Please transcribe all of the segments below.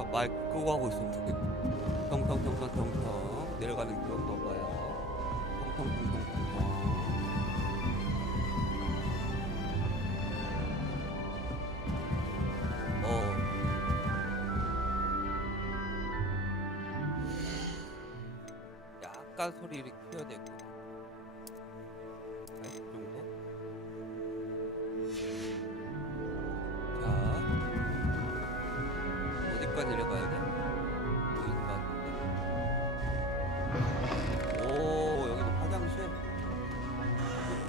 마이크 끄고 하고 있었는데. 텅텅텅텅텅텅 내려가는 길 봐봐요. 텅텅텅텅텅텅. 약간 소리를 키워야 되고. 이 정도? 자, 어디까지 내려가야 돼? 여기인 것 같은데. 오, 여기도 화장실?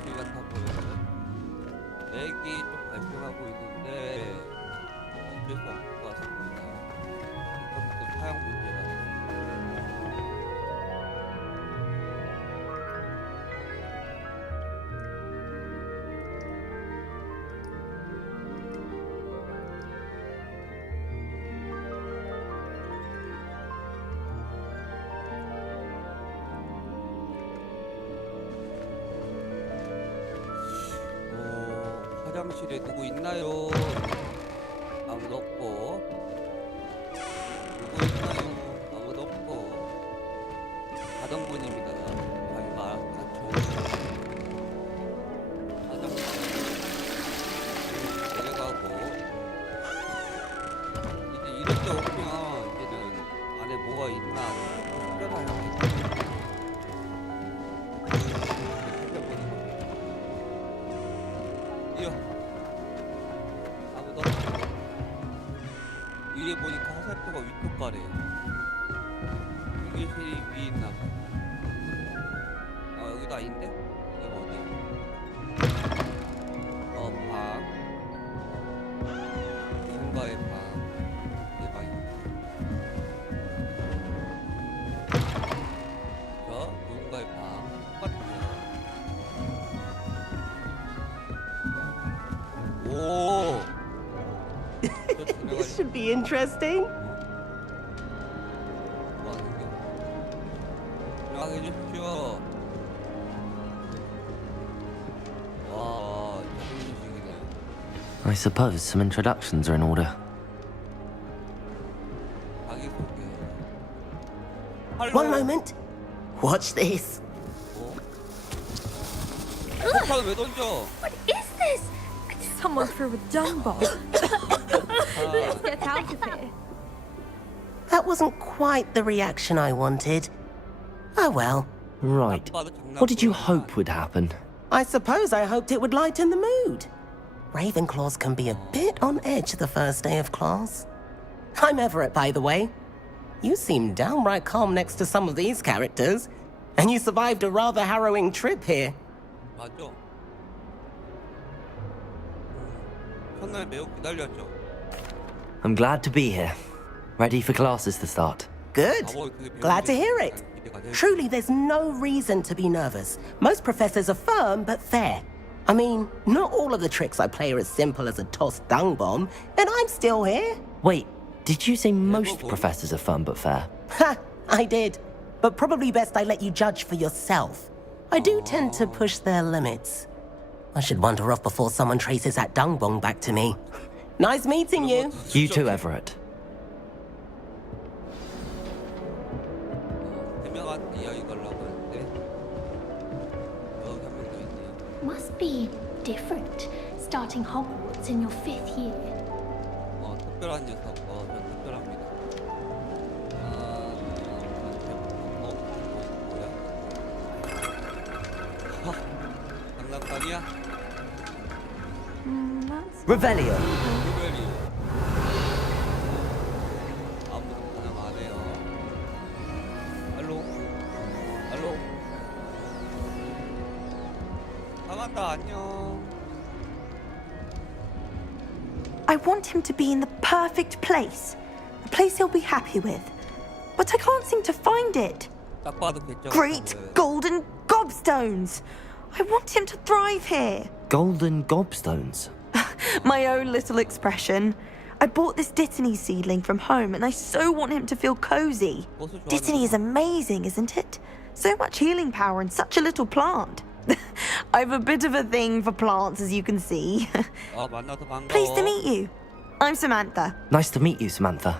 여기 같아 보여요. 액이 좀 발표하고 있는데 어쩔 수 없을 것 같습니다. 이것도 사용 문제라서. 화장실에 누구 있나요? 아무도 없고. 누구 있나요? 아무도 없고. 가던 분입니다. 자기가 갇혀. 화장실 내려가고. 이제 이럴 때 오면 이제는 안에 뭐가 있나 찾아봐야 아무도 없어. 위에 보니까 화살표가 위쪽 가래요. 휴게실이 위에 있나 봐. 여기도 아닌데? 여기 어디야? 방. 누군가의 방. 내 방이야. 누군가의 방. 똑같네. 오. This should be interesting. I suppose some introductions are in order. One moment. Watch this. What is this? Someone threw a dung bomb. Let's get out of here. That wasn't quite the reaction I wanted. Oh well. Right. What did you hope would happen? I suppose I hoped it would lighten the mood. Ravenclaws can be a bit on edge the first day of class. I'm Everett, by the way. You seem downright calm next to some of these characters, and you survived a rather harrowing trip here. 맞아. 첫날 매우 기다렸죠. I'm glad to be here. Ready for classes to start. Good. Glad to hear it. Truly, there's no reason to be nervous. Most professors are firm but fair. I mean, not all of the tricks I play are as simple as a tossed dung bomb, and I'm still here. Wait, did you say most professors are fun but fair? Ha! I did. But probably best I let you judge for yourself. I do tend to push their limits. I should wander off before someone traces that dung bomb back to me. Nice meeting you. You too, Everett. Must be different, starting Hogwarts in your 5th year. 특별한 녀석. 전 특별합니다. 뭐야? 장난감이야? Revelio. 아무도 반응 안 해요. 할로? 할로? 나간다, 안녕. I want him to be in the perfect place. A place he'll be happy with. But I can't seem to find it. 딱 봐도 괜찮아. Great golden gobstones! I want him to thrive here. Golden gobstones. My own little expression. I bought this Dittany seedling from home and I so want him to feel cozy. Dittany is amazing, isn't it? So much healing power in such a little plant. I've a bit of a thing for plants, as you can see. 만나서 반가워. Pleased to meet you. I'm Samantha. Nice to meet you, Samantha.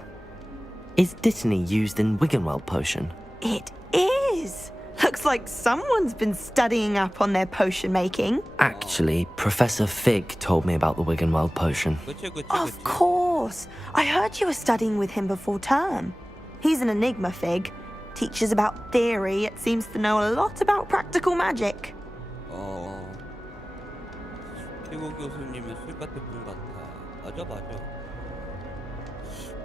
Is Dittany used in Wiggenweld potion? It is! Looks like someone's been studying up on their potion making. Actually, Professor Fig told me about the Wiggenweld potion. Of course! I heard you were studying with him before term. He's an enigma, Fig. Teaches about theory, yet seems to know a lot about practical magic. 최고 교수님은 술 같은 분 같아. 맞아.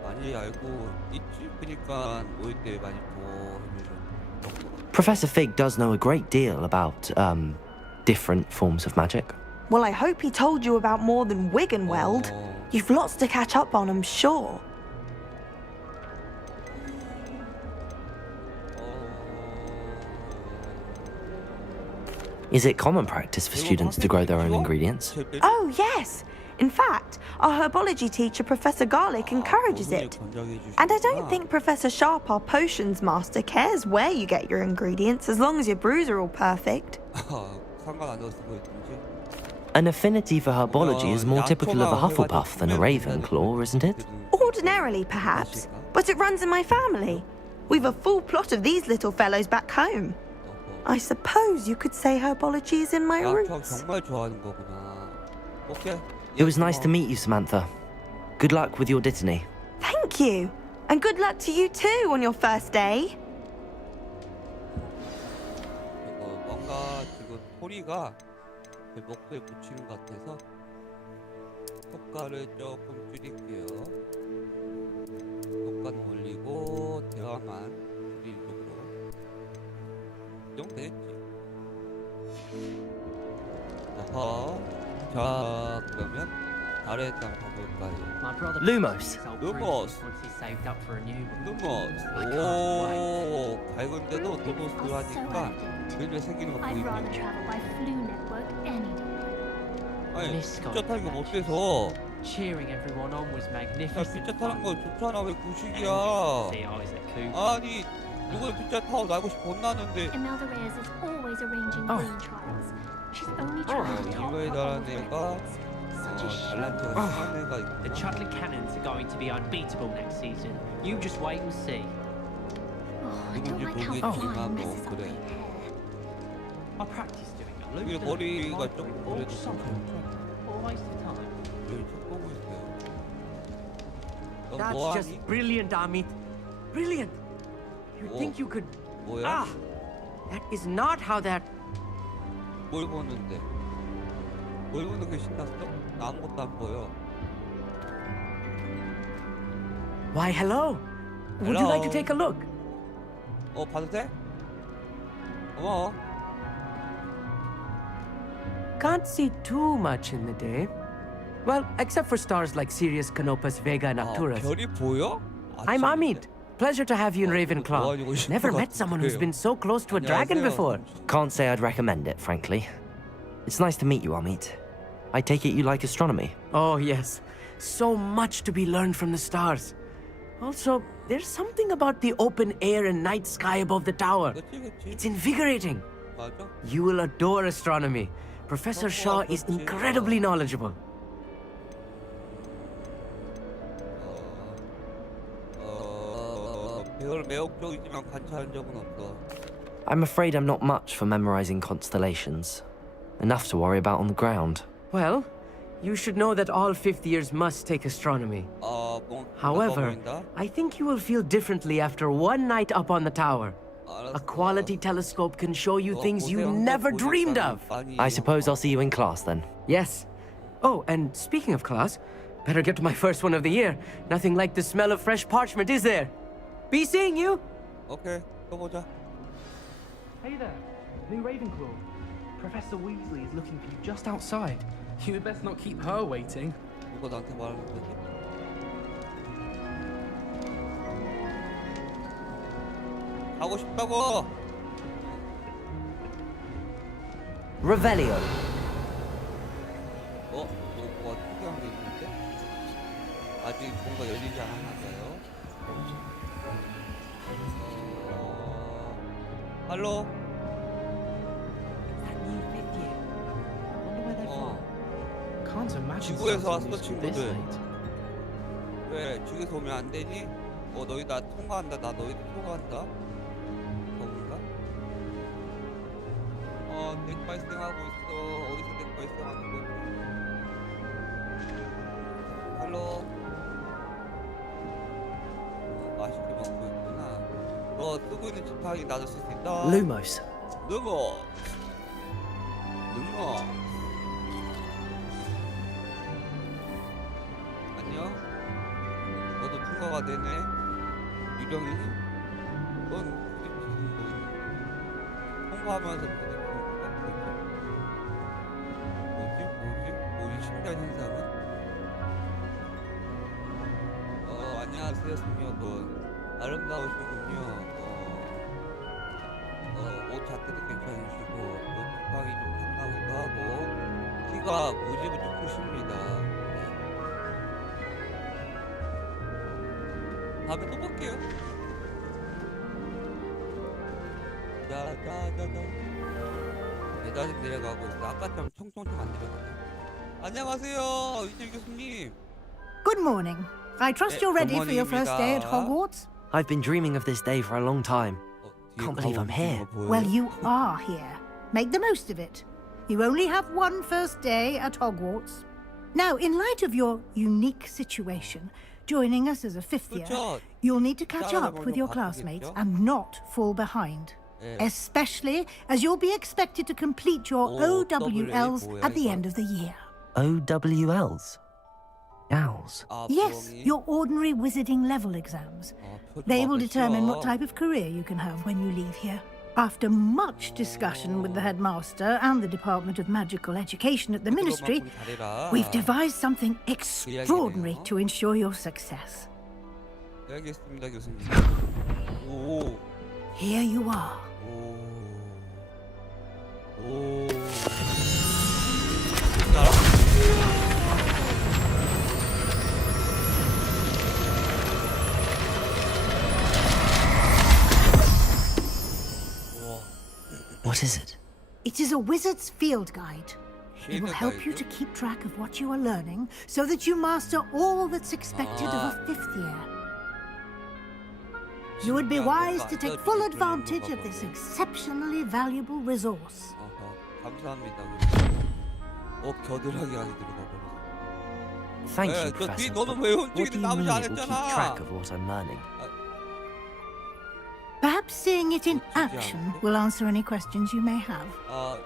많이 알고 있지? 그니까 올 때 많이 도와주셨던 거. Professor Fig does know a great deal about, different forms of magic. Well, I hope he told you about more than Wiggenweld. You've lots to catch up on, I'm sure. Is it common practice for students to grow their own ingredients? Oh, yes! In fact, our herbology teacher, Professor Garlic, encourages it. And I don't think Professor Sharp, our potions master, cares where you get your ingredients as long as your brews are all perfect. An affinity for herbology is more typical of a Hufflepuff than a Ravenclaw, isn't it? Ordinarily, perhaps, but it runs in my family. We've a full plot of these little fellows back home. I suppose you could say herbology is in my roots. It was nice to meet you, Samantha. Good luck with your Dittany. Thank you. And good luck to you too on your first day. 뭔가 지금 소리가 제 목소리에 묻히는 것 같아서 효과를 조금 줄일게요. 효과는 올리고 대화만 줄이는 쪽으로. 이 정도 되겠지? 자, 그러면 아래 딱 가볼까요? Lumos. 루머스. 루머스. 오, 밝은데도 루머스를 하니까 그림에 생기는 거 I'd rather 보이네요. travel by flu network any day. 아니, 진짜 타는 거 못돼서. Cheering everyone on was 야, magnificent. 피자 타는 거 좋잖아. 왜 구식이야? See Isaac Cooper. 아니, 누구는 피자 타고 나고 싶어 혼나는데. Imelda Reyes is always arranging brain trials. She's only trying to top 이거에 her 달한 old 애가 records. Such a shame. 달란트가 심한 애가 The 있구나. Chudley Cannons are going to be unbeatable next season. You just wait and see. Oh, I don't like how flying messes up my hair. I practice doing it. 이게 머리가 조금 all 그래도 summer. What a waste of time. 여기 책 보고 있어요. 너 That's 뭐하니? just brilliant, Amit. Brilliant. You Oh. think you could... 뭐야? Ah! That is not how that... 뭘 보는데? 뭘 보는 게 신났어? 나 아무것도 안 보여. Why, hello. Would you like to Hello. take a look? 봐도 돼? 고마워. Can't see too much in the day. Well, except for stars like Sirius, Canopus, Vega, and Arcturus. 별이 보여? I'm Amit. Pleasure to have you in 뭐 Ravenclaw. 아니고 싶은 Never 것 met someone who's 같은데요. been so close to a dragon 안녕하세요. before. Can't say I'd recommend it, frankly. It's nice to meet you, Amit. I take it you like astronomy. Oh, yes. So much to be learned from the stars. Also, there's something about the open air and night sky above the tower. 그치. It's invigorating. 맞아. You will adore astronomy. Professor Shaw is incredibly knowledgeable. 별 매혹적이지만 관찰한 적은 없어. I'm afraid I'm not much for memorizing constellations. Enough to worry about on the ground. Well, you should know that all fifth years must take astronomy. 뭔 However, 보인다? I think you will feel differently after one night up on the tower. A quality telescope can show you things you never dreamed of. I suppose I'll see you in class then. Yes. Oh, and speaking of class, better get to my first one of the year. Nothing like the smell of fresh parchment, is there? Be seeing you. 오케이, 또 보자. Hey there, new Ravenclaw. Professor Weasley is looking for you just outside. You had best not keep her waiting. 누가 나한테 말하는 거지? 가고 싶다고. Revelio. 뭐가 특이한 게 있는데? 아직 뭔가 열리지 않았나 봐요. 할로? Can't imagine 지구에서 starting 왔어, new school this 친구들. late. 왜 지구에서 오면 안 되니? 너희 나 통과한다. 나 너희 통과한다. 거긴가? 덱 발생하고 있어. 어디서 덱 발생하는 거지? 할로. 맛있게 먹고 있구나. 너 쓰고 있는 지팡이 나도 쓸 수 있다. Lumos. 누구? 안녕? 너도 통과가 되네? 유령이니? 넌 부딪히는 거 통과하면서 부딪히는 건가? 뭐지? 신기한 현상은? 안녕하세요, 승려분. 아름다우시군요. 옷 자태도 괜찮으시고, 지팡이 좀 탐나기도 하고, 키가 무지무지 크십니다. 다음에 또 볼게요. 계단에 내려가고 있어. 아까처럼 총총총 안 내려가네. 안녕하세요, 이철 교수님. Good morning. I trust you're ready for your first day at Hogwarts? I've been dreaming of this day for a long time. Can't believe I'm here. Well, you are here. Make the most of it. You only have one first day at Hogwarts. Now, in light of your unique situation, joining us as a fifth year, you'll need to catch up with your classmates and not fall behind. Especially as you'll be expected to complete your OWLs at the end of the year. OWLs? Owls. Yes, your ordinary wizarding level exams. They will determine what type of career you can have when you leave here. After much discussion with the headmaster and the Department of Magical Education at the Ministry, we've devised something extraordinary to ensure your success. 알겠습니다, 교수님. 오. Here you are. 오. What is it? It is a wizard's field guide. It will help you to keep track of what you are learning so that you master all that's expected of a fifth year. You would be wise to take full advantage of this exceptionally valuable resource. 감사합니다. 겨드랑이 안에 들어가 버렸어. Thank you, 너 Professor. 너는 but 왜 what do 훔치기 you 나머지 mean 안 it will keep 했잖아. track of what I'm learning? Perhaps seeing it in action will answer any questions you may have.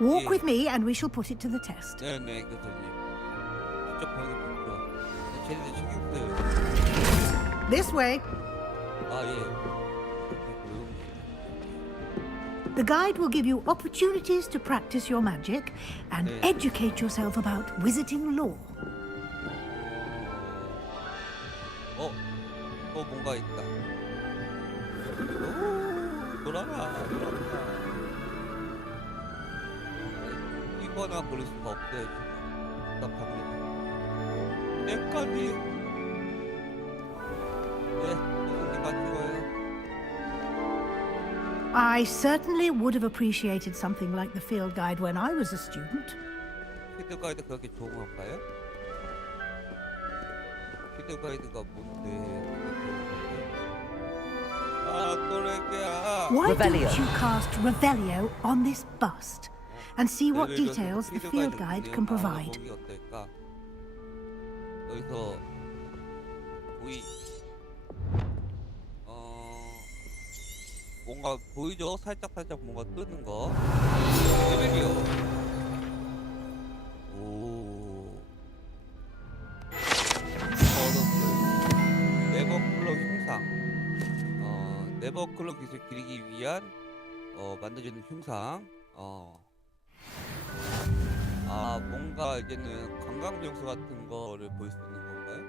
Walk with me and we shall put it to the test. 네네, 교수님. 직접 방에 불러. 쟤네들 신경 써요. This way. 예. The guide will give you opportunities to practice your magic and educate yourself about wizarding lore. 뭔가 있다. 돌아라. 이거나 고를 수가 없어요, 지금. 답답합니다. 내까지. 무슨 같은 거예요? I certainly would have appreciated something like the field guide when I was a student. 피드 가이드 그렇게 좋은 건가요? 피드 가이드가 뭔데? Why don't you cast Revelio on this bust and see what details the field guide can provide? 여기서 뭔가 보이죠? 살짝 뭔가 뜨는 거. 레벨이요. 네버클럭 흉상. 네버클럭 기술 기리기 위한 만들어지는 흉상. 뭔가 이제는 관광 명소 같은 거를 볼 수 있는 건가요?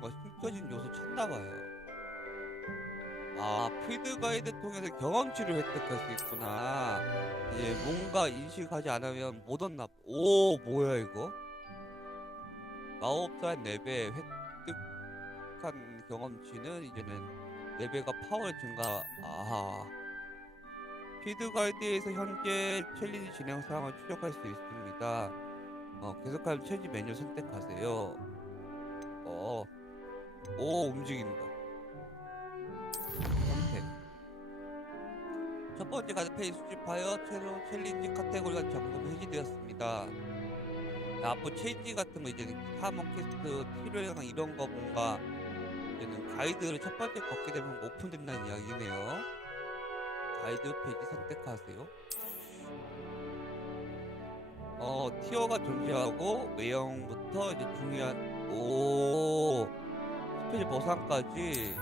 뭔가 숨겨진 요소 찾나봐요. 필드 가이드 통해서 경험치를 획득할 수 있구나. 이제 뭔가 인식하지 않으면 못 얻나. 뭐야 이거? 마법사 4배 획득한 경험치는 이제는 4배가 파워 증가. 필드 가이드에서 현재 챌린지 진행 상황을 추적할 수 있습니다. 계속하면 챌린지 메뉴 선택하세요. 오, 움직인다. 선택. 첫 번째 가드페이 수집하여 새로운 챌린지 카테고리가 점점 해지되었습니다. 앞으로 체인지 같은 거 이제는 사몬 퀘스트, 티로형 이런 거 뭔가 이제는 가이드를 첫 번째 걷게 되면 오픈된다는 이야기네요. 가이드 페이지 선택하세요. 티어가 존재하고 외형부터 이제 중요한 스페셜 보상까지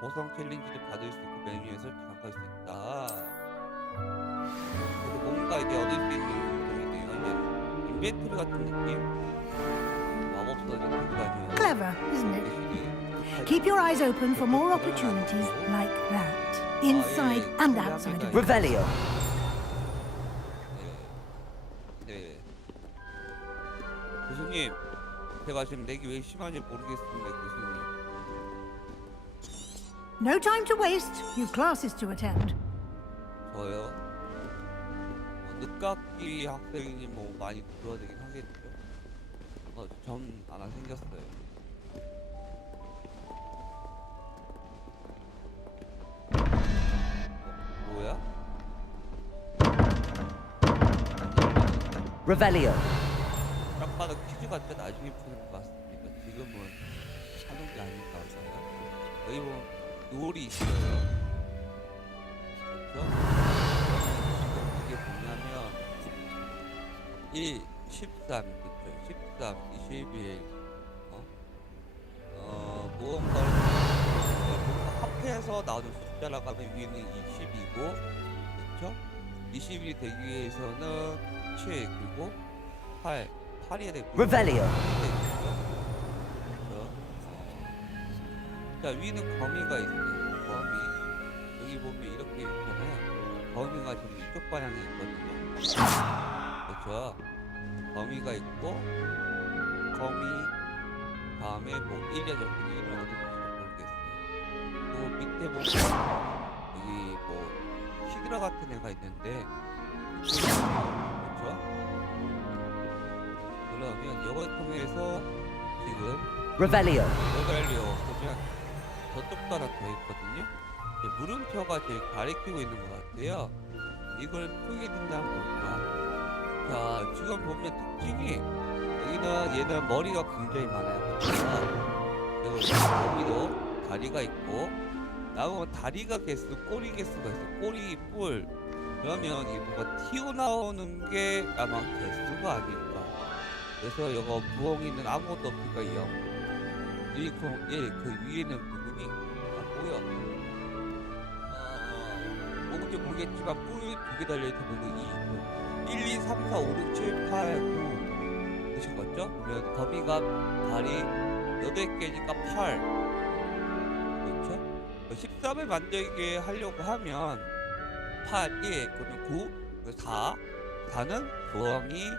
보상 챌린지를 받을 수 있고 메뉴에서 장악할 수 있다. 그래서 뭔가 이제 얻을 수 있는 쪽이네요. 이제 인벤토리 같은 느낌? 마법사 같은 Clever, isn't it? Keep your eyes open for more opportunities like that, inside and outside of Revelio. 네. 교수님, 제가 지금 렉이 왜 심한지 모르겠습니다, 교수님. No time to waste. You've classes to attend. 저요? 늦깎이 학생이니 뭐 많이 들어야 되긴 하겠죠. 전 하나 생겼어요. 뭐야? Revelio. 딱 봐도 퀴즈 같아 나중에 푸는 것 같습니다. 지금은 하는 게 아닌가 봐요. 여기 보면 노을이 있어요. 그렇죠? 이게 뭐냐면 1, 13, 그쵸? 13, 21 무언가를 합해서 나오는 숫자라고 하면 위는 20이고 그쵸? 20이 되기 위해서는 7 그리고 8이 되고 Revelio. 자, 위는 거미가 있어요. 거미. 여기 보면 이렇게 있잖아요. 거미가 지금 이쪽 방향에 있거든요. 그렇죠? 거미가 있고 거미 다음에 뭐 1이 적힌 1은 어딘지 모르겠어요. 또 밑에 보면 여기 뭐 히드라 같은 애가 있는데 그렇죠? 그러면 이걸 통해서 지금 Revelio. 레벨리오 보면 저쪽도 하나 더 있거든요. 물음표가 제일 가리키고 있는 것 같아요. 이걸 풀게 된다면 뭘까? 자, 지금 보면 특징이 여기는 얘는 머리가 굉장히 많아요. 그리고 여기도 다리가 있고 나오면 다리가 개수, 꼬리 개수가 있어. 꼬리, 뿔. 그러면 이 뭔가 튀어나오는 게 아마 개수가 아닐까. 그래서 이거 부엉이는 아무것도 없으니까 0. 그 위에는 부분이 안 보여. 뭔지 모르겠지만 뿔이 2개 달려있는 부분이 1, 2, 3, 4, 5, 6, 7, 8, 9 보신 거죠? 그러면 거미가 다리 8개니까 8 그렇죠? 13을 만들게 하려고 하면 8, 1, 그러면 9, 4 4는 부엉이,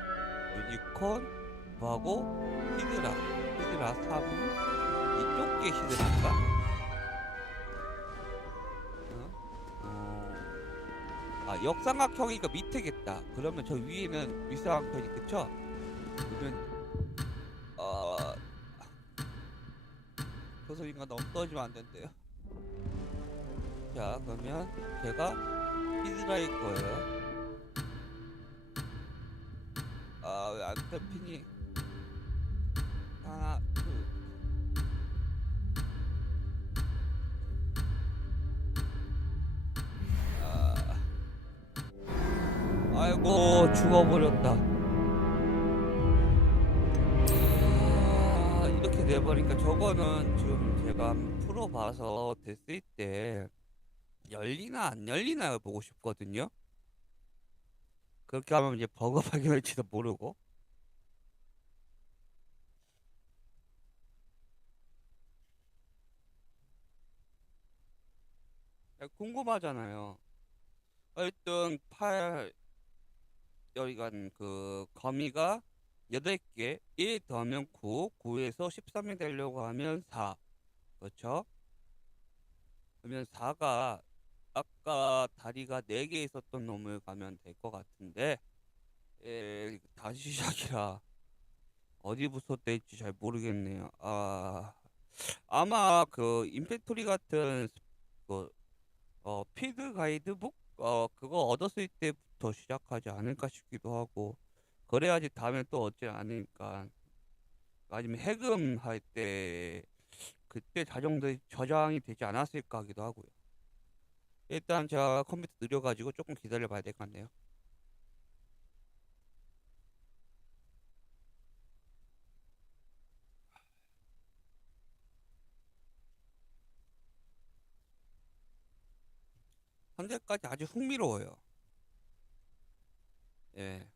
유니콘, 뭐하고 히드라 3 이쪽 게 히드라인가? 역삼각형이니까 밑에겠다. 그러면 저 위에는 윗삼각형이 그쵸? 그러면 교수님과 너무 떠지면 안 된대요. 자, 그러면 제가 히드라일 거예요. 왜 안 잡히니? 하나, 둘. 아이고, 죽어버렸다. 이렇게 돼버리니까 저거는 지금 제가 한번 풀어봐서 됐을 때 열리나 안 열리나 보고 싶거든요. 그렇게 하면 이제 버그 발견할지도 모르고. 궁금하잖아요. 일단 여기간 그 거미가 8개 1 더하면 9 9에서 13이 되려고 하면 4 그렇죠? 그러면 4가 아까 다리가 4개 있었던 놈을 가면 될 것 같은데 다시 시작이라 어디 부서될지 잘 모르겠네요. 아마 그 인벤토리 같은 그 필드 가이드북 그거 얻었을 때부터 시작하지 않을까 싶기도 하고, 그래야지 다음에 또 얻지 않으니까. 아니면 해금할 때 그때 저장이 되지 않았을까 하기도 하고요. 일단 제가 컴퓨터 느려가지고 조금 기다려 봐야 될 것 같네요. 현재까지 아주 흥미로워요. 예.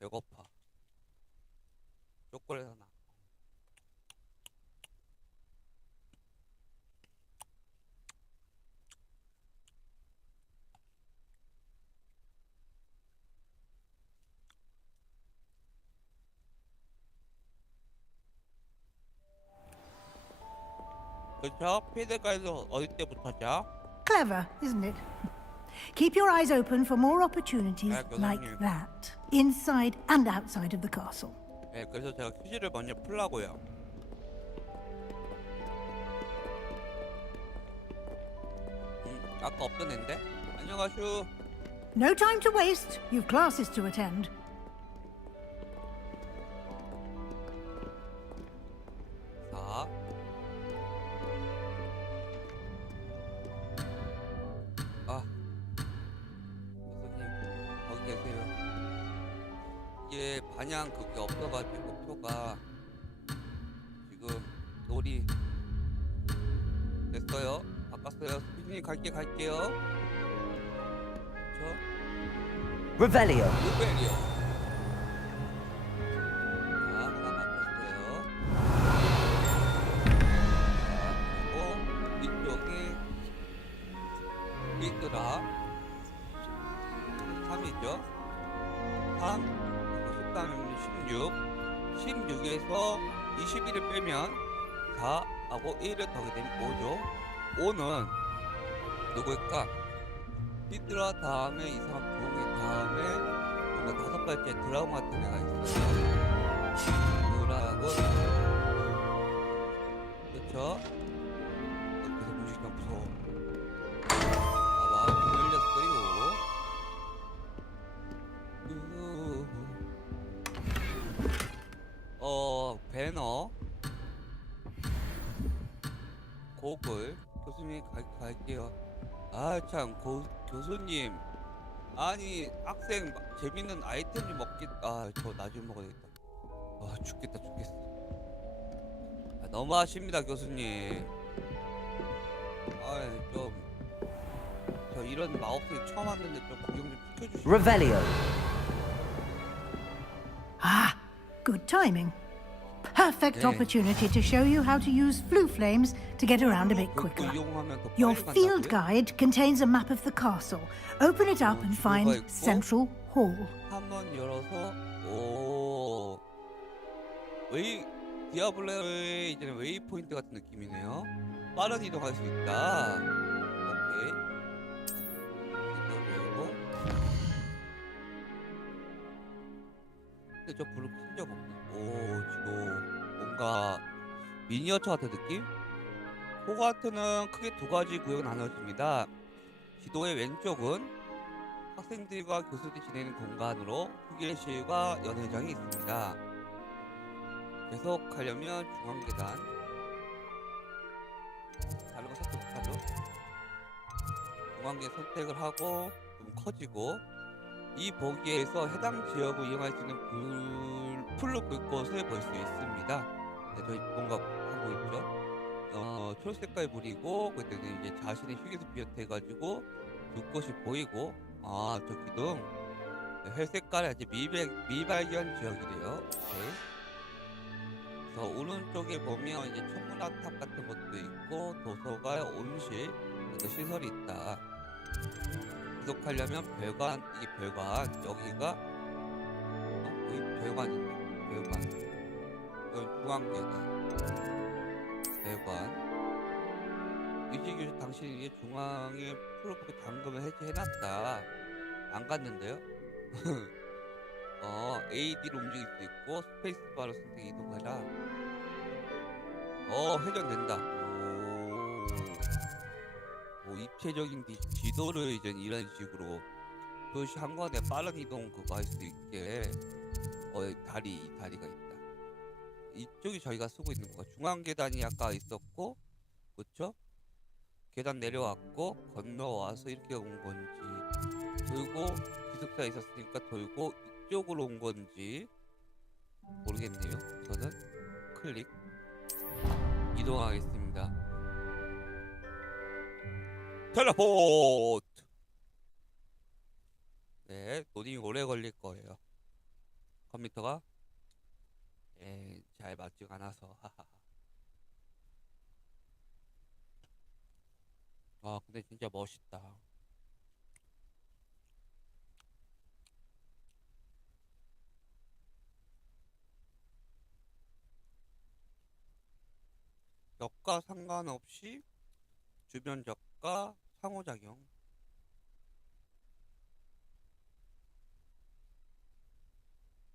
배고파. 초콜릿 하나. 그쵸? 피드가에서 어디 때부터죠? Clever, isn't it? Keep your eyes open for more opportunities like 교수님. that, inside and outside of the castle. 네, 그래서 제가 퀴즈를 먼저 풀라고요. 아까 없던 앤데? 안녕하슈. No time to waste. You've classes to attend. 자. 교수님, 거기 계세요. 이게 반향 그게 없어가지고 표가 지금 놀이 됐어요. 바꿨어요. 교수님 갈게요. Revelio. 루벨이요. 자, 하나 맞췄어요. 자, 그리고 이쪽에 이끄라 3이죠. 3, 13, 16에서 21을 빼면 4하고 1을 더하게 되면 5죠. 5는 누구일까? 히드라 다음에 이상한 부엉이 다음에 뭔가 5번째 드라운 같은 애가 있어요. 드라군. 그쵸? 그래서 음식이 너무 무서워. 봐봐, 문 열렸어요. 배너. 곡을. 교수님 갈게요. 교수님. 아니, 학생 재밌는 아이템 좀 저 나중에 먹어야겠다. 죽겠어. 너무하십니다, 교수님. 저 이런 마법사 처음 왔는데 좀 구경 좀 시켜주시죠. Revelio. Ah, good timing. Perfect 네. opportunity to show you how to use flue flames to get around a bit quicker. 이용하면 더 Your 빨리 field 간다고요? guide contains a map of the castle. Open it up and find 있고. Central Hall. 한번 열어서 디아블로의 이제는 웨이포인트 같은 느낌이네요. 빠른 이동할 수 있다. 오케이. 이거 근데 저 불을 킨 적 없네. 지금 뭔가 미니어처 같은 느낌? 호그와트는 크게 두 가지 구역으로 나눠집니다. 지도의 왼쪽은 학생들과 교수들이 지내는 공간으로 휴게실과 연회장이 있습니다. 계속하려면 중앙계단. 다른 거 선택 못하죠. 중앙계 선택을 하고 좀 커지고, 이 보기에서 해당 지역을 이용할 수 있는 풀로 불꽃을 볼 수 있습니다. 네, 저희 뭔가 하고 있죠. 초록색깔 불이고, 그때는 이제 자신의 휴게소 비롯해가지고 불꽃이 보이고, 저 기둥 회색깔이 아주 미발견 지역이래요. 오케이. 그래서 오른쪽에 보면 이제 천문학탑 같은 것도 있고, 도서관, 온실, 시설이 있다. 계속하려면 별관, 이게 별관, 여기가 여기 별관이네. 별관. 이건 중앙계단. 별관. 유지교수 당신이 중앙에 프로그램 잠금을 해제해놨다. 안 갔는데요? AD로 움직일 수 있고 스페이스바로 선택 이동하라. 회전된다. 입체적인 지도를 이제 이런 식으로 도시 한 번에 빠른 이동 그거 할 수 있게 이 다리가 있다. 이쪽이 저희가 쓰고 있는 거. 중앙 계단이 아까 있었고, 그렇죠? 계단 내려왔고 건너와서 이렇게 온 건지, 그리고 기숙사 있었으니까 돌고 이쪽으로 온 건지 모르겠네요. 저는 클릭 이동하겠습니다. 텔레포트. 네, 로딩이 오래 걸릴 거예요. 컴퓨터가 잘 맞지가 않아서. 근데 진짜 멋있다. 역과 상관없이 주변 적과 상호작용.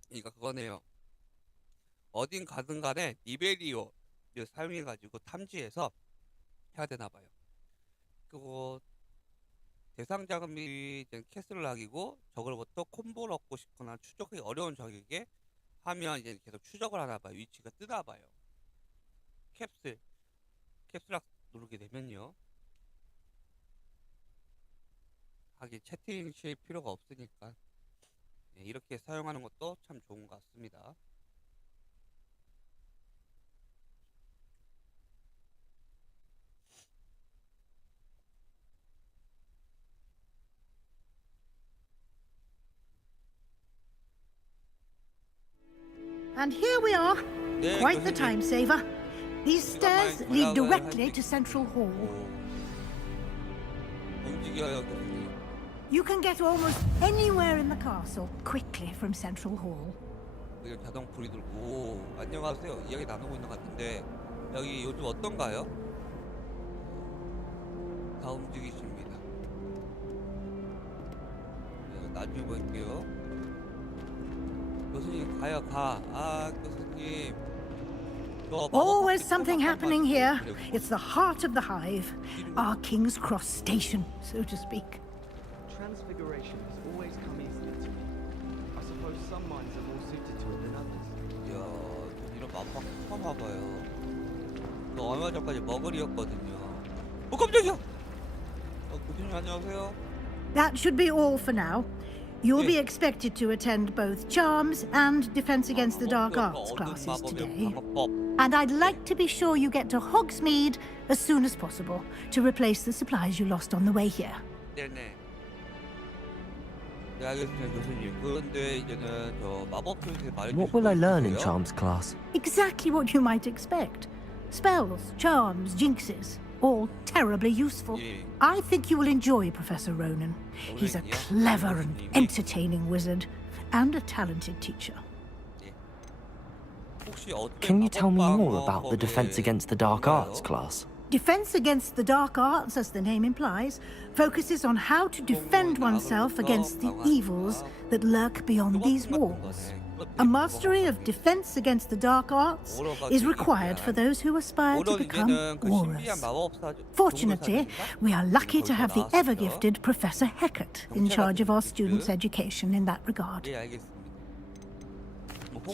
그러니까 그거네요. 어딘 가든 간에 리베리오를 사용해가지고 탐지해서 해야 되나봐요. 그거 대상 자금이 캐슬락이고 적으로부터 콤보를 얻고 싶거나 추적하기 어려운 적에게 하면 이제 계속 추적을 하나봐요. 위치가 뜨나봐요. 캡슐락 누르게 되면요. 하긴 채팅 칠 필요가 없으니까 이렇게 사용하는 것도 참 좋은 것 같습니다. And here we are. 네, Quite the 교수님. time saver. These stairs lead directly to Central Hall. 움직여요, 교수님. You can get almost anywhere in the castle quickly from Central Hall. 그냥 자동 불이 들고. 안녕하세요. 이야기 나누고 있는 것 같은데 여기 요즘 어떤가요? 다 움직이십니다. 나중에 볼게요. 교수님 가요 가. 교수님. Always something happening here. It's the heart of the hive. Our King's Cross station, so to speak. Transfiguration has always come easily to me. I suppose some minds are more suited to it than others. 이야, 전 이런 마법 처음 와봐요. 저 얼마 전까지 머글이었거든요. 깜짝이야! 교수님 안녕하세요. That should be all for now. You'll be expected to attend both Charms and Defense Against the Dark Arts classes today. And I'd like to be sure you get to Hogsmeade as soon as possible to replace the supplies you lost on the way here. 네네. 네, 알겠습니다, 교수님. 그런데 이제는 저 마법 교수님 말해주실 What will I learn in 거예요? Charms class? Exactly what you might expect. Spells, charms, jinxes, all terribly useful. 예. I think you will enjoy Professor Ronan. He's a clever and entertaining wizard and a talented teacher. 혹시 어떤 Can you tell me more 마법 about the Defense 방법에 Against the Dark 뭔가요? Arts class? Defense Against the Dark Arts, as the name implies, focuses on how to defend oneself against the evils that lurk beyond these walls. A mastery of Defense Against the Dark Arts is required for those who aspire to become warriors. Fortunately, we are lucky to have the ever-gifted Professor Heckert in charge of our students' education in that regard. 예, 알겠습니다.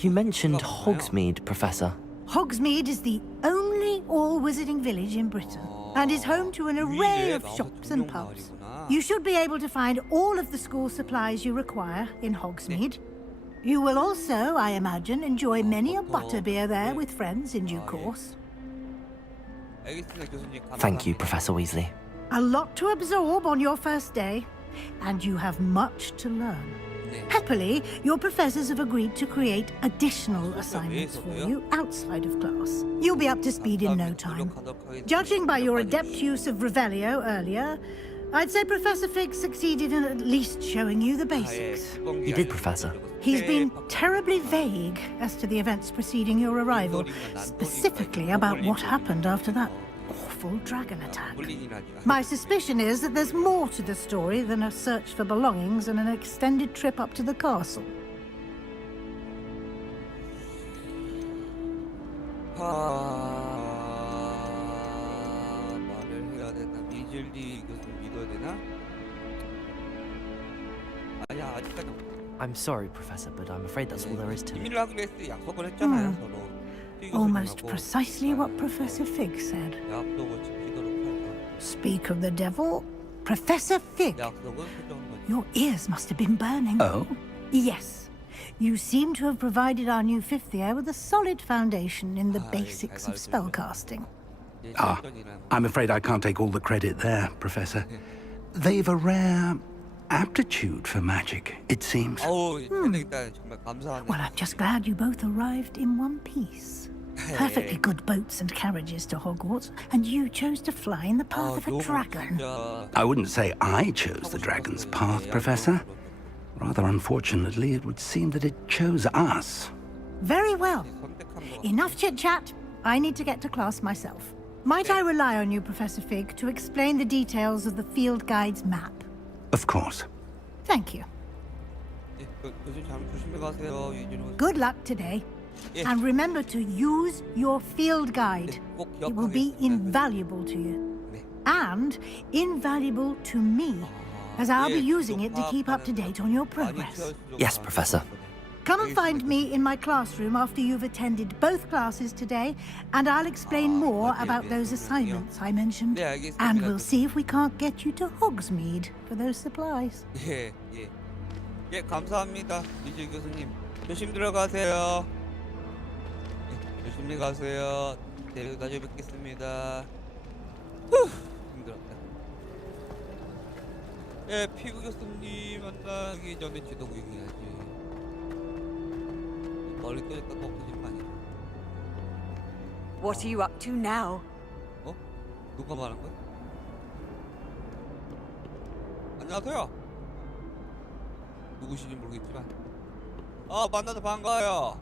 You mentioned Hogsmeade, Professor. Hogsmeade is the only all-wizarding village in Britain and is home to an array of shops and pubs. You should be able to find all of the school supplies you require in Hogsmeade. You will also, I imagine, enjoy many a butterbeer there with friends in due course. 알겠습니다, 교수님. Thank you, 감사합니다. Professor Weasley. A lot to absorb on your first day, and you have much to learn. 네. Happily, your professors have agreed to create additional assignments for you outside of class. You'll be up to speed in no time. Judging by your adept use of Revelio earlier, I'd say Professor Fig succeeded in at least showing you the basics. You did, Professor. He's been terribly vague as to the events preceding your arrival, specifically about what happened after that awful dragon attack. 불린이라니까. My suspicion is that there's more to the story than a search for belongings and an extended trip up to the castle. 말을 해야 되나? 위즐리 교수 믿어야 되나? 아니야, 아직까지 I'm sorry, Professor, but I'm afraid that's all there is to it. 비밀로 하기로 했어. 약속을 했잖아요, 서로. Almost precisely what Professor Fig said. 약속을 지키도록 하죠. Speak of the devil, Professor Fig. 약속은 수정한 거죠. Your ears must have been burning. Oh? Yes. You seem to have provided our new fifth year with a solid foundation in the basics of spellcasting. Ah, I'm afraid I can't take all the credit there, Professor. They've a rare aptitude for magic, it seems. 어우, 일단 정말 감사하네. Well, I'm just glad you both arrived in one piece. Perfectly good boats and carriages to Hogwarts, and you chose to fly in the path of a dragon. I wouldn't say I chose the dragon's path, Professor. Rather unfortunately, it would seem that it chose us. Very well. Enough chit-chat. I need to get to class myself. Might I rely on you, Professor Fig, to explain the details of the field guide's map? Of course. Thank you. Good luck today. And remember to use your field guide. It will be invaluable to you. And invaluable to me, as I'll be using it to keep up to date on your progress. Yes, Professor. Come and find me in my classroom after you've attended both classes today, and I'll explain more about those assignments I mentioned. And we'll see if we can't get you to Hogsmeade for those supplies. 예, 예. 예, 감사합니다. 이질 교수님. 조심 들어가세요. 예, 조심히 가세요. 내일 가져 뵙겠습니다. 후, 힘들었다. 예, 피구 교수님 만나기 전에 지도 구경해야지. 멀리 떠있다 또 보질 거 아니야. What are you up to now? 어? 누가 말한 거야? 안녕하세요. 누구신지 모르겠지만 만나서 반가워요.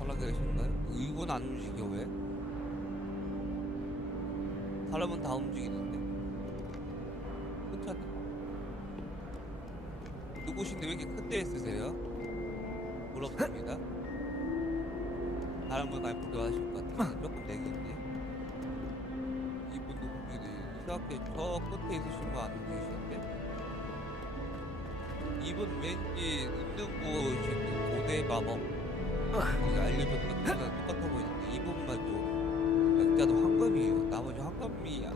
연락이 계신가요? 이건 안 움직여 왜? 사람은 다 움직이는데 그렇지 않나? 누구신데 왜 이렇게 큰 데에 쓰세요? 부럽습니다. 다른 분 많이 부러워하실 것 같은데 조금 내기인데 이분 누구인데 이상하게 저 끝에 있으신 거 안 움직이시는데 이분 왠지 있는 곳이 고대 마법 거기 알려줬던 거랑 똑같아 보이는데 이분만 좀 약자도 황금이에요. 나머지 황금이야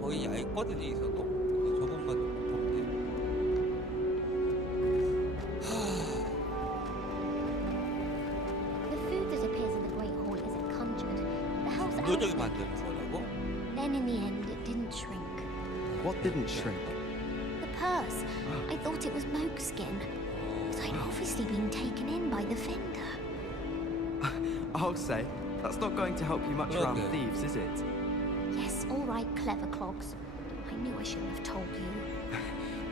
거의 얇거든요 있어도. 근데 저분만 좀 만드는 거라고? Then in the end it didn't shrink. What didn't shrink? The purse. I thought it was Moakskin. But I'd obviously been taken in by the vendor. I'll say, that's not going to help you much around thieves, is it? Yes, all right, clever clogs. I knew I shouldn't have told you.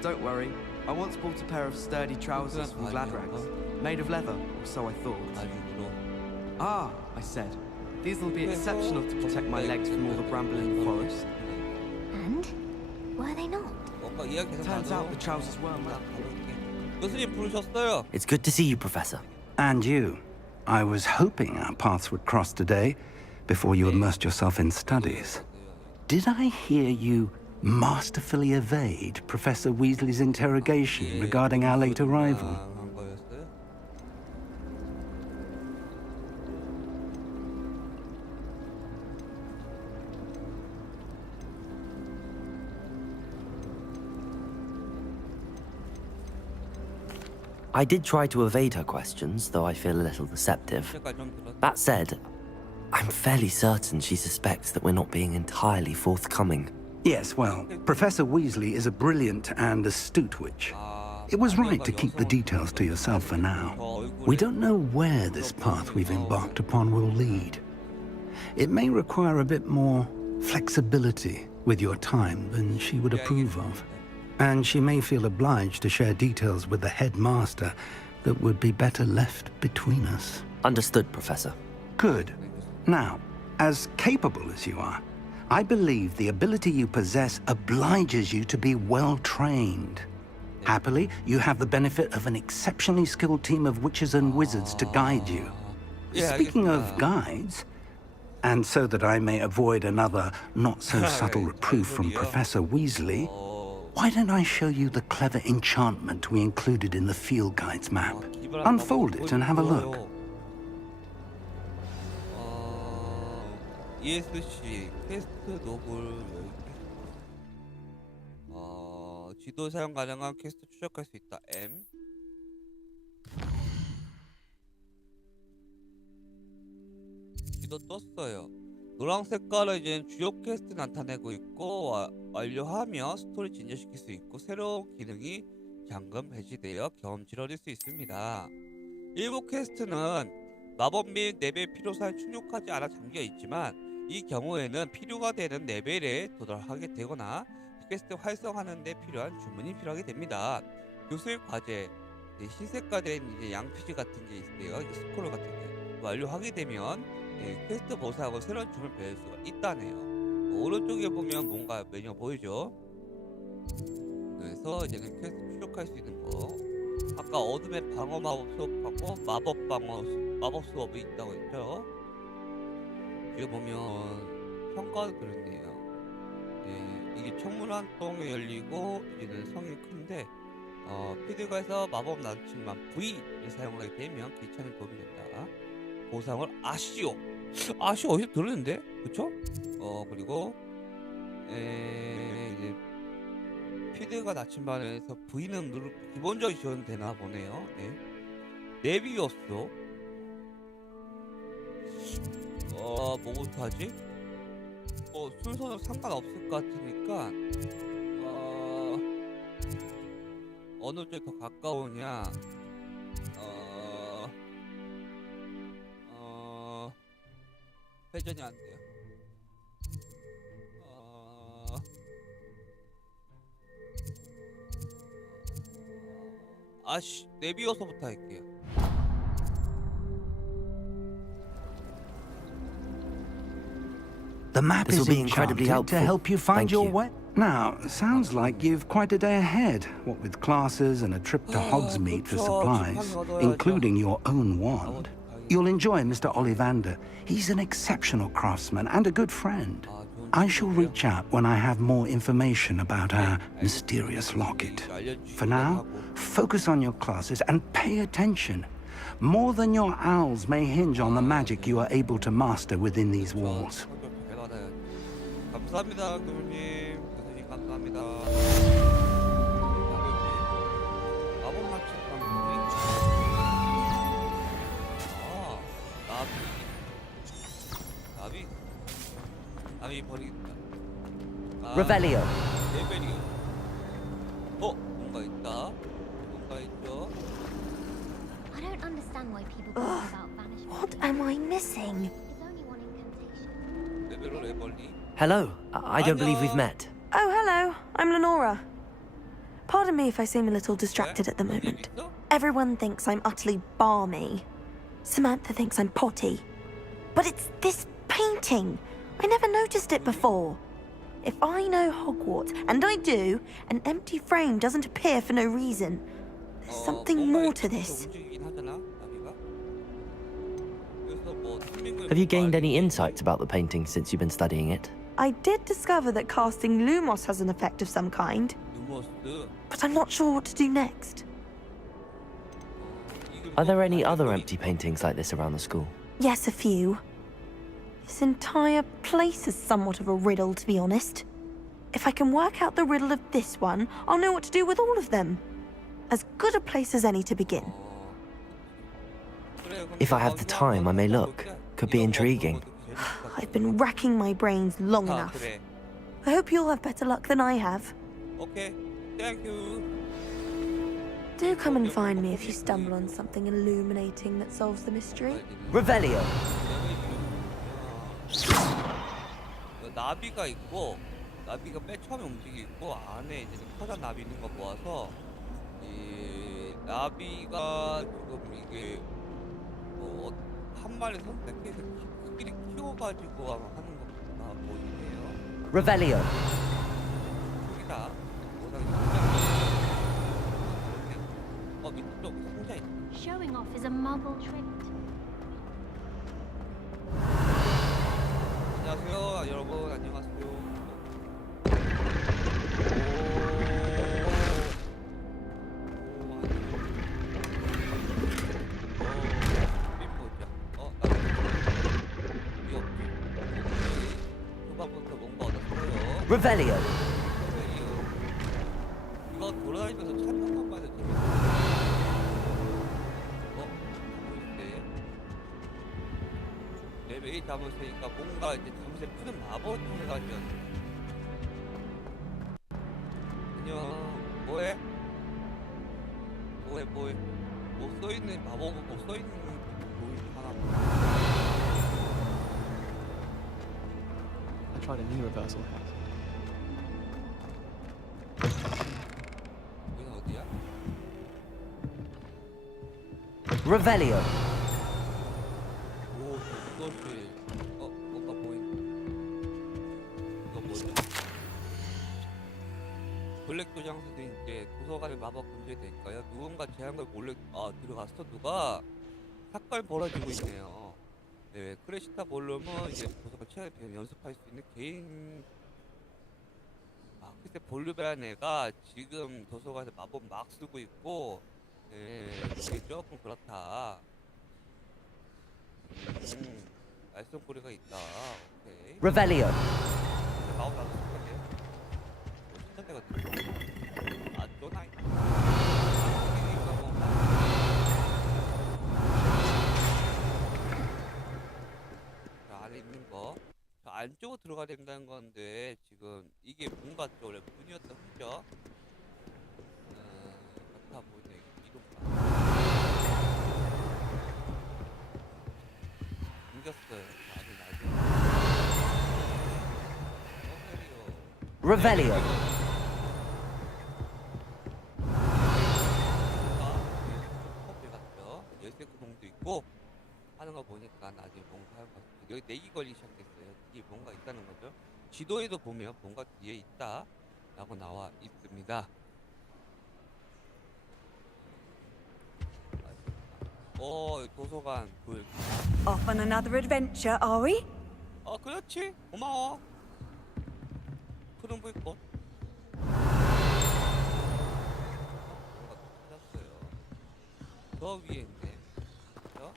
Don't worry. I once bought a pair of sturdy trousers from Gladrags, made of leather, or so I thought. Ah, I said. These will be exceptional to protect my legs from all the bramble in the forest. And? Were they not? Turns out the trousers were 교수님 부르셨어요. It's good to see you, Professor. And you. I was hoping our paths would cross today, before you immersed yourself in studies. Did I hear you masterfully evade Professor Weasley's interrogation regarding our late arrival? I did try to evade her questions, though I feel a little deceptive. That said, I'm fairly certain she suspects that we're not being entirely forthcoming. Yes, well, Professor Weasley is a brilliant and astute witch. It was right to keep the details to yourself for now. We don't know where this path we've embarked upon will lead. It may require a bit more flexibility with your time than she would approve of. And she may feel obliged to share details with the headmaster that would be better left between us. Understood, Professor. Good. Now, as capable as you are, I believe the ability you possess obliges you to be well trained. Happily, you have the benefit of an exceptionally skilled team of witches and wizards to guide you. Speaking of guides, and so that I may avoid another not-so-subtle reproof from Professor Weasley, why don't I show you the clever enchantment we included in the field guide's map? Unfold it and have a look. ESC 퀘스트 노블 지도 사용 가능한 퀘스트 추적할 수 있다. M 지도 떴어요. 노란 색깔은 이제 주요 퀘스트 나타내고 있고 완료하며 스토리 진행시킬 수 있고 새로운 기능이 잠금 해지되어 경험치를 얻을 수 있습니다. 일부 퀘스트는 마법 및 레벨 필요사에 충족하지 않아 잠겨 있지만 이 경우에는 필요가 되는 레벨에 도달하게 되거나 퀘스트 활성화하는 데 필요한 주문이 필요하게 됩니다. 교수의 과제, 흰색깔 된 이제 양피지 같은 게 있어요. 스크롤 같은 게 완료하게 되면 퀘스트 보상하고 새로운 주문을 배울 수가 있다네요. 오른쪽에 보면 뭔가 메뉴가 보이죠? 그래서 이제는 퀘스트 추적할 수 있는 거. 아까 어둠의 방어 마법 수업하고 마법 수업이 있다고 했죠? 여기 보면 평가도 그렇네요. 이게 청문 한 통에 열리고 이제는 성이 큰데 피드가에서 마법 나침반 V를 사용하게 되면 귀찮은 도움이 된다. 보상을 아시오 어디서 들었는데? 그쵸? 그리고 이제 피드가 나침반에서 V는 기본적으로 지원되나 보네요. 네비오스 뭐부터 하지? 순서는 상관없을 것 같으니까 어느 쪽이 더 가까우냐 회전이 안 돼요. 네비오서부터 할게요. The map This is will be incredibly enchanted to helpful. help you find Thank your you. way. Now, sounds like you've quite a day ahead, what with classes and a trip to Hogsmeade for supplies, including your own wand. You'll enjoy Mr. Ollivander. He's an exceptional craftsman and a good friend. I shall reach out when I have more information about our mysterious locket. For now, focus on your classes and pay attention. More than your owls may hinge on the magic you are able to master within these walls. 감사합니다, 교수님. 교수님 감사합니다. 마법 맞춤 나비 버리겠다. Revelio. 레벨이요. 뭔가 있다. 뭔가 있죠. I don't understand why people talk about banishment. What am I missing? There's only one incantation. 레벨로 레벌리. Hello. I don't believe we've met. Oh, hello. I'm Lenora. Pardon me if I seem a little distracted at the moment. Everyone thinks I'm utterly balmy. Samantha thinks I'm potty. But it's this painting. I never noticed it before. If I know Hogwarts, and I do, an empty frame doesn't appear for no reason. There's something more to this. Have you gained any insights about the painting since you've been studying it? I did discover that casting Lumos has an effect of some kind, but I'm not sure what to do next. Are there any other empty paintings like this around the school? Yes, a few. This entire place is somewhat of a riddle, to be honest. If I can work out the riddle of this one, I'll know what to do with all of them. As good a place as any to begin. If I have the time, I may look. Could be intriguing. I've been racking my brains long enough. I hope you'll have better luck than I have. Okay, thank you. Do come and find me if you stumble on something illuminating that solves the mystery. Revelio. 나비가 있고 나비가 맨 처음에 움직이고 안에 이제 커다란 나비 있는 거 모아서 이 나비가 지금 이게 한 마리 선택해서 스킬이 키워가지고 아마 하는 것보다 보이네요. Revelio. 여기다 밑쪽 상자 있다. Showing off is a muggle trick. 안녕하세요, 여러분. 안녕하세요. Revelio. 이거 돌아다니면서 촬영만 봐도 재밌어. 보이는데? 내 매일 잠을 새니까 뭔가 이제 잠새 푸는 마법을 통해가지고. 안녕. 뭐해? 뭐해? 뭐 써있는 마법은 뭐 써있는 뭐 하나. I tried a new reversal hack. 여기는 어디야? Revelio. 오, 그것이 뭔가 이거 뭐지? 블랙 도장서도 이제 도서관의 마법 금지될까요? 누군가 제한걸 몰래 들어갔어. 누가 사건 벌어지고 있네요. 네, 크레시타 볼룸은 이제 도서관 최근에 배운 연습할 수 있는 개인 그때 볼륨이라는 애가 지금 도서관에서 마법 막 쓰고 있고, 그게 조금 그렇다. 말썽거리가 있다. 오케이. Revelio. 마법 나도 쓸 건데. 진짜 내가 쪼나이. 자, 안에 있는 거. 안쪽으로 들어가야 된다는 건데 지금 이게 뭔가 또 원래 문이었던 거죠? 같아 보이네. 이동가 생겼어요. 아직 Revelio. 커피 같죠? 열쇠 구멍도 있고 하는 거 보니까 나중에 뭔가 하는 것 같아요. 여기 내기 걸리기 시작했어요. 이게 뭔가 있다는 거죠. 지도에도 보면 뭔가 뒤에 있다 라고 나와 있습니다. 도서관 불. Off on another adventure, are we? 그렇지. 고마워. 푸른 불꽃. 뭔가 찾았어요. 저 위에 있네. 그죠?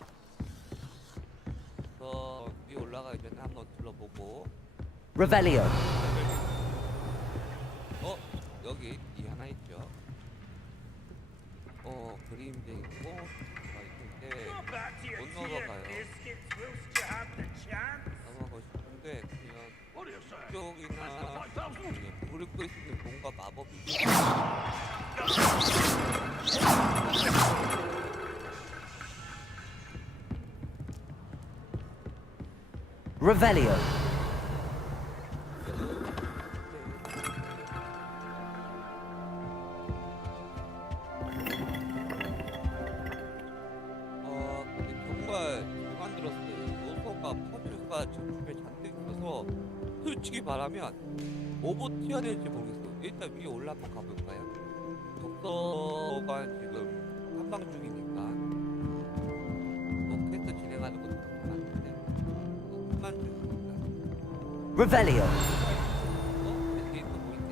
저 위에 올라가기 전에 한번 둘러보고. Revelio. 여기 이 하나 있죠. 그림도 있고 있는데 못 넘어가요. 넘어가고 싶은데 그냥 이쪽이나 불을 끌 수 있는 뭔가 마법이 Revelio. 근데 정말 잘 만들었어요. 요소가 퍼즐가 주변에 잔뜩 있어서 솔직히 말하면 뭐부터 튀어야 될지 모르겠어요. 일단 위에 올라 한번 가볼까요? 독서관 지금 탐방 중이니까 퀘스트 진행하는 것도 많은데 그만 중입니다. Revelio. 뒤에 또 보이네.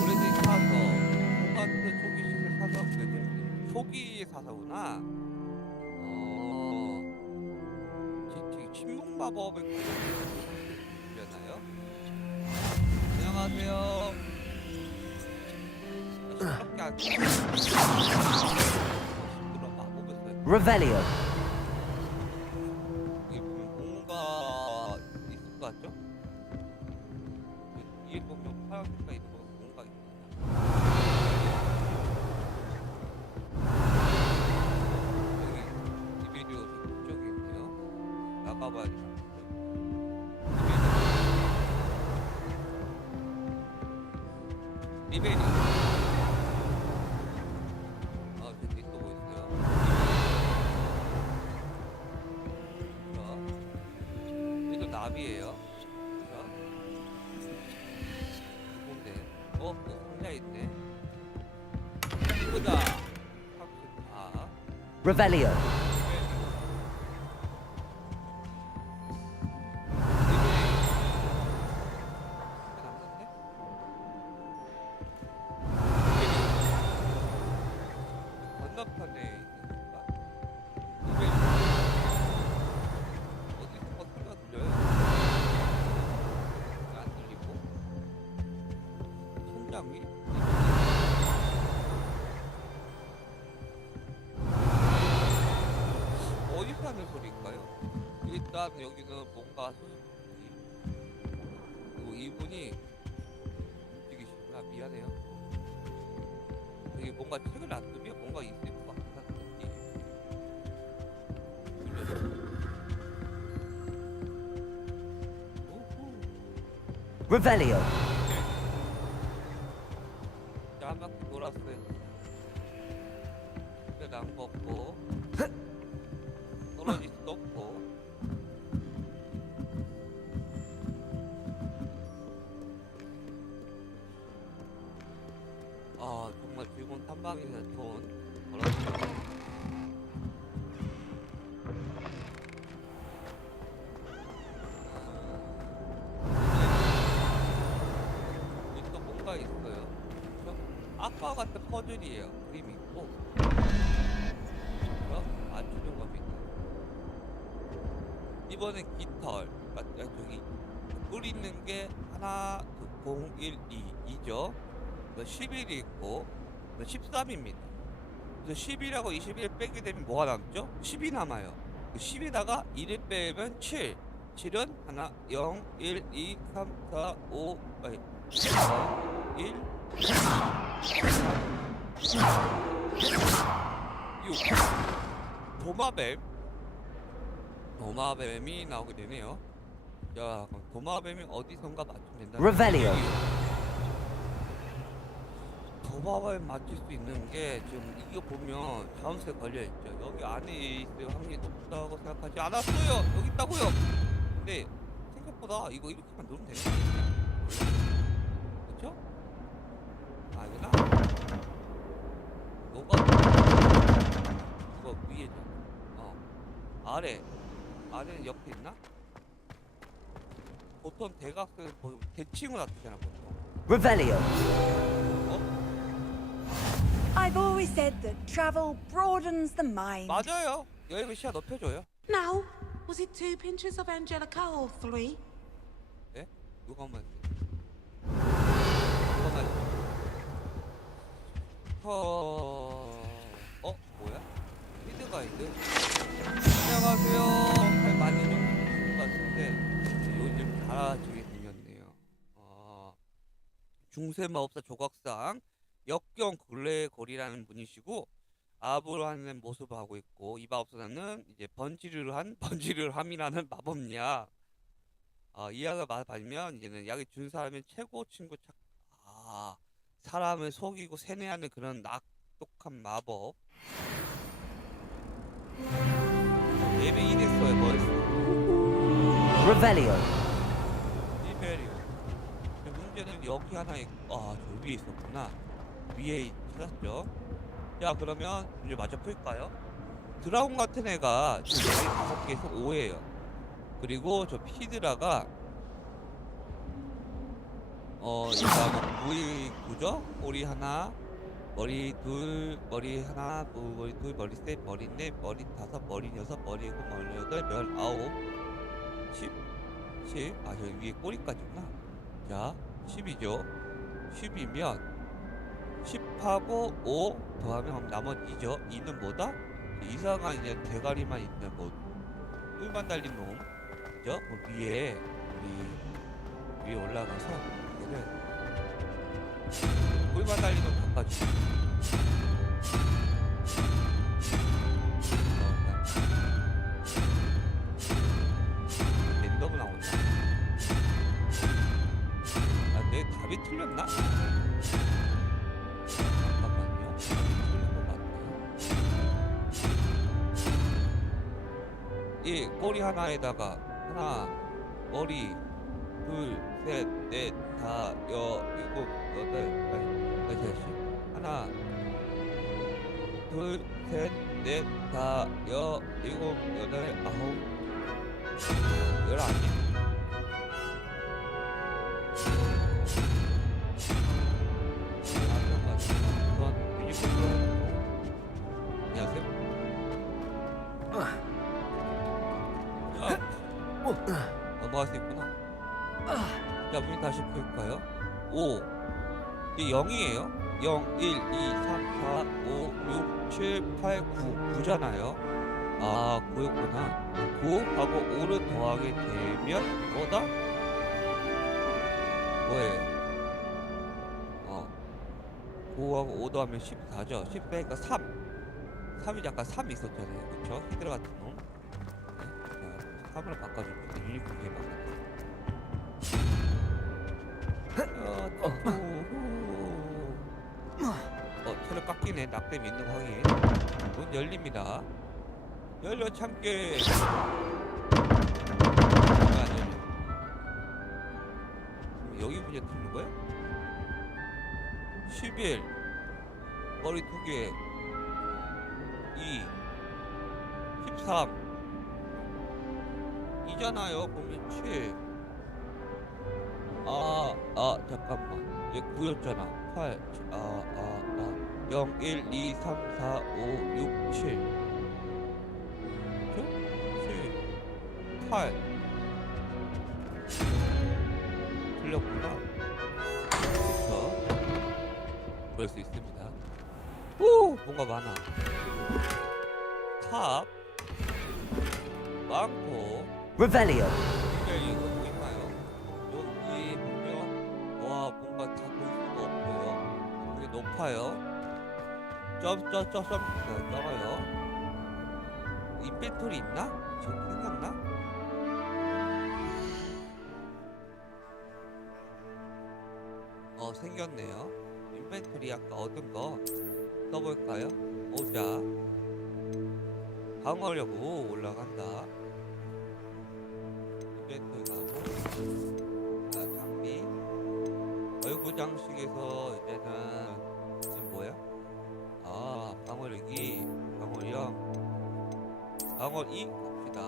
오래된 사서 호그와트 초기식을 사서 그래도 초기 사서구나. 침묵 마법을 쓰려나요? 안녕하세요. 시끄럽게 안 마법을 써요. Revelio. 이게 뭔가 있을 것 같죠? 위에 보면 파란색깔 있는 거 뭔가 있습니다. 여기 이베리오 저쪽에 있네요. 나가봐야겠다. 이베리오. 답이에요. 그죠? 근데 또 상자 있네. 보자. 34. Revelio. 건너편에 있는가? 어디서 소리가 들려요? 안 들리고 천장이? 어디서 하는 소리일까요? 일단 여기는 뭔가 소식이 그리고 이분이 움직이시구나. 미안해요. 여기 뭔가 책을 안 뜨면 뭔가 있을 것 같다는 느낌. Revelio. 자, 한 바퀴 돌았어요. 안 걷고 떨어질 수도 없고. 아, 정말 즐거운 탐방에서 돈 벌었어요. 여기 또 뭔가 있어요. 그렇죠? 아까 같은 퍼즐이에요. 그림이 있고. 맞추는 겁니다. 이번엔 깃털. 저기 뿔 있는 게 하나, 0, 1, 2죠. 11이 있고 13입니다. 그래서 11하고 21 빼게 되면 뭐가 남죠? 10이 남아요. 10에다가 1을 빼면 7. 7은 하나, 0, 1, 2, 3, 4, 5, 1, 6. 도마뱀이 나오게 되네요. 자, 그럼 도마뱀이 어디선가 맞추면 된다. Revelio. 도마뱀 맞출 수 있는 게 지금 이거 보면 자음수에 걸려 있죠. 여기 안에 있을 확률이 높다고 생각하지 않았어요. 여기 있다고요. 근데 생각보다 이거 이렇게만 누르면 되는 거예요. 그렇죠? 아니구나. 이거 위에죠. 아래는 옆에 있나? 보통 대각선 대칭으로 놔두잖아 보통. Revelio. I've always said that travel broadens the mind. 맞아요. 여행을 시야 넓혀줘요. Now, was it 2 pinches of Angelica or 3? 네? 누가 말했어? 뭐야? 피드 가이드? 안녕하세요. 할 많이 좀 있는 것 같은데 요즘 달아지게 생겼네요. 중세마법사 조각상 역경 굴레골이라는 분이시고 아부를 하는 모습을 하고 있고, 이 마법사는 이제 번지르함이라는 마법약. 이 약을 받으면 이제는 약이 준 사람의 최고 친구 사람을 속이고 세뇌하는 그런 악독한 마법. 예배 1했어요. 뭐했어? Revelio. 리베리오. 문제는 여기 하나 있고, 저 위에 있었구나. 위에 찾았죠. 자, 그러면 이제 마저 풀까요? 드라곤 같은 애가 지금 5개에서 5예요. 그리고 저 피드라가 얘가 무이 9죠? 꼬리 하나, 머리 둘, 머리 하나, 머리 둘, 머리 셋, 머리 넷, 머리 다섯, 머리 여섯, 머리 일곱, 머리 여덟, 열 아홉, 10. 저 위에 꼬리까지구나. 자, 10이죠. 10이면 10하고 5 더하면 나머지 2죠. 2는 뭐다? 이상한 이제 대가리만 있는 뿔만 달린 놈. 그죠? 위에 올라가서 얘를 뿔만 달린 놈 바꿔주고. 랜덤 나온다. 내 답이 틀렸나? 잠깐만요. 틀린 것 같네. 이 꼬리 하나에다가 하나, 머리 둘, 셋, 넷, 다, 여, 일곱, 여덟, 다시 하나 둘, 셋, 넷, 다, 여, 일곱, 여덟, 아홉, 열 아니야? 넘어갈 수 있구나. 자, 문이 다시 풀까요? 5 이게 0이에요 0, 1, 2, 3, 4, 5, 6, 7, 8, 9 9잖아요. 아 9였구나. 9하고 5를 더하게 되면 뭐다? 뭐예요? 9하고 5 더하면 14죠. 10 빼니까 3 3이 약간 3 있었잖아요. 그쵸? 히드라 같은 놈. 네. 자, 3으로 바꿔줄게요. 유니콘에 체력 깎이네. 낙뎀 있는 거 확인. 문 열립니다. 열려 참깨. 여기 문제 틀린 거야? 11 머리 2개 2 13 이잖아요. 보면 7 잠깐만 얘 9였잖아. 8 0 1 2 3 4 5 6 7 그쵸? 7 8 틀렸구나. 그쵸? 볼 수 있습니다. 오! 뭔가 많아. 탑 많고 Revelio. 이거 보이나요? 여기 보면 와 뭔가 다 볼 수가 없고요. 이게 높아요. 점어요. 인벤토리 있나? 지금 생겼나? 생겼네요. 인벤토리 아까 얻은 거 써볼까요? 오자 방어력 오 올라간다. 인벤토리 가고 장비 얼굴 장식에서 이제는 지금 뭐야? 방어력이 방어 2 갑시다.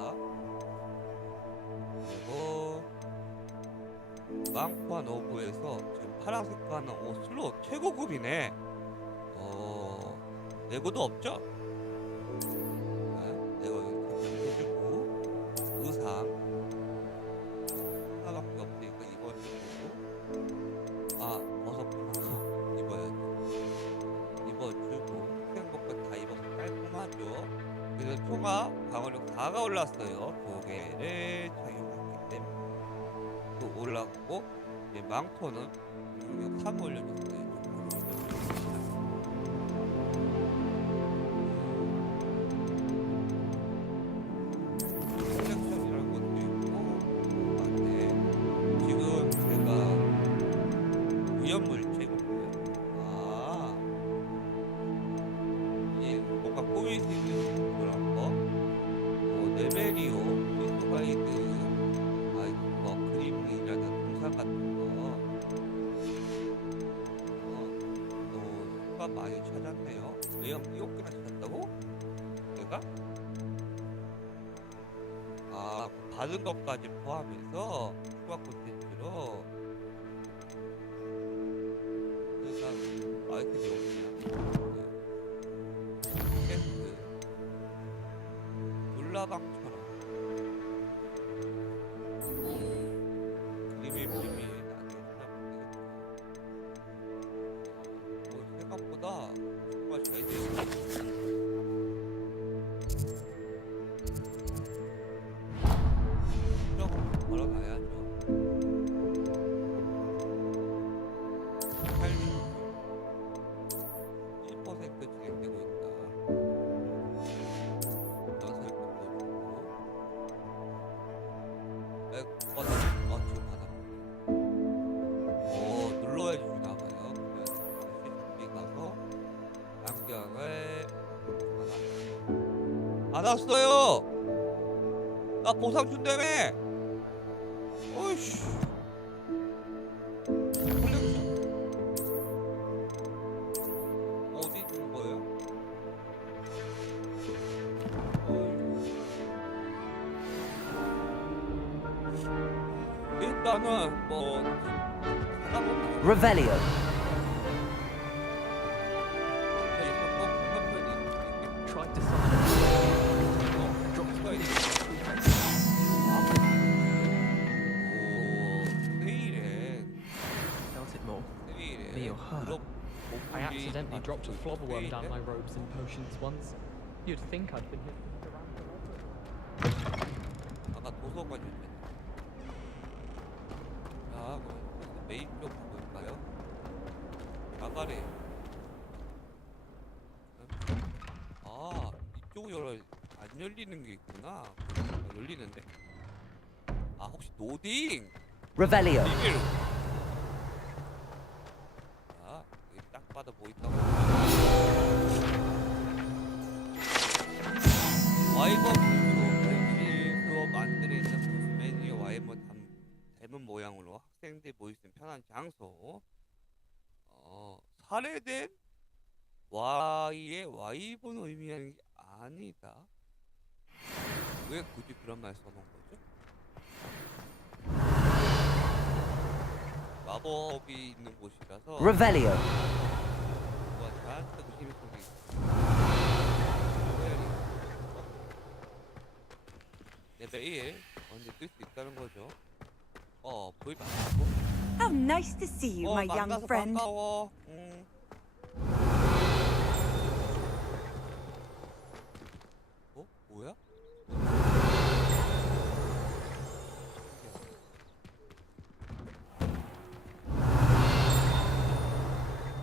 그리고 망파 노브에서 지금 파란색 가는 슬롯 최고급이네. 내고도 없죠? 내고 해주고 의상 하나밖에 없으니까 입어주고 벗었구나. 입어주고 생각보다 다 입어서 깔끔하죠. 그래서 총합 방어력 4가 올랐어요. 2개를 착용했기 때문에 또 올랐고 이제 망토는 능력 3 올려줬어요. 셀렉션이라는 것도 있고 맞네. 지금 제가 위험물체 이제 뭔가 꾸밀 수 있는 그런 거 레벨이요 미스가이드 그림이라든 동상 같은 거 또 많이 찾았네요. 왜요? 7개나 찾았다고? 내가? 받은 것까지 포함해서 추가 콘텐츠로 일단 아이템이 없냐. 퀘스트 물라방처럼 그림의 그림이 나중에 찾아보면 되겠죠. 생각보다 정말 잘 되어 걸어놔야죠. 살림 1% 진행되고 있다. 연설도 보여주고 지금 받았네. 눌러야지 나가요. 그러면 다시 가서 안경을 안 왔어요. 나 보상 준다며. 오씨. 어디 있는 거예요? 일단은 뭐 Revelio. Tried to Felt it more. Me or her? I accidentally dropped a flobberworm down my robes and potions once. You'd think I'd been hit with a tarantula. 아까 도서관이었네. 자, 메인 쪽 볼까요? 나가래. 아, 이쪽 안 열리는 게 있구나. 열리는데. 아, 혹시 노딩? Revelio. 아, 여기 딱 봐도 뭐 있다고. 와이버 수업 만들어 있는 메뉴 와이버 닮은 모양으로 학생들이 모일 수 있는 편한 장소. 살해된 Y의 Y본 의미하는 게 아니다. 왜 굳이 그런 말 써놓은 거죠? 마법이 있는 곳이라서 Revelio. 누가 잔뜩 의심이 속에 레벨 1 언제 뜰 수 있다는 거죠. 보이 반갑고. How nice to see you, my young 만나서 friend. 반가워. 뭐야?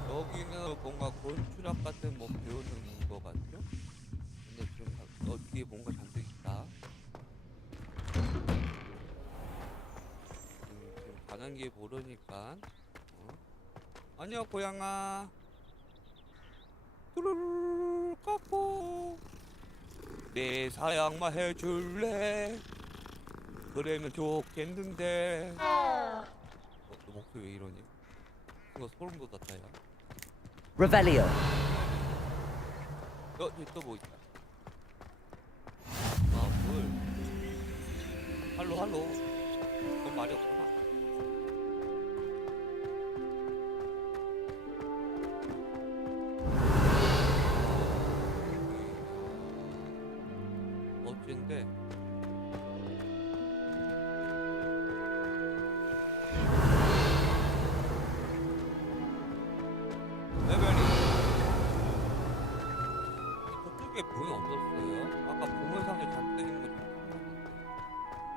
여기는 뭔가 곤추락 같은 뭐 배우는 거 같죠? 근데 지금 뒤에 뭔가 잔뜩 있다. 지금 가는 길 모르니까. 안녕 고양아. 뚜루루루 까꿍. 내 사양만 해줄래? 그러면 좋겠는데. 너 목소리 왜 이러니? 이거 소름 돋았다 야. Revelio. 여기 또 뭐 있다. 물. 할로. 그건 말이 없구나. 멋진데. 레벨이 저쪽에 문은 없었어요. 아까 보물상에 잔뜩 있는 거 좀 봤는데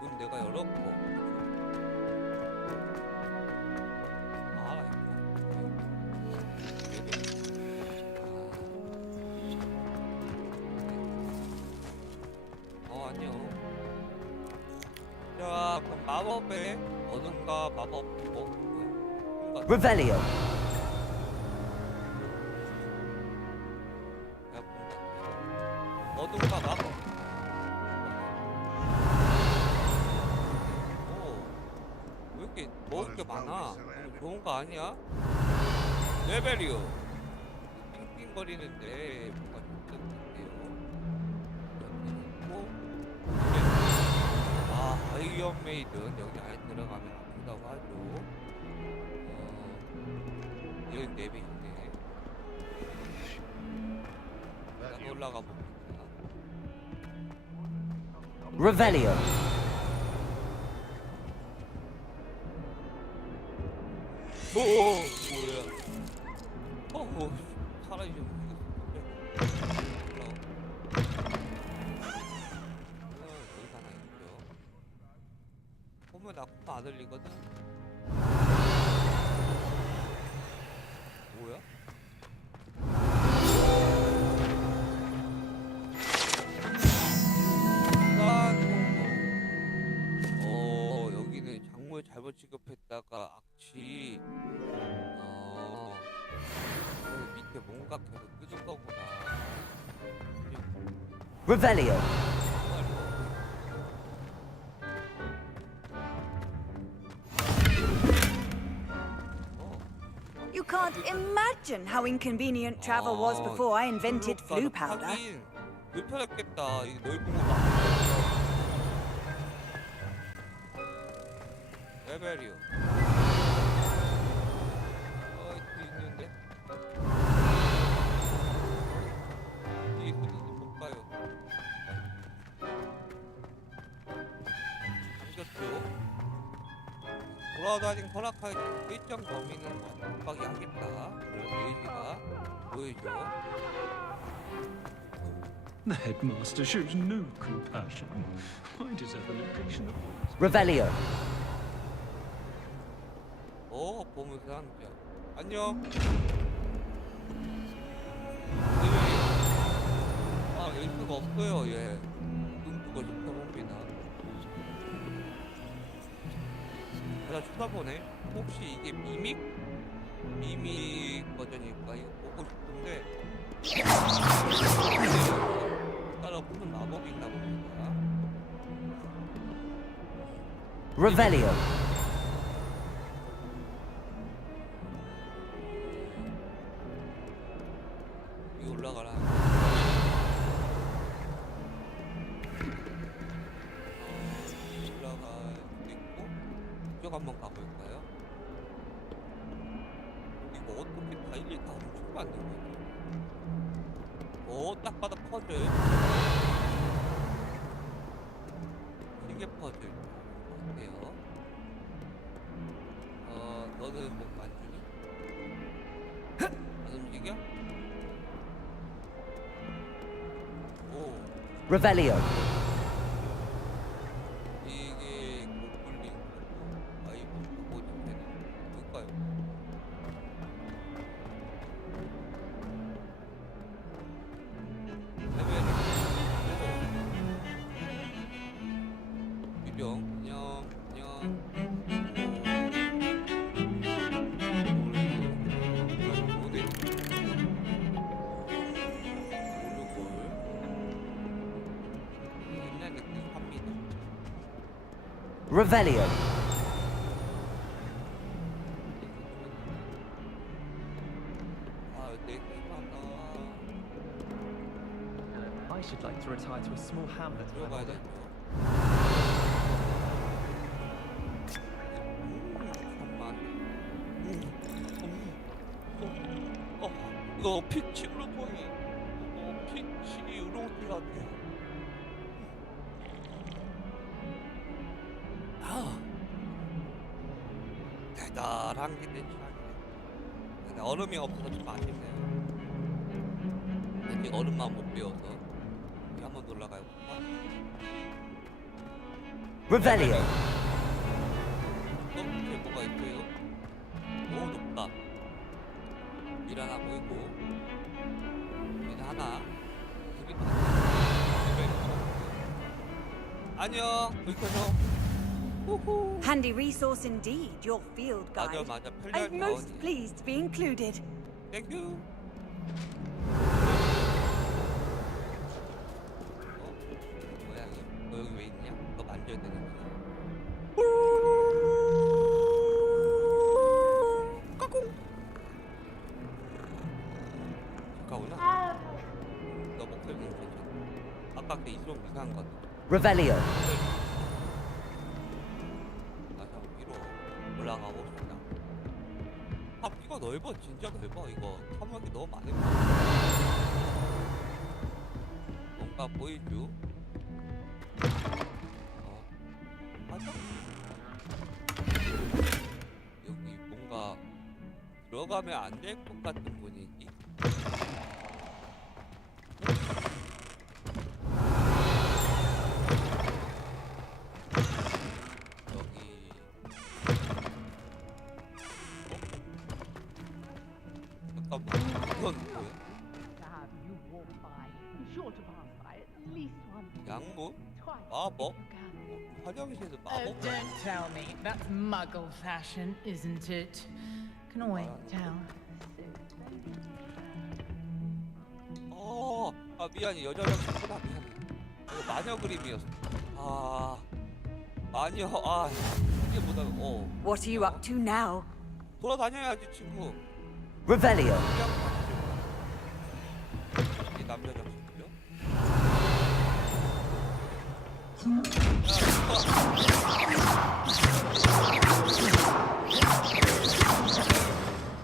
문 내가 열었고. 안녕. 자, 그럼 마법에 어딘가 마법 Revelio. 어딘가 마법. 왜 이렇게 먹을 게 많아? 너무 좋은 거 아니야? 레벨이요. 띵띵거리는데 뭔가 좀 아이언 메이든 여기 안에 들어가면 아프다고 하죠. 여기 맵이 있네. 일단 올라가 봅니다. Revelio. 뭐야? 살아있는 보면 나 코가 안 흘리거든? 뭐야? 여기는 작물 잘못 취급했다가 악취 밑에 뭔가 계속 뜯은 거구나. Revelio. can't imagine how inconvenient travel was before I invented flu powder. 하긴 불편했겠다. 이게 넓은 거 봐. 레벨이요. 또 있는데? 뒤에 있는지 못 봐요. 잠겼죠? 돌아다닌 허락할 일정 범위는 완벽하게 하겠다. 그런 의지가 보이죠. The headmaster shows no compassion. Why does every location Revelio. 보물 상자. 안녕. 열 수가 없어요, 얘. 눈뜨고 싶어봅니다. 나 쳐다보네. 혹시 이게 미믹? 미믹 버전일까? 이거 보고 싶은데. 따라 무슨 마법이 있나 봅니다. Revelio. 여기 올라가라. 올라갈 수도 있고 이쪽 한번 가볼까요? 이거 어떻게 다일리 다 훔치고 만든 거지? 딱 봐도 퍼즐. 시계 퍼즐 어때요? 너는 뭐 만주니? 안 움직여? Revelio. 이게 고블린 아이폰 보고 되는 뭘까요? 유령 안녕 Revelio. I should like to retire to a small hamlet where 들어가야 돼. 이거 피치 우르통이 피치 우르통 같아. 달달한 게 내 취향이네. 근데 얼음이 없어서 좀 아쉽네요. 아직 얼음만 못 배워서 여기 한번 놀러가요. Revelio. 뒤에 뭐가 있고요? 오 높다. 일 하나 보이고 일 하나 둘이 안녕 불켜줘. Handy resource indeed, your field guide. 맞아 I'm most pleased to be included. Thank you. 뭐야 이거? 너 여기 왜 있냐? 너 만져야 되는 거야. 까꿍. 가오나? 너 목소리 괜찮아. 아까 그 이스롬 이상한 거 같아. Revelio. 올라가고 싶다. 앞뒤가 넓어, 진짜 넓어. 이거 탐험이 너무 많이 뭔가 보이죠? 맞아? 여기 뭔가 들어가면 안 될 것 같은 분위기? 양보? 마법? 화장실에서 마법? Don't tell me. That's muggle fashion, isn't it? Can always tell. 미안해. 여자 장수구나. 미안해. 이거 마녀 그림이었어. 마녀. 이게 뭐다. What are you up to now? 돌아다녀야지 친구. Revelio. 이 남자 장식이죠.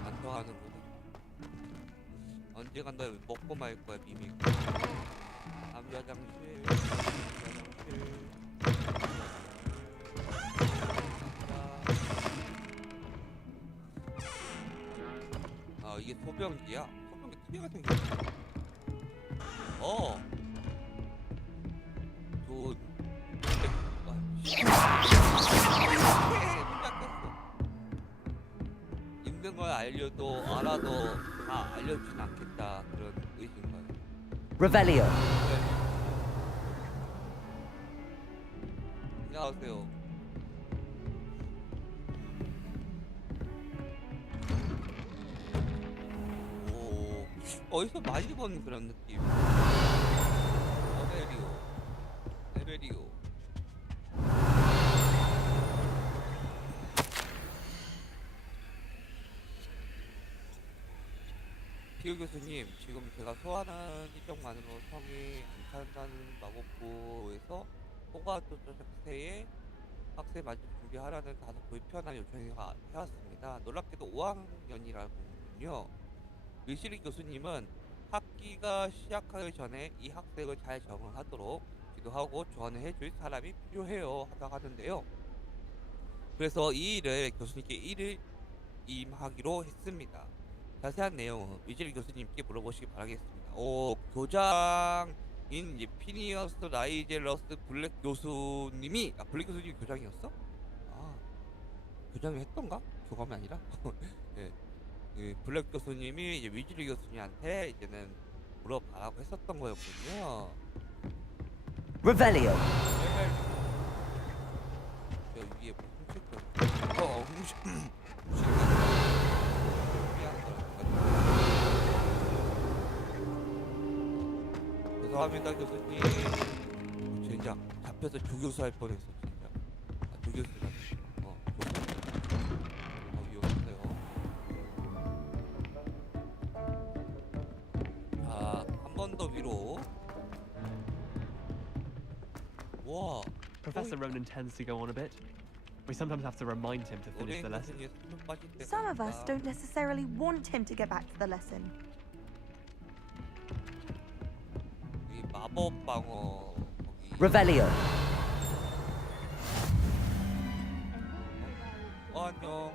안 좋아하는구나. 언제 간다 먹고 말 거야 미미. 남자 장식. 아 이게 소변기야? 소변기 특이하게 생겼어. 좋은. 있는 걸 알아도 다 알려주진 않겠다 그런 의지인 거예요. Revelio. 안녕하세요. 오, 어디서 많이 본 그런 느낌. 레벨이오. 피우 교수님, 지금 제가 소환한 일정만으로 성이 안 찬다는 마법부에서 호그와트 학생의 학생 만족 준비하라는 다소 불편한 요청이 해왔습니다. 놀랍게도 5학년이라군요. 위슬리 교수님은 학기가 시작하기 전에 이 학생을 잘 적응하도록 지도하고 조언을 해줄 사람이 필요해요 하다고 하는데요. 그래서 이 일을 교수님께 일을 임하기로 했습니다. 자세한 내용은 위즐리 교수님께 물어보시기 바라겠습니다. 교장인 이제 피니어스 라이젤러스 블랙 교수님이 블랙 교수님이 교장이었어? 교장을 했던가? 교감이 아니라? 네. 블랙 교수님이 이제 위즐리 교수님한테 이제는 물어봐라고 했었던 거였군요. Revelio. 저 위에 훔쳤던. 죄송합니다 교수님. 진짜 잡혀서 조교수 할 뻔했어 진짜. 조교수라. 위험했어요. 한 번 더 위로. 와. Professor Ronan tends to go on a bit. We sometimes have to remind him to finish the lesson. Some of us don't necessarily want him to get back to the lesson. 마법 방어. Revelio. 안녕.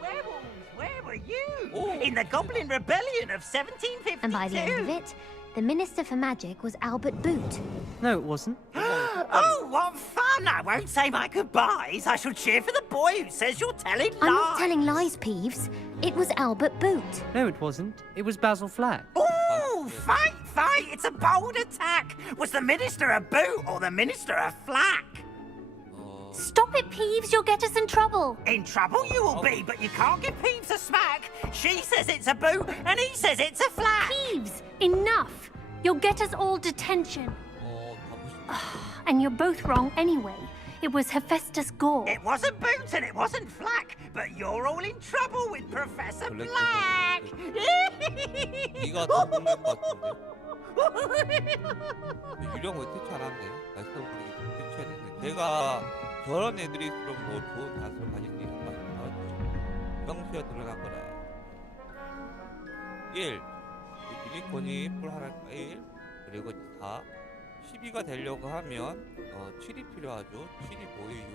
Werewolves, where were you? In the Goblin Rebellion of 1752. And by the end of it, the Minister for Magic was Albert Boot. No, it wasn't. Oh, what fun! I won't say my goodbyes. I shall cheer for the boy who says you're telling lies. I'm not telling lies, Peeves. It was Albert Boot. No, it wasn't. It was Basil Flack. Oh, fight! It's a bold attack. Was the Minister a boot or the Minister a flack? Stop it, Peeves. You'll get us in trouble. In trouble you will be, but you can't give Peeves a smack. She says it's a boot and he says it's a flack. Peeves, enough. You'll get us all detention. And you're both wrong anyway. It was Hephaestus Gore. It wasn't boot and it wasn't flack, but you're all in trouble with Professor Black. 네가 더 놀랄 것 같은데. 유령 왜 퇴치 안 한대? 말씀드리기 퇴치해야 되는데 제가 저런 애들일수록 뭐 좋은 단서를 가질 수 있을 것 같습니다. 명시가 드러나거라. 1. 유니콘이 뿔 하나니까 1. 그리고 4. 12가 되려고 하면 7이 필요하죠. 7이 뭐예요?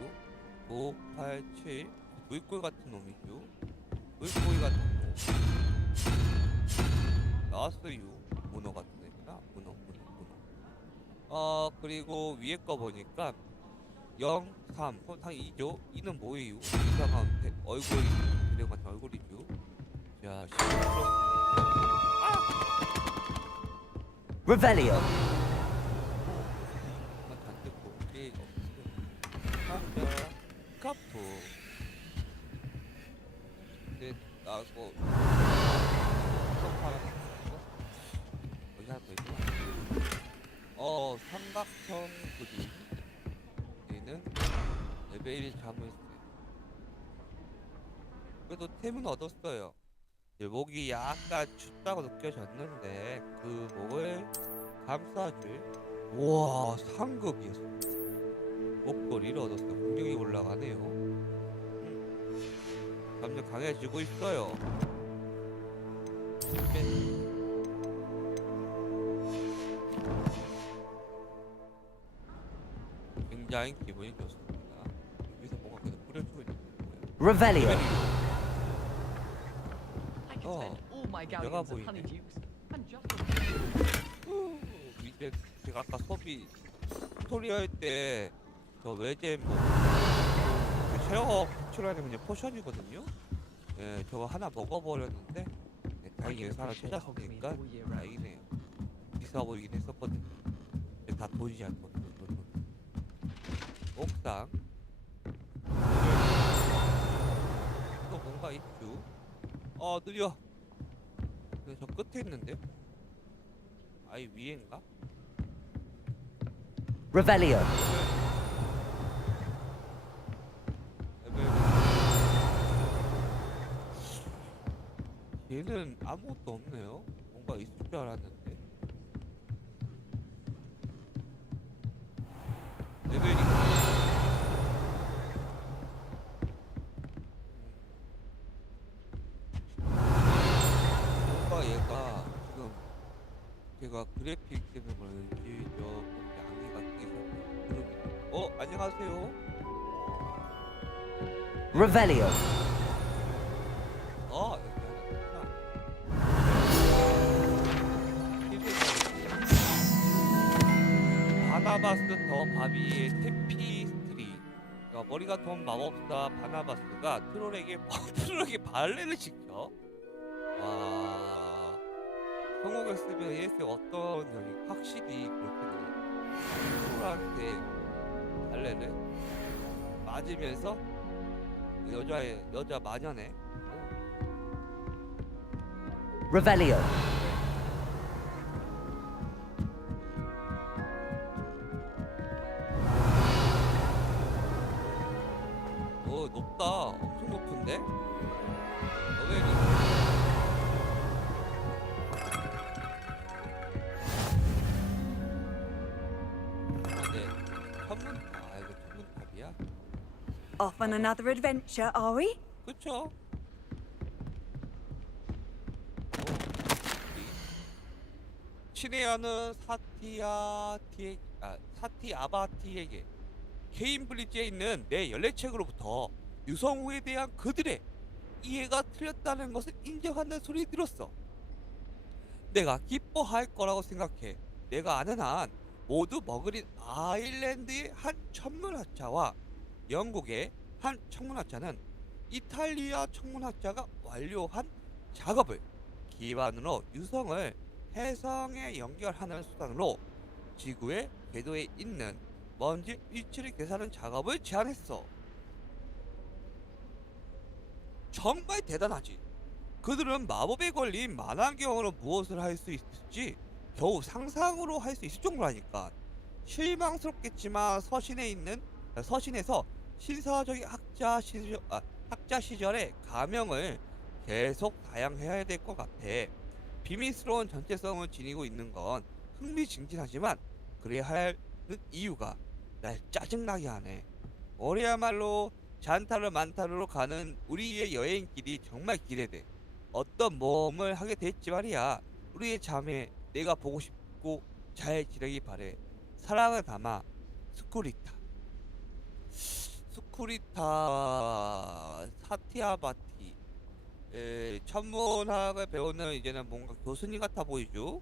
5, 8, 7. 물고기 같은 놈이죠. 물고기 같은 놈. 나왔어요. 문어 같은 애구나. 문어. 그리고 위에 거 보니까 0, 3, 그럼 당 2죠. 2는 뭐예요? 이상한 얼굴이 그냥 같은 얼굴이죠. 자, 10으로 Revelio. 카프. 근데 나고 여기 하나 더 있구나. 삼각형 그림. 얘는 레벨이 잠을 했어요. 그래도 템은 얻었어요. 목이 약간 춥다고 느껴졌는데 그 목을 감싸줄 우와 상급이었어. 목걸이를 얻었어. 공격이 올라가네요. 점점 강해지고 있어요. 굉장히 기분이 좋습니다. 여기서 뭔가 계속 뿌려주고 있는 거예요. Revelio. All my 내가 galleons of 보이네. honeydukes and just 이제 제가 아까 소비 튜토리얼 때 저 외제 뭐 체력 추출하는 그냥 포션이거든요. 예, 저거 하나 먹어버렸는데 네, 다행히 하나 찾았으니까 다행이네요. 비싸 보이긴 했었거든요. 근데 다 돈이지 않거든요. 옥상 또 뭔가 있죠. 느려. 근데 저 끝에 있는데요? 아이 위엔가? Revelio. 얘는 아무것도 없네요. 뭔가 있을 줄 알았는데. 레벨이 뭔가 얘가 지금 제가 그래픽 때문에 그런지 조금 양해가 끼서 안녕하세요. Revelio. 바나바스 더 바비의 테피스트리. 그러니까 머리가 돈 마법사 바나바스가 트롤에게 발레를 시켜. 와, 성공했으면 예수의 어떤 영이 확실히 그렇게 트롤한테 발레를 맞으면서 여자 마녀네. Revelio. 높다. 엄청 높은데? 레벨이 이거 천문탑이야? Off on another adventure, are we? 그쵸? 친애하는 사티아바티에게 케임브리지에 있는 내 연례책으로부터 유성우에 대한 그들의 이해가 틀렸다는 것을 인정한다는 소리 들었어. 내가 기뻐할 거라고 생각해. 내가 아는 한 모두 머그린 아일랜드의 한 천문학자와 영국의 한 천문학자는 이탈리아 천문학자가 완료한 작업을 기반으로 유성을 해성에 연결하는 수단으로 지구의 궤도에 있는 먼지 위치를 계산하는 작업을 제안했어. 정말 대단하지. 그들은 마법에 걸린 만화경으로 무엇을 할 수 있을지 겨우 상상으로 할 수 있을 정도라니까. 실망스럽겠지만 서신에서 신사적인 학자 시절의 가명을 계속 사양해야 될 것 같아. 비밀스러운 전체성을 지니고 있는 건 흥미진진하지만 그래야 하는 이유가 날 짜증나게 하네. 올해야말로 잔타르 만타르로 가는 우리의 여행길이 정말 기대돼. 어떤 모험을 하게 될지 말이야. 우리의 자매 내가 보고 싶고 잘 지내기 바래. 사랑을 담아 스쿠리타 사티아바티. 천문학을 배우는 이제는 뭔가 교수님 같아 보이죠?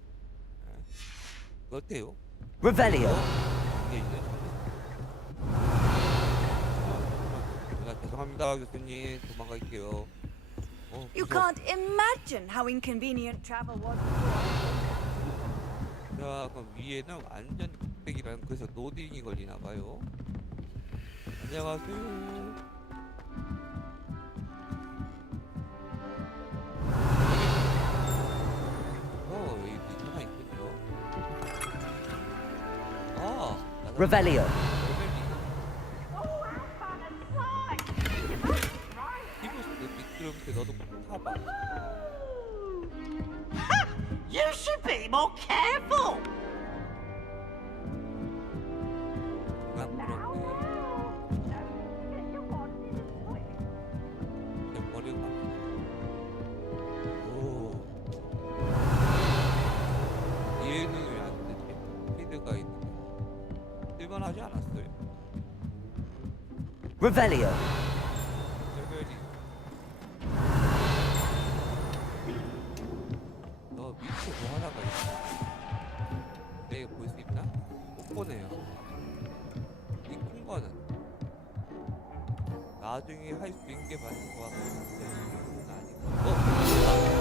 어때요? Revelio. 죄송합니다 교수님. 도망갈게요. You can't imagine how inconvenient travel was before. 자, 그럼 위에는 완전 뚝배기라는, 그래서 노딩이 걸리나봐요. 안녕하세요. 여기 하나 있군요. Revelio. 미끄럼새 너도 타봐. You should be more careful. 얘는 왜 안 되지? 피드가 있는 쓸만하지 않았어요. Revelio. 레벨이 너 밑에 뭐 하나가 있어. 내가 볼 수 있나? 못 보네요. 이 큰 거는 나중에 할 수 있는 게 맞는 거 같은데 이건 아니고.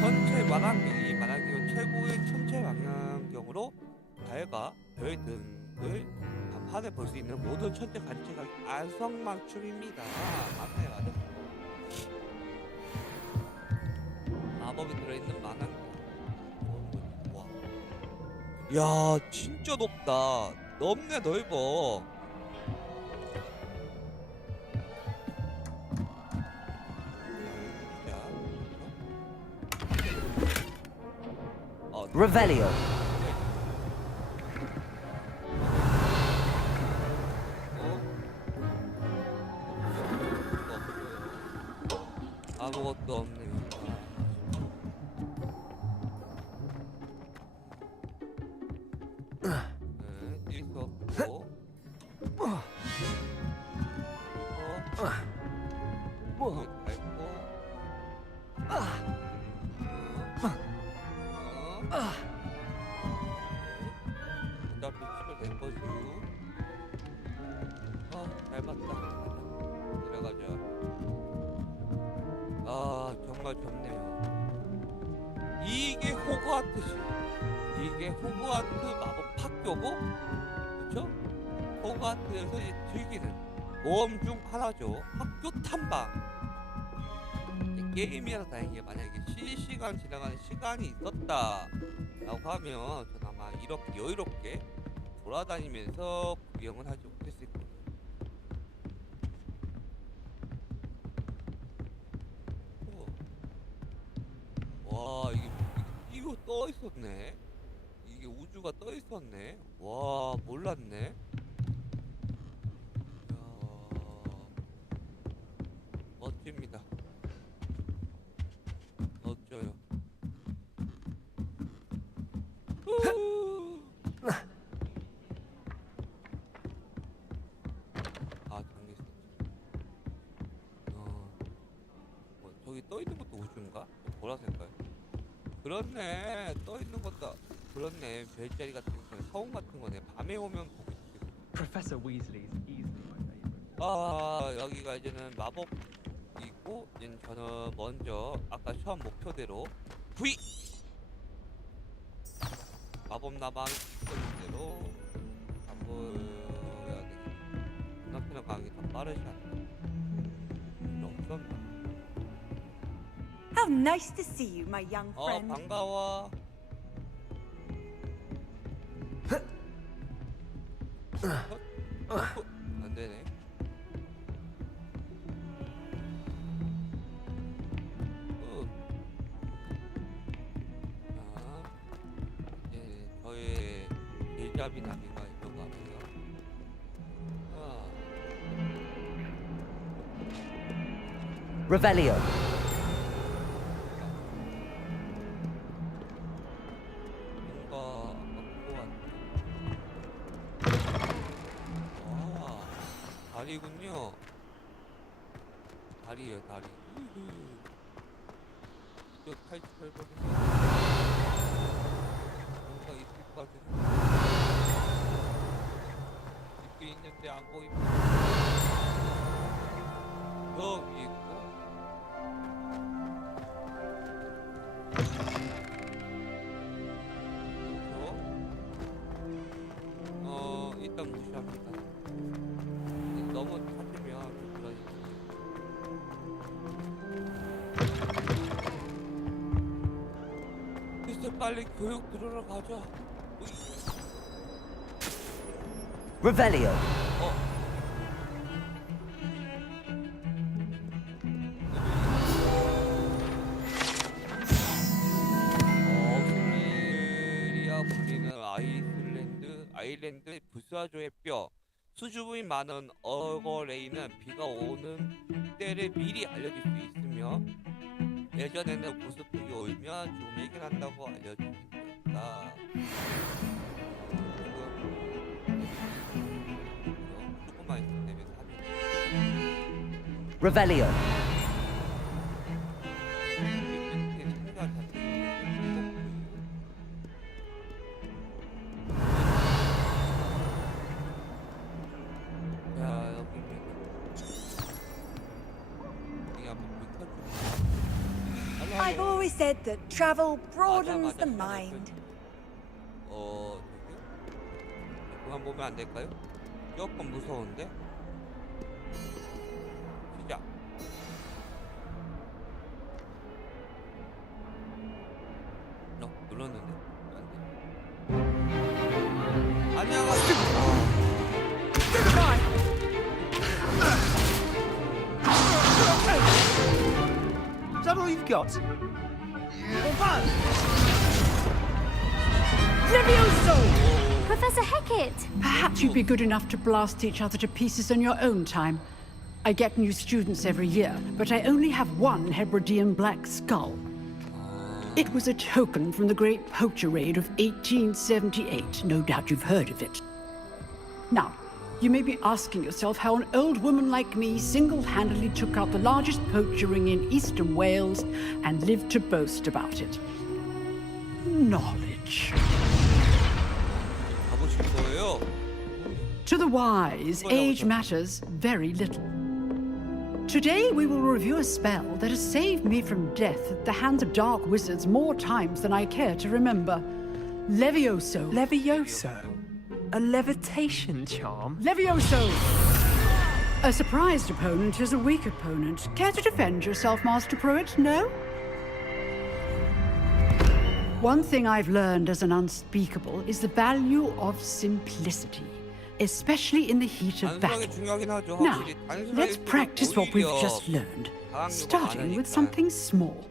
전체 만환경은 최고의 천체 망원경으로 달과 별 등을 간판에 볼 수 있는 모든 천체 관측하기 안성맞춤입니다. 맞네, 맞아. 마법이 들어있는 만환경. 와. 야, 진짜 높다. 넓네, 넓어. Revelio. 아무것도 없네요. 네, 일수 없고. 어차피 치료될 거지. 잘 봤다. 들어가자. 아, 정말 좋네요. 이게 호그와트시. 이게 호그와트 마법 학교고, 그쵸? 호그와트에서 이제 즐기는 모험 중 하나죠. 학교 탐방. 게임이라서 다행이에요. 만약에 실시간 지나가는 시간이 있었다 라고 하면 전 아마 이렇게 여유롭게 돌아다니면서 구경을 하지 못했을 거예요. 와, 이거 떠 있었네. 이게 우주가 떠 있었네. 와, 몰랐네. 멋집니다. 멋져요. 아, 장미 있었지. 뭐 저기 떠 있는 것도 우주인가? 보라색깔. 그렇네. 떠 있는 것도 그렇네. 별자리 같은 거네. 사원 같은 거네. 밤에 오면 보고 있겠네. Professor Weasley is easily my favorite. 아, 여기가 이제는 마법 있고, 이제는 저는 먼저 아까 처음 목표대로 V 마법 나방 대로 가보야 되겠다. 남편은 가기 더 빠르지 않나? 필요 없었나? How nice to see you, my young friend. 반가워. 안 되네. 이제 저의 일잡이 나비가 있다고 하네요. Revelio. 다리군요. 다리예요, 다리. 이거 탈출해버리면 뭔가 있을 것 같은데. 있긴 있는데 안 보입니다. 저 위에 있고. 일단 무시합니다. 너무 찾으면 그러니까. 글쎄, 빨리 교육 들으러 가자. Revelio. 아일랜드 부스와조의 뼈. 수줍음이 많은 어거레이는 비가 오는 때를 미리 알려줄 수 있으며 예전에는 보스톡이 오면 좀 해결한다고 알려줍니다. 조금만 있으면 되면 Revelio. I've always said that travel broadens the mind. 그만 보면 안 될까요? 조금 무서운데? 시작. 눌렀는데 안 돼. 안녕하세요. Is that all you've got? Levioso! Professor Hecat! Perhaps you'd be good enough to blast each other to pieces on your own time. I get new students every year, but I only have one Hebridean black skull. It was a token from the Great Poacher Raid of 1878. No doubt you've heard of it. Now, you may be asking yourself how an old woman like me single-handedly took out the largest poacher ring in eastern Wales and lived to boast about it. Knowledge. To the wise, age matters very little. Today we will review a spell that has saved me from death at the hands of dark wizards more times than I care to remember. Levioso. Levioso? A levitation charm? Levioso! A surprised opponent is a weak opponent. Care to defend yourself, Master Pruitt? No? One thing I've learned as an unspeakable is the value of simplicity, especially in the heat of battle. Now, let's practice what we've just learned, starting with something small.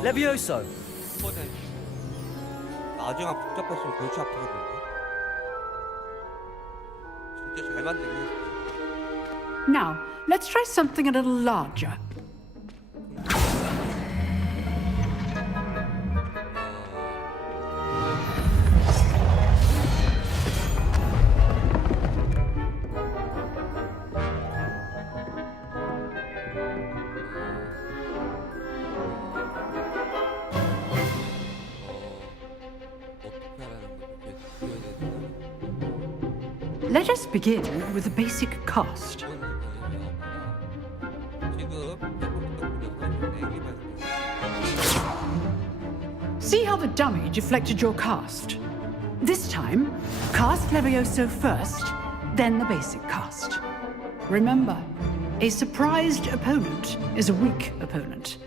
Levioso. 나중에 복잡했으면 골치 아프거든요. 진짜 잘 만들긴 했어. Now, let's try something a little larger. Let us begin with the basic cast. See how the dummy deflected your cast? This time, cast Levioso first, then the basic cast. Remember, a surprised opponent is a weak opponent.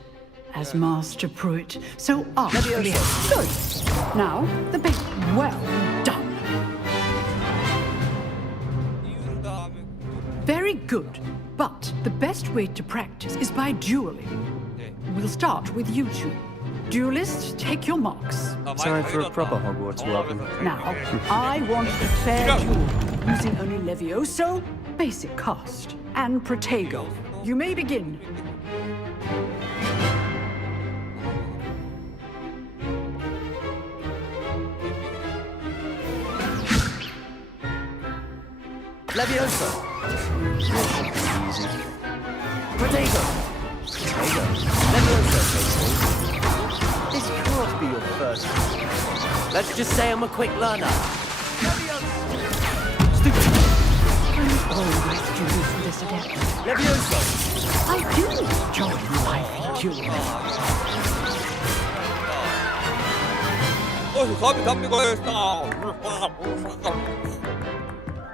As Master Pruitt, so artfully. Good. Now, the basic. Well done. Very good. But the best way to practice is by dueling. We'll start with you two. Duelists, take your marks. Time for a proper Hogwarts welcome. Now, I want a fair duel, using only Levioso, basic cast, and Protego. You may begin. Levioso. Protego. Levioso. This can't be your first. Let's just say I'm a quick learner. Stupid. I'm always duels with this adept. Levioso. I do enjoy life dueling.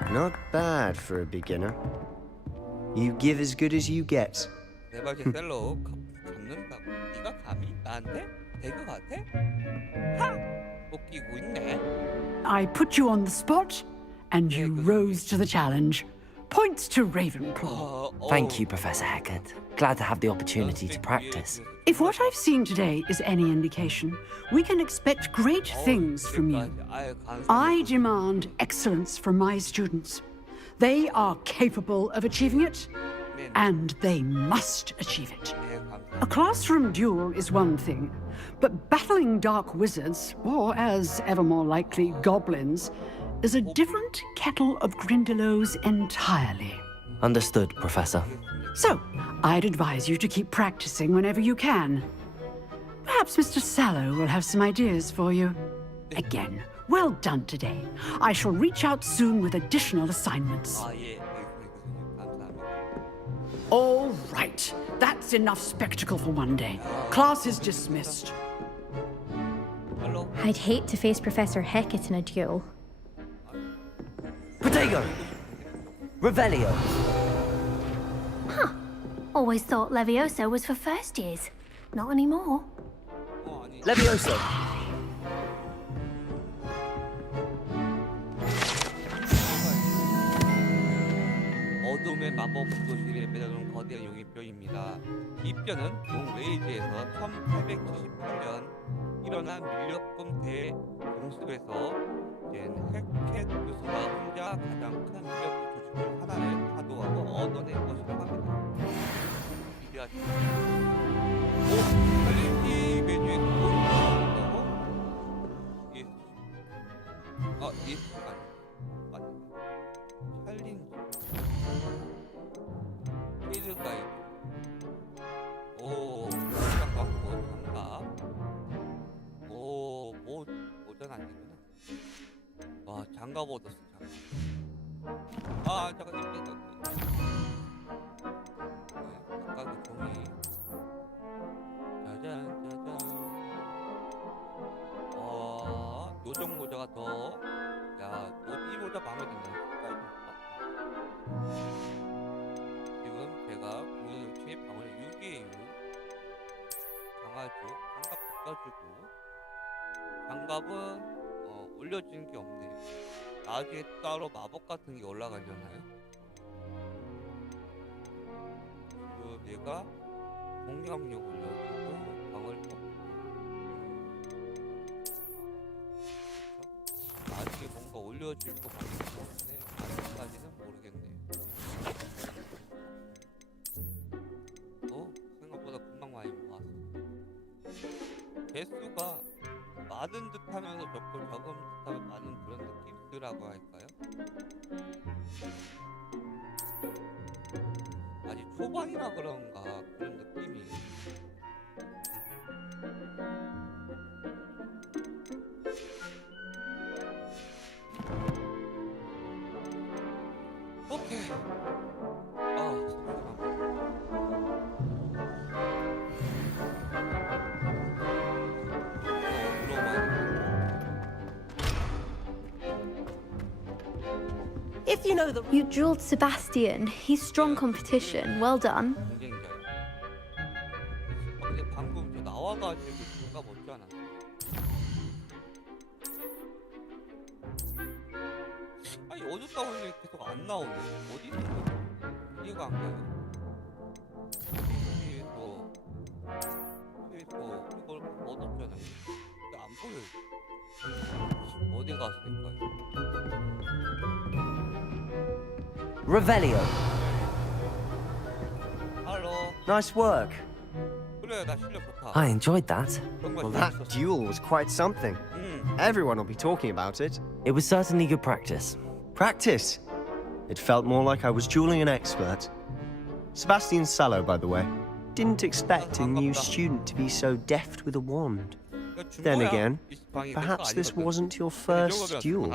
Not bad for a beginner. You give as good as you get. 네발 셀로 잡는다고? 네가 감히 나한테? 될 것 같아? 하! 웃기고 있네. I put you on the spot, and you rose to the challenge. Points to Ravenclaw. Thank you, Professor Hecat. Glad to have the opportunity to practice. If what I've seen today is any indication, we can expect great things from you. I demand excellence from my students. They are capable of achieving it, and they must achieve it. A classroom duel is one thing, but battling dark wizards, or as ever more likely, goblins, is a different kettle of Grindylows entirely. Understood, Professor. So, I'd advise you to keep practicing whenever you can. Perhaps Mr. Sallow will have some ideas for you. Again, well done today. I shall reach out soon with additional assignments. All right, that's enough spectacle for one day. Class is dismissed. I'd hate to face Professor Hecat in a duel. Protego! Revelio! Huh. Always thought Levioso was for first years. Not anymore. Levioso! 어둠의 마법 도시에 매달린 거대한 용의뼈입니다. 이 뼈는 롱레이즈에서 1878년 일어난 밀렵금 대공습에서 헤켓 교수가 혼자 가장 큰 밀렵 조직을 하나를 가도하고 얻어낸 것이라고 합니다. 기대하시죠. 오! 퀄리티 메뉴에 또 나온다고? 예스가 맞네. 챌린지 필드 가이드 오 시간 갖고 장갑 오 모전 아니구나. 와 장갑 얻었어. 장갑. 잠깐 힘들다. 아까 그 종이 짜잔 요정 모자가 더 이 모자 마음에 든다. 지금 제가 공연 유치의 방어를 6기예요. 강아지 장갑 바꿔주고 장갑은 올려주는 게 없네요. 나중에 따로 마법 같은 게 올라가려나요? 지금 얘가 공격력 올려주고 방어를 뽑고 나중에 뭔가 올려줄 것 같긴 한데 아직까지는 모르겠네요. 생각보다 금방 많이 모았어. 개수가 많은 듯 하면서 적은 듯 하면 많은 그런 느낌이라고 할까요? 아직 초반이라 그런가 그런 느낌이. 오케이. If you know you drilled Sebastian. He's strong competition. Well done. 근데 방금 저 나와가지고 누가 못지 않았어. 아니 어둡다 보니 계속 안 나오네. 어디 있는 거지? 이해가 안 가요. 뒤에서 이걸 얻었잖아요. 근데 안 보여요. 어디 갔을까요? Revelio. Hello. Nice work. 그래, 나 실력 좋다. I enjoyed that. Well, that duel was quite something. Everyone will be talking about it. It was certainly good practice. Practice? It felt more like I was dueling an expert. Sebastian Sallow, by the way. Didn't expect a new student to be so deft with a wand. Then again, perhaps this wasn't your first duel.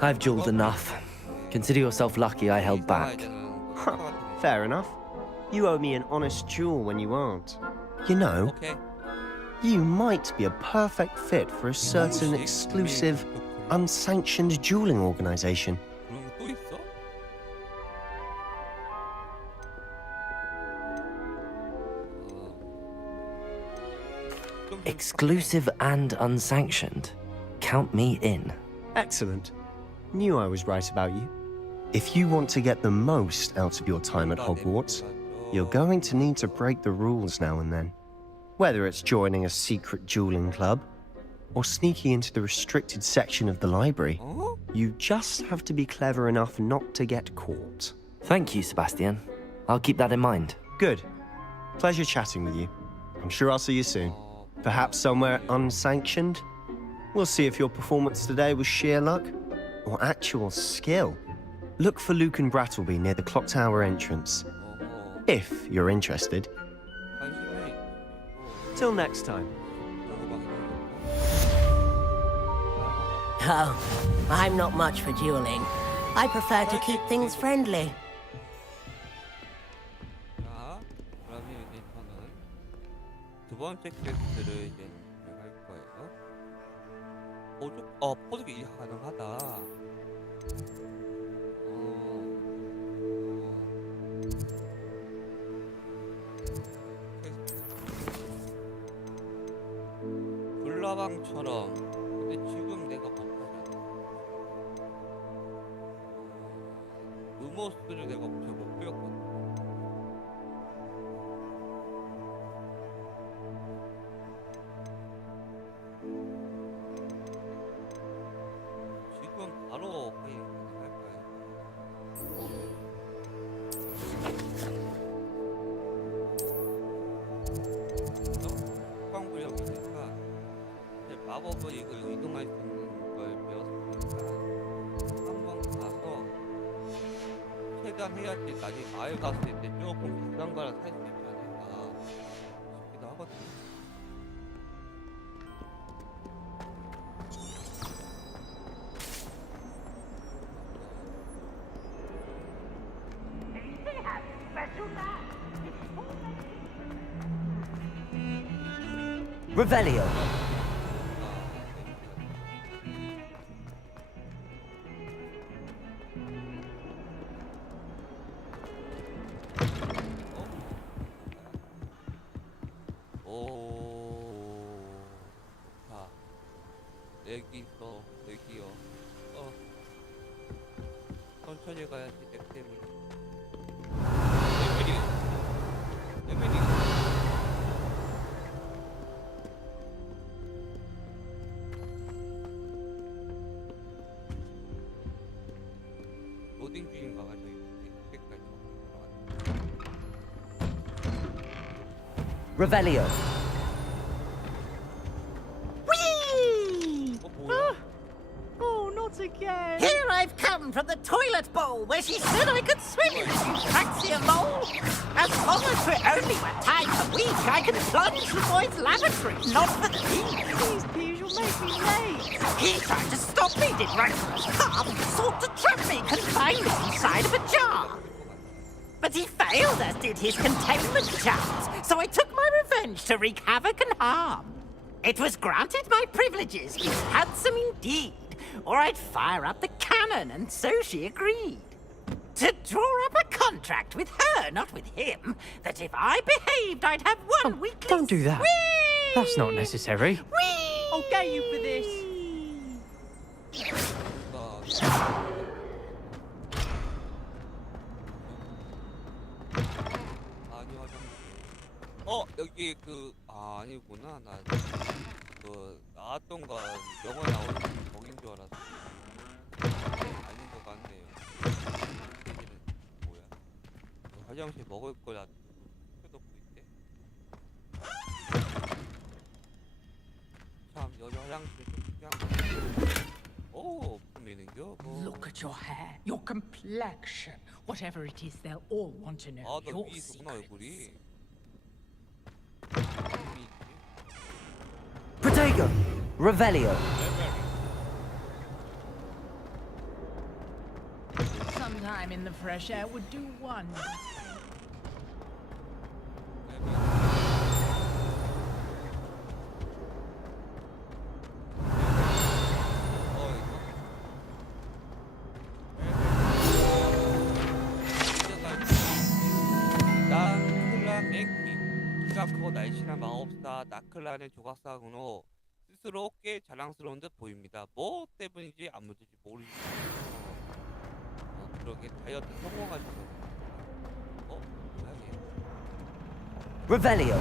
I've dueled enough. Consider yourself lucky I held back. Fair enough. You owe me an honest duel when you aren't. You know, you might be a perfect fit for a certain exclusive, unsanctioned dueling organization. Exclusive and unsanctioned. Count me in. Excellent. Knew I was right about you. If you want to get the most out of your time at Hogwarts, you're going to need to break the rules now and then. Whether it's joining a secret dueling club, or sneaking into the restricted section of the library, you just have to be clever enough not to get caught. Thank you, Sebastian. I'll keep that in mind. Good. Pleasure chatting with you. I'm sure I'll see you soon. Perhaps somewhere unsanctioned? We'll see if your performance today was sheer luck or actual skill. Look for Luke and Brattleby near the clock tower entrance. If you're interested. Till next time. Oh, I'm not much for dueling. I prefer to keep things friendly. 자, 그러면 이제 저는 두 번째 퀘스트를 이제 할 거예요. 포득이 가능하다. 불나방처럼. 근데 지금 내가 못하잖아. 루머스를 내가 못 배웠거든. 지금 바로 할까요? 국방부력이니까 마법을 이거 이동할 수 있는 걸 배웠으니까 한번 가서 최대한 해야지 나중에 마을 갔을 때 조금 비싼 거라 살 수 있지 않을까 싶기도 하거든요. Revelio. 여기요. 천천히 가야지 내 때문에. 레벨이. 로딩 중인가 가지고 이렇게까지 들어갔네. Revelio. Oh, not again. Here I've come from the toilet bowl where she said I could swim in, you praxier mole. As Hogwarts only one time a week, I can plunge the boys' lavatory, not for the tea. Please, Piers, you'll make me late. He tried to stop me, did Regulus. Sought to trap me, confine me inside of a jar. But he failed, as did his containment charms, so I took my revenge to wreak havoc and harm. It was granted my privileges, is handsome indeed, or I'd fire up the cannon, and so she agreed. To draw up a contract with her, not with him, that if I behaved, I'd have one weekly... Don't do that. Whee! That's not necessary. Whee! I'll get you for this. 여기 아니구나. 나 나왔던 거 영화 나오는 거긴 줄 알았어. 아닌 것 같네요. 뭐야? 화장실 먹을 거야. 켜놓고 있대. 참 여자 화장실 좀 신기한 거. 오, 보이는겨? Look at your hair, your complexion. Whatever it is, they'll all want to know 너 your 위에 있구나 secrets. 얼굴이. Protego. Revelio. Sometime in the fresh air would do wonders. 키가 크고 날씬한 마법사 나클란의 조각상으로 스스로 꽤 자랑스러운 듯 보입니다. 뭐 때문인지 아무도 모르겠어요. 그러게 다이어트 성공하셔서. 뭐야 얘? Revelio.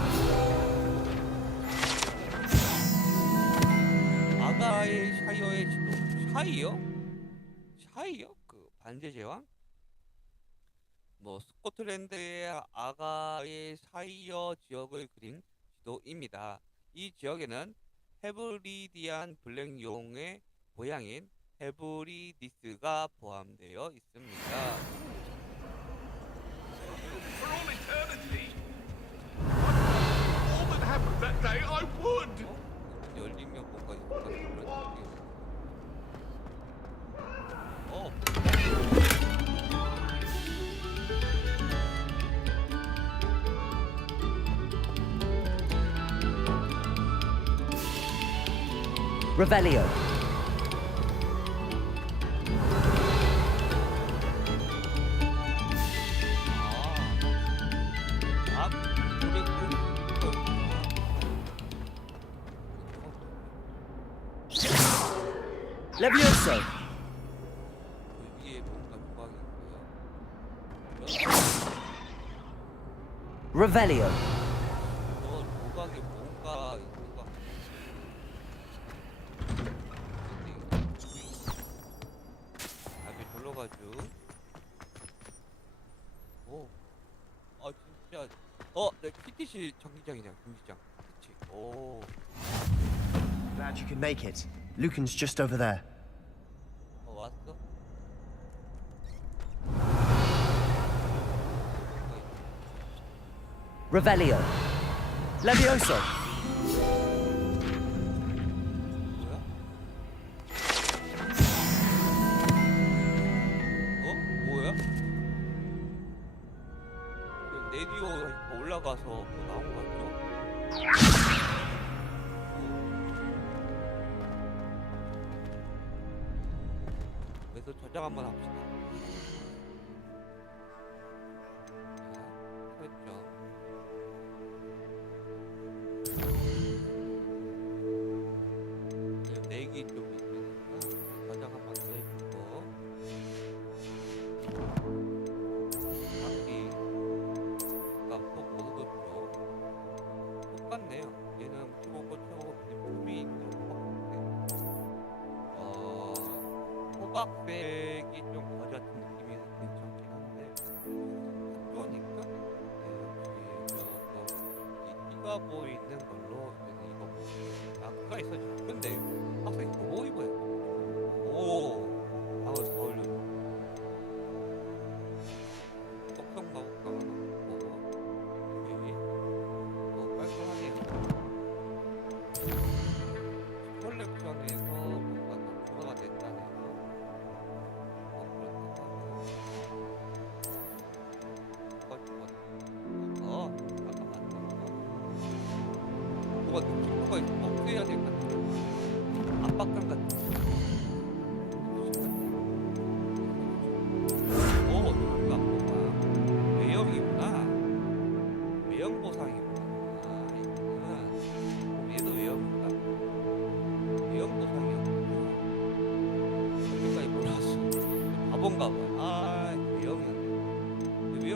아가의 샤이어의 지도. 샤이어? 샤이어? 그 반제 제왕? 뭐 스코틀랜드의 아가의 샤이어 지역을 그린 지도입니다. 이 지역에는 헤브리디안 블랙용의 고향인 헤브리디스가 포함되어 있습니다. For all eternity. All that happened that day, I would. 열리면 뭔가 있을 것 같은 그런 느낌. Revelio. Levioso. 위에 뭔가 조각이 있고요. Revelio. 조각에 뭔가 있는 것 같아요. 아주 별로가지고. 오. 진짜. 네, PTC 경기장이냐, 경기장. 그치. 오. Glad you could make it. Lucan's just over there. 왔어? Revelio. Levioso. 뭐야? 내디오 올라가서 뭐 나온 거 같죠? 그래서 저장 한번 합시다. 설정. 내기 좀 있으니까 저장 한번 더 해주고. 바퀴 값도 모두 좋죠. 똑같네요. 얘는 최고고 품이 있는 것 같은데. 호박색이 좀 거지 같은 느낌이 괜찮긴 한데 핫도니까 역시 이 띠가 보이는 걸로 이거 아까 있었죠. 근데 확실히 뭐 입어요? 오, 방을 더 올려. 똑똑 마법가가 나왔고 여기 깔끔하게 컬렉션에서 뭔가 더 추가가 됐다네요. 뭐가 느낌표가 없애야 될 것 같아. 압박감 같은. 이거 압박감. 외형이구나. 외형 보상이구나. 이거는 얘도 외형인가? 외형 보상이었구나. 여기까지 몰랐어. 바본가 봐. 외형이었네. 외형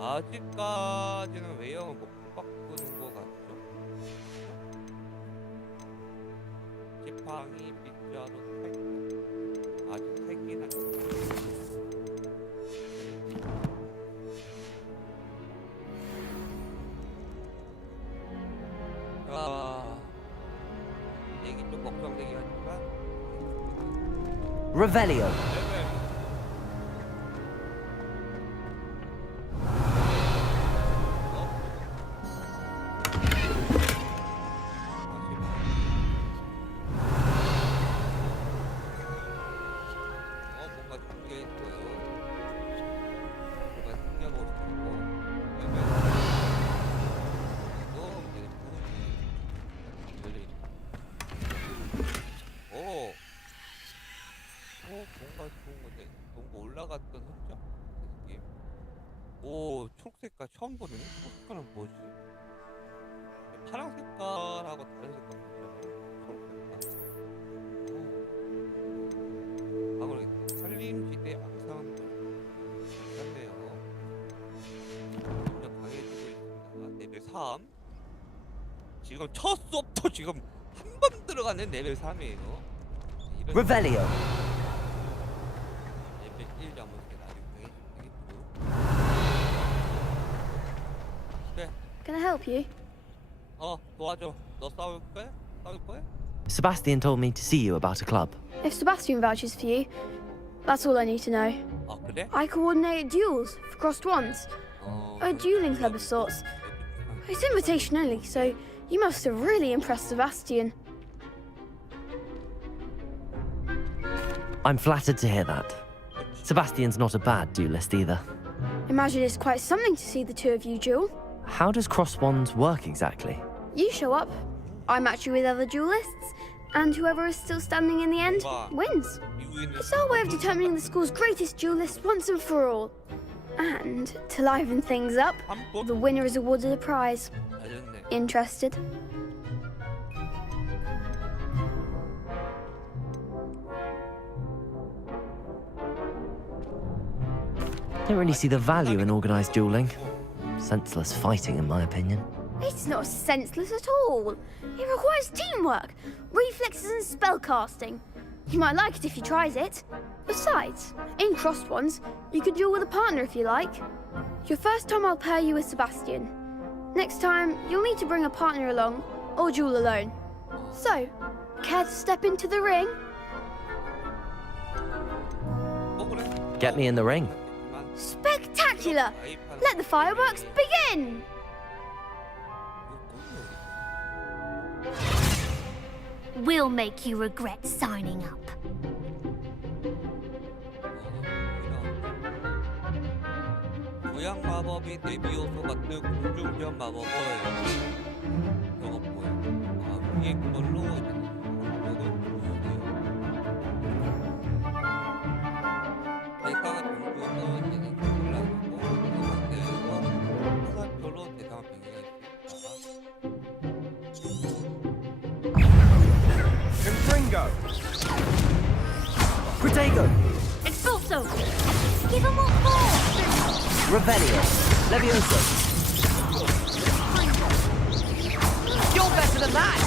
아직까지는 외형을 못 바꾸는 것 같죠. 지팡이 빗자루 탈 아직 3개나 얘기 좀 걱정되긴 하지만 Revelio. 뭔가 좋은 건데 뭔가 올라갔던 흔적? 그 느낌. 오, 초록색깔 처음 보네. 초록색깔은 뭐지? 파랑 색깔하고 다른 색깔 있잖아요. 초록색깔. 모르겠다. 산림지대 악상들 같네요. 점점 강해지고 있습니다. 레벨 3. 지금 첫 수업도 지금 한 번 들어가는 레벨 3이에요. Revelio. 레벨 1 잡을 때 나중에 되겠고. 그래. Can I help you? 도와줘. 너 싸울 거야? 싸울 거야? Sebastian told me to see you about a club. If Sebastian vouches for you, that's all I need to know. 그래? I coordinate duels for crossed wands. A dueling club of sorts. It's invitation only, so you must have really impressed Sebastian. I'm flattered to hear that. Sebastian's not a bad duelist either. Imagine it's quite something to see the two of you duel. How does cross wands work exactly? You show up, I match you with other duelists, and whoever is still standing in the end wins. It's our way of determining the school's greatest duelist once and for all. And to liven things up, the winner is awarded a prize. Interested? Don't really see the value in organised dueling. Senseless fighting, in my opinion. It's not senseless at all. It requires teamwork, reflexes and spellcasting. You might like it if he tries it. Besides, in crossed ones, you could duel with a partner if you like. Your first time I'll pair you with Sebastian. Next time, you'll need to bring a partner along, or duel alone. So, care to step into the ring? Get me in the ring. Spectacular! Let the fireworks begin! We'll make you regret signing up. 모양 마법이 대비 요소 같은 공중전 마법을 저거 뭐야? 위에 그걸로 이걸 주세요. 대상을 공중으로 이제 올라가고 그 상태에서 화살표로 대상을 변경할 수 있다. Confringo! Protego! Expulso! Give him what for! Revelio! Levioso! You're better than that!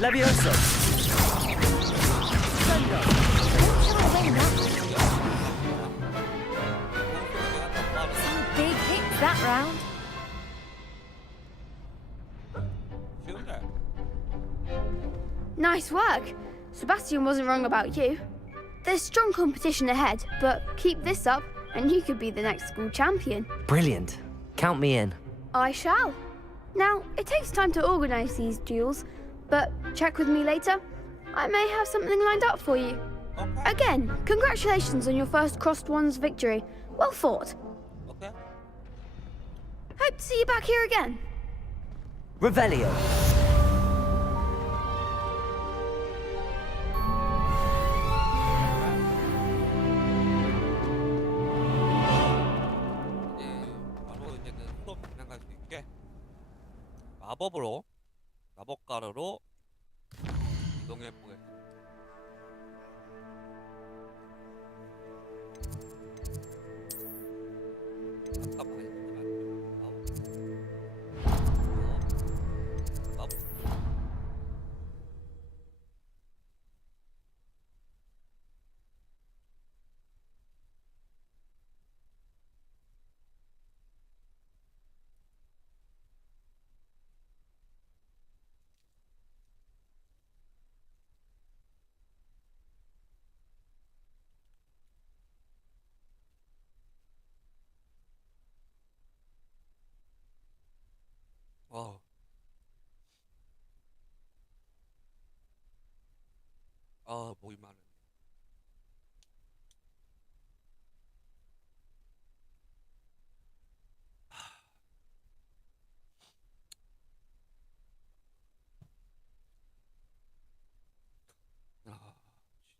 Levioso! Some big hits that round. Nice work. Sebastian wasn't wrong about you. There's strong competition ahead, but keep this up and you could be the next school champion. Brilliant. Count me in. I shall. Now, it takes time to organise these duels, but check with me later. I may have something lined up for you. Again, congratulations on your first crossed wands victory. Well fought. Okay. Hope to see you back here again. Revelio! 바로 이제는 수업 진행할 수 있게 마법으로 마법가루로 이동해 보겠습니다. 아까 많이 쓰지 마법.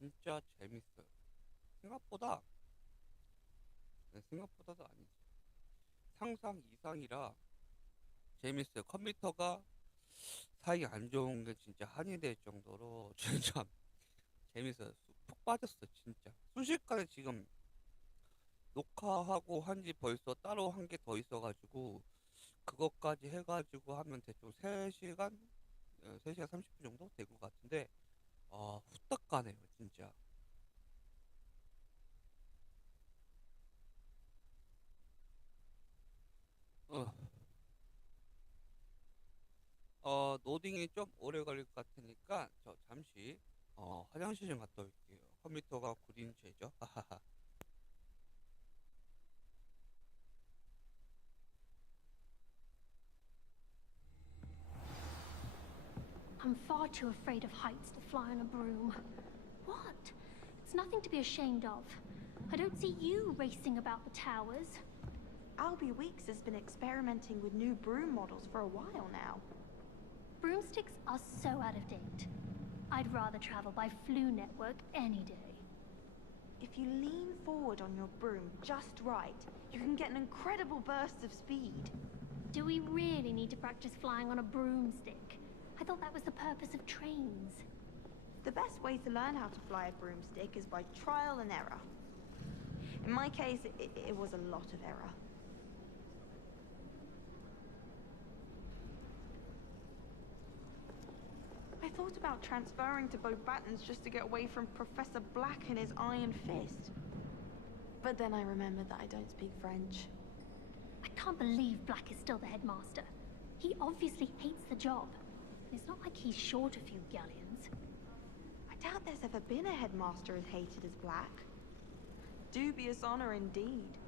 진짜 재밌어요. 생각보다 생각보다도 아니지. 상상 이상이라 재밌어요. 컴퓨터가 사이 안 좋은 게 진짜 한이 될 정도로 진짜 재밌어요. 푹 빠졌어 진짜. 순식간에 지금 녹화하고 한지 벌써 따로 한 개 더 있어가지고 그것까지 해가지고 하면 대충 3시간 30분 정도 될 것 같은데 후딱 가네요 진짜. 로딩이 좀 오래 걸릴 것 같으니까 저 잠시 화장실 좀 갔다 올게요. 컴퓨터가 구린 채죠. I'm far too afraid of heights to fly on a broom. What? It's nothing to be ashamed of. I don't see you racing about the towers. Albie Weeks has been experimenting with new broom models for a while now. Broomsticks are so out of date. I'd rather travel by Flu Network any day. If you lean forward on your broom just right, you can get an incredible burst of speed. Do we really need to practice flying on a broomstick? I thought that was the purpose of trains. The best way to learn how to fly a broomstick is by trial and error. In my case, it was a lot of error. I thought about transferring to Beauxbatons just to get away from Professor Black and his iron fist. But then I remembered that I don't speak French. I can't believe Black is still the headmaster. He obviously hates the job. It's not like he's short a few galleons. I doubt there's ever been a headmaster as hated as Black. Dubious honor indeed.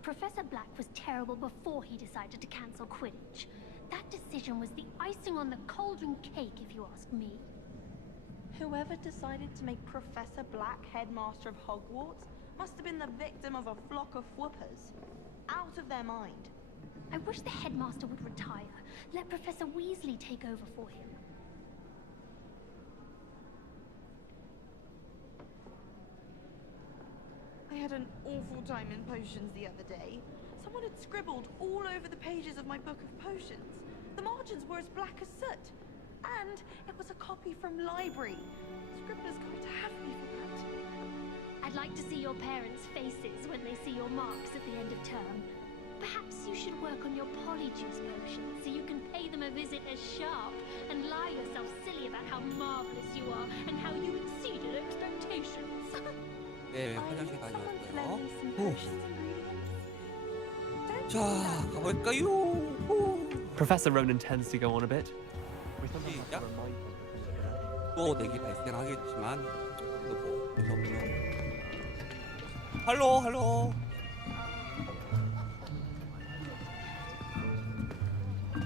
Professor Black was terrible before he decided to cancel Quidditch. That decision was the icing on the cauldron cake, if you ask me. Whoever decided to make Professor Black headmaster of Hogwarts must have been the victim of a flock of whoopers. Out of their mind. I wish the headmaster would retire. Let Professor Weasley take over for him. I had an awful time in potions the other day. Someone had scribbled all over the pages of my book of potions. The margins were as black as soot. And it was a copy from library. Scribblers going to have me for that. I'd like to see your parents' faces when they see your marks at the end of term. Perhaps you should work on your polyjuice potions so you can pay them a visit as sharp and lie yourself silly about how marvelous you are and how you exceeded expectations. 네, 화장실 다녀왔어요. 자, 가볼까요? Professor Ronan tends to go on a bit. 시작. 또 내기 발생하겠지만 그래도 뭐 어쩔 수 없죠. 할로 할로.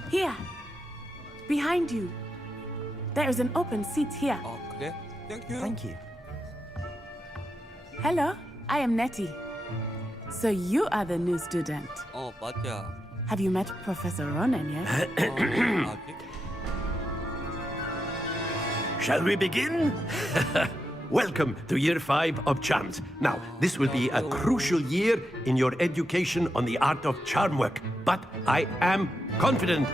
Here, behind you. There is an open seat here. 그래? Thank you. Thank you. Hello, I am Nettie. So you are the new student. 맞아. Have you met Professor Ronan yet? Shall we begin? Welcome to Year 5 of Charms. Now, this will be a crucial year in your education on the art of charm work, but I am confident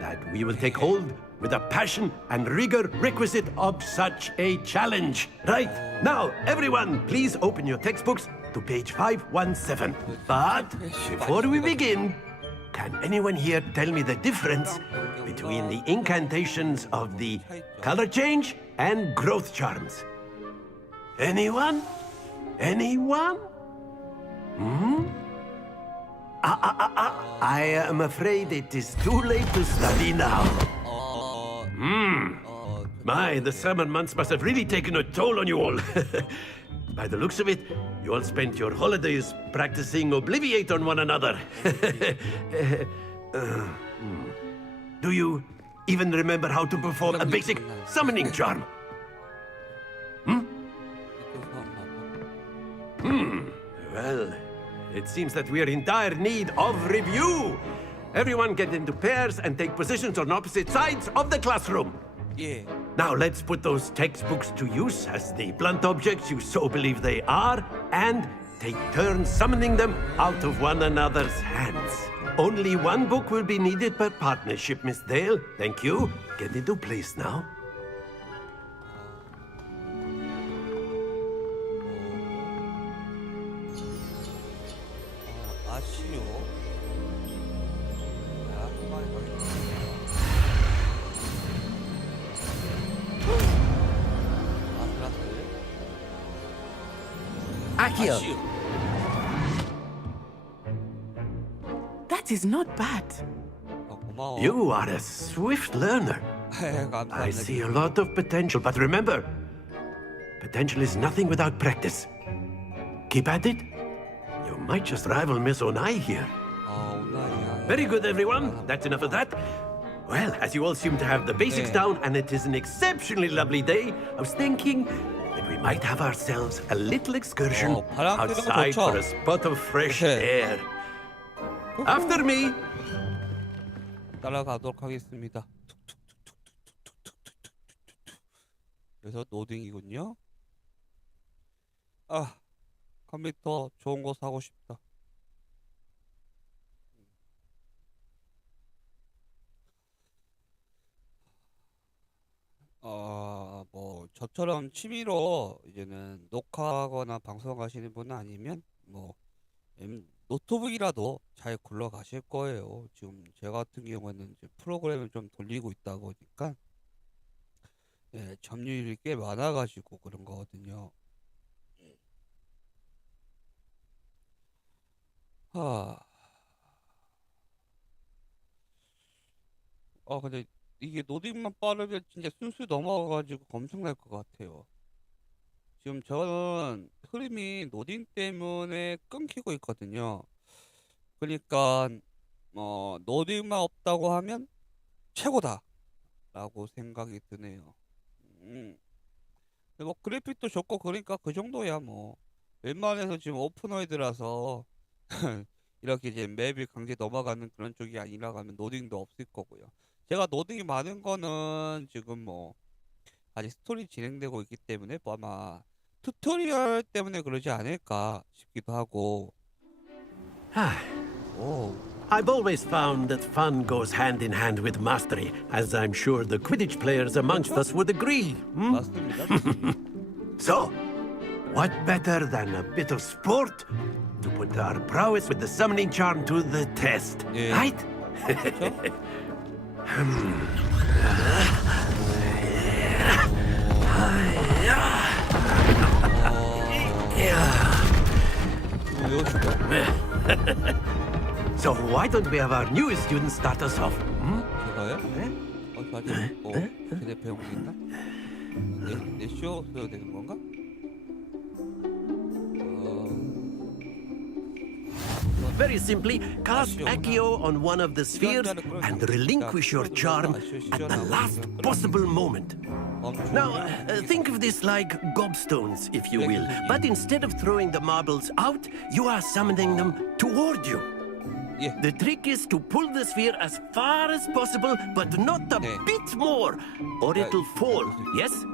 that we will take hold with the passion and rigor requisite of such a challenge. Right, now, everyone, please open your textbooks to page 517. But before we begin, can anyone here tell me the difference between the incantations of the color change and growth charms? Anyone? Anyone? I am afraid it is too late to study now. My, the summer months must have really taken a toll on you all. By the looks of it, you all spent your holidays practicing Obliviate on one another. Do you even remember how to perform a basic summoning charm? Well, it seems that we are in dire need of review. Everyone get into pairs and take positions on opposite sides of the classroom. Yeah. Now let's put those textbooks to use as the blunt objects you so believe they are, and take turns summoning them out of one another's hands. Only one book will be needed per partnership, Miss Dale. Thank you. Get into place now. 아시오. 자, 한 마리 가겠습니다. Accio. That is not bad. 고마워. You are a swift learner. I see a lot of potential, but remember, potential is nothing without practice. Keep at it. You might just rival Miss Onai here. Very good, everyone. That's enough of that. Well, as you all seem to have the basics down, and it is an exceptionally lovely day, I was thinking that we might have ourselves a little excursion outside for a spot of fresh air. After me. 따라가도록 하겠습니다. 그래서 노딩이군요. 아, 컴퓨터 좋은 거 사고 싶다. 뭐 저처럼 취미로 이제는 녹화하거나 방송하시는 분은 아니면 뭐 노트북이라도 잘 굴러가실 거예요. 지금 제 같은 경우는 이제 프로그램을 좀 돌리고 있다 보니까 점유율이 꽤 많아가지고 그런 거거든요. 근데 이게 노딩만 빠르면 진짜 순수 넘어가가지고 엄청날 것 같아요. 지금 저는 흐름이 노딩 때문에 끊기고 있거든요. 그러니까 노딩만 없다고 하면 최고다 라고 생각이 드네요. 뭐 그래픽도 좋고 그러니까 그 정도야 뭐. 웬만해서 지금 오픈월드라서 이렇게 이제 맵이 강제 넘어가는 그런 쪽이 아니라 가면 노딩도 없을 거고요. 제가 노딩이 많은 거는 지금 뭐 아직 스토리 진행되고 있기 때문에 뭐 아마 튜토리얼 때문에 그러지 않을까 싶기도 하고. I've always found that fun goes hand in hand with mastery, as I'm sure the Quidditch players amongst us would agree. So, what better than a bit of sport to put our prowess with the summoning charm to the test, right? So why don't we have our newest student start us off? 제가요? 제대 배운 게 있나? 내 쇼 써야 되는 건가? Very simply, cast Accio on one of the spheres and relinquish your charm at the last possible moment. Now, think of this like gobstones, if you will, but instead of throwing the marbles out, you are summoning them toward you. The trick is to pull the sphere as far as possible, but not a bit more, or it'll fall, yes?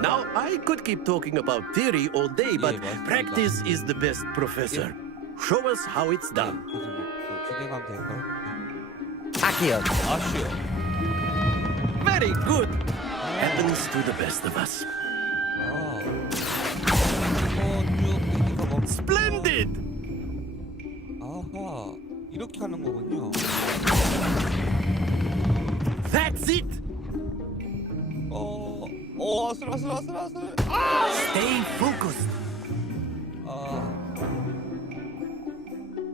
Now, I could keep talking about theory all day, but practice is the best professor. Show us how it's done. Accio. Very good. Happens to the best of us. Splendid! 아하, 이렇게 하는 거군요. That's it! 아슬아슬. Stay focused.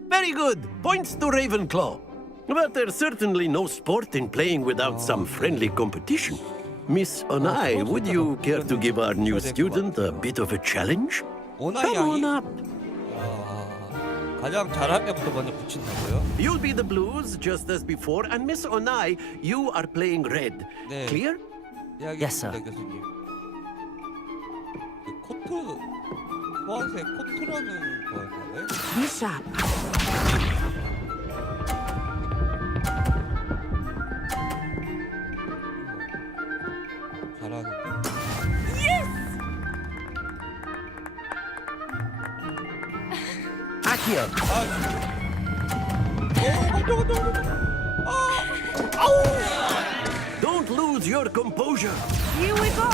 Very good. Points to Ravenclaw. But there's certainly no sport in playing without some friendly competition. Miss Onai, would you care to give our new student a bit of a challenge? Come on up. 가장 잘할 때부터 먼저 붙인다고요? You'll be the blues just as before, and Miss Onai, you are playing red. Clear? Yes, sir. 교수님. 코트, 보안색 코트라는 거였나요? Bishop. Accio. Don't lose your composure. Here we go.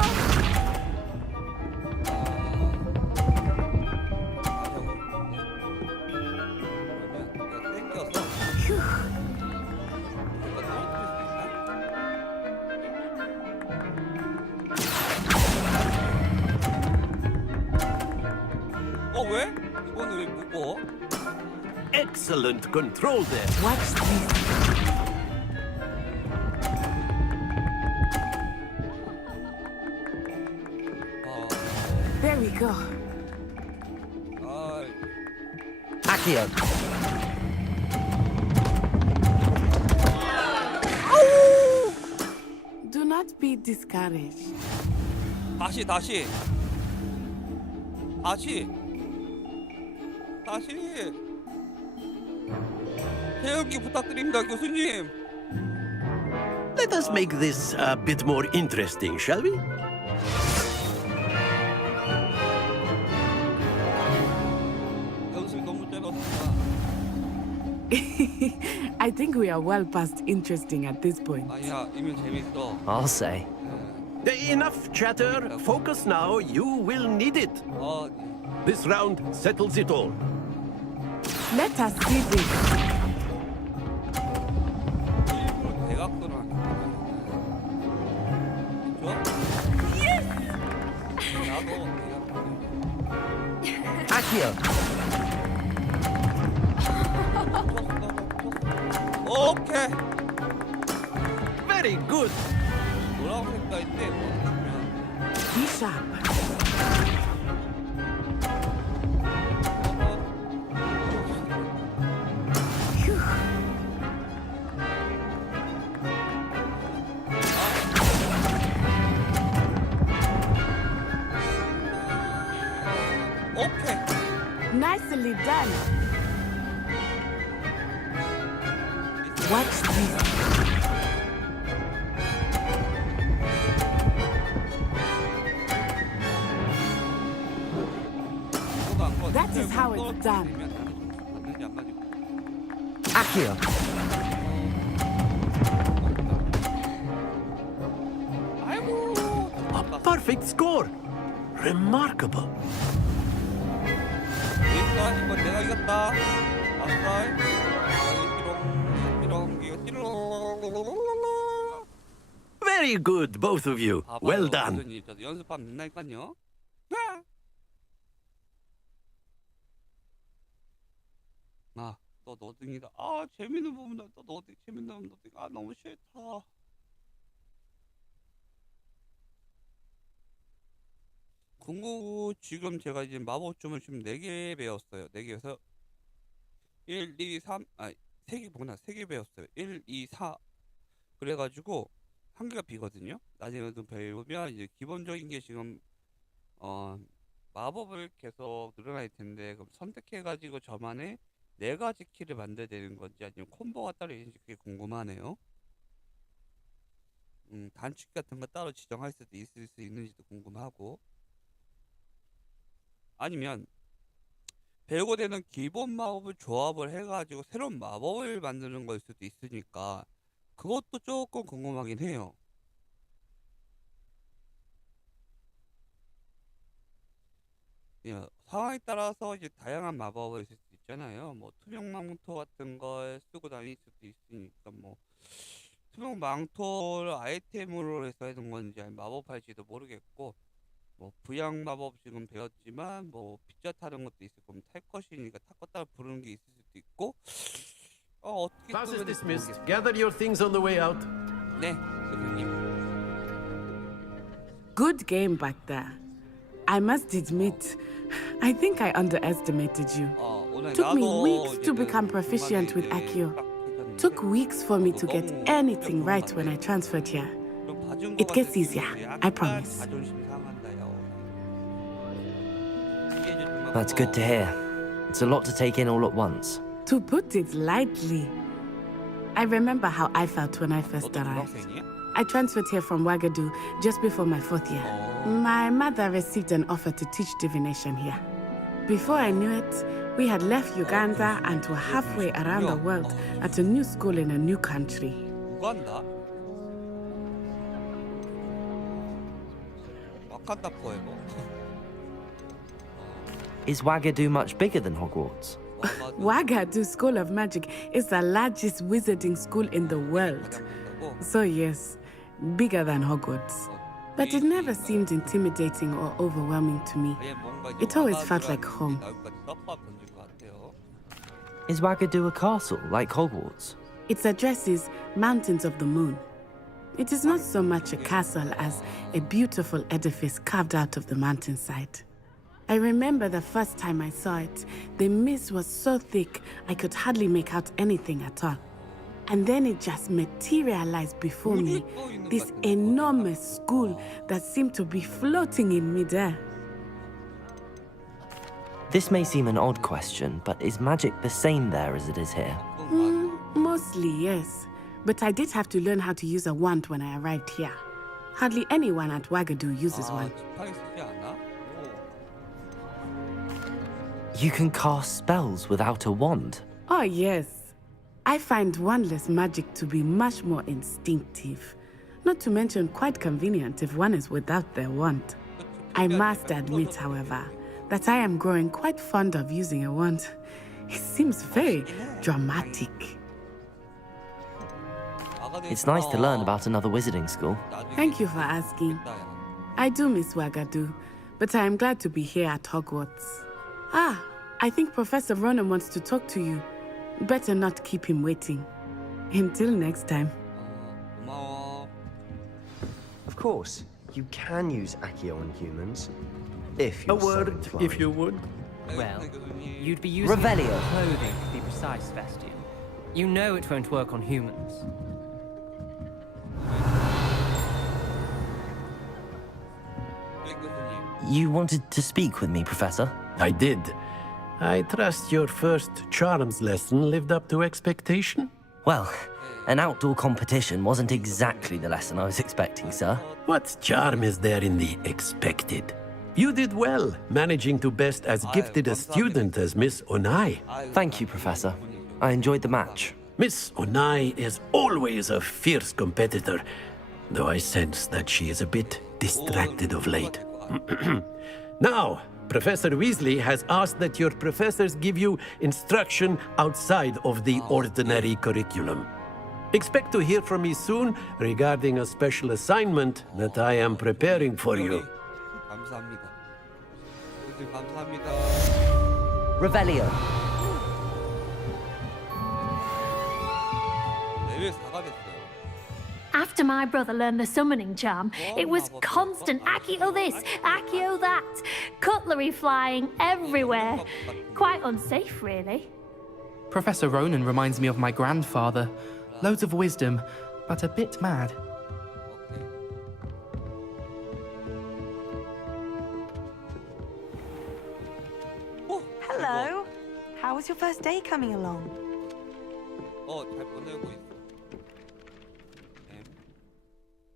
왜? 이거는 왜 무거워? Excellent control there. Watch this. There we go. Accio. Do not be discouraged. 다시. 태연기 부탁드립니다, 교수님. Let us make this a bit more interesting, shall we? 연습이 너무 짧았습니다. I think we are well past interesting at this point. 아니야, 이미 재밌어. I'll say. Enough chatter. Focus now. You will need it. This round settles it all. Let us see this. 대각선을 Yes! 나도 Accio. 오케이. Very good. 뭐라고 생각했는데 Be sharp. Nicely done. Watch this. That is how it's done. Accio. A perfect score. Remarkable. 이건 내가 이겼다. 아싸. Very good, both of you. Well done. 저도 연습하면 된다니까요. 또 너등이다. 재밌는 부분다. 또 너등, 재밌는 부분 너등. 너무 싫다. 궁극 지금 제가 이제 마법점을 지금 4개 배웠어요. 4개에서 1, 2, 3, 3개 보구나. 3개 배웠어요. 1, 2, 4. 그래가지고 한 개가 비거든요. 나중에 좀 배우면 이제 기본적인 게 지금 마법을 계속 늘어날 텐데, 그럼 선택해가지고 저만의 4가지 키를 만들어야 되는 건지 아니면 콤보가 따로 있는지 그게 궁금하네요. 단축 같은 거 따로 지정할 수도 있을 수 있는지도 궁금하고, 아니면 배우고 되는 기본 마법을 조합을 해가지고 새로운 마법을 만드는 걸 수도 있으니까 그것도 조금 궁금하긴 해요. 상황에 따라서 이제 다양한 마법을 쓸 수 있잖아요. 뭐 투명 망토 같은 걸 쓰고 다닐 수도 있으니까, 뭐 투명 망토를 아이템으로 해서 하는 건지 아니면 마법할지도 모르겠고, 뭐 부양 마법 지금 배웠지만 뭐 빗자 타는 것도 있을 거면 탈 것이니까 탈 것 따라 부르는 게 있을 수도 있고, 어떻게 Class is 쓰는지 dismissed. 모르겠어요. Gather your things on the way out. 네, 선생님. Good game back there. I must admit, I think I underestimated you. Took me weeks to become proficient with Accio. Took weeks for me to get anything right when I transferred here. It gets easier, I promise. That's good to hear. It's a lot to take in all at once. To put it lightly, I remember how I felt when I first arrived. I transferred here from Wagadu just before my 4th year. My mother received an offer to teach divination here. Before I knew it, We had left Uganda and were halfway around the world at a new school in a new country. 우간다? 와칸다 포에버. Is Wagadu much bigger than Hogwarts? Wagadu School of Magic is the largest wizarding school in the world. So yes, bigger than Hogwarts. But it never seemed intimidating or overwhelming to me. It always felt like home. Is Wagadu a castle like Hogwarts? Its address is Mountains of the Moon. It is not so much a castle as a beautiful edifice carved out of the mountainside. I remember the first time I saw it, the mist was so thick I could hardly make out anything at all. And then it just materialized before me, this enormous school that seemed to be floating in midair. This may seem an odd question, but is magic the same there as it is here? Mostly, yes. But I did have to learn how to use a wand when I arrived here. Hardly anyone at Wagadu uses one. You can cast spells without a wand? Oh, yes. I find wandless magic to be much more instinctive. Not to mention quite convenient if one is without their wand. I must admit, however, that I am growing quite fond of using a wand. It seems very dramatic. It's nice to learn about another wizarding school. Thank you for asking. I do miss Wagadu, but I am glad to be here at Hogwarts. Ah, I think Professor Ronan wants to talk to you. Better not keep him waiting. Until next time. Of course, you can use Accio on humans. If you're A word, so if you would. Well, you'd be using Revelio. clothing to be precise, Sebastian. You know it won't work on humans. You wanted to speak with me, Professor? I did. I trust your first charms lesson lived up to expectation? Well, an outdoor competition wasn't exactly the lesson I was expecting, sir. What charm is there in the expected? You did well, managing to best as gifted a student as Miss Onai. Thank you, Professor. I enjoyed the match. Miss Onai is always a fierce competitor, though I sense that she is a bit distracted of late. Now, Professor Weasley has asked that your professors give you instruction outside of the ordinary curriculum. Expect to hear from me soon regarding a special assignment that I am preparing for you. Revelio. After my brother learned the summoning charm, it was constant Accio this, Accio that, cutlery flying everywhere. Quite unsafe, really. Professor Ronan reminds me of my grandfather. Loads of wisdom, but a bit mad. Hello. How was your first day coming along? 잘 보내고 있어.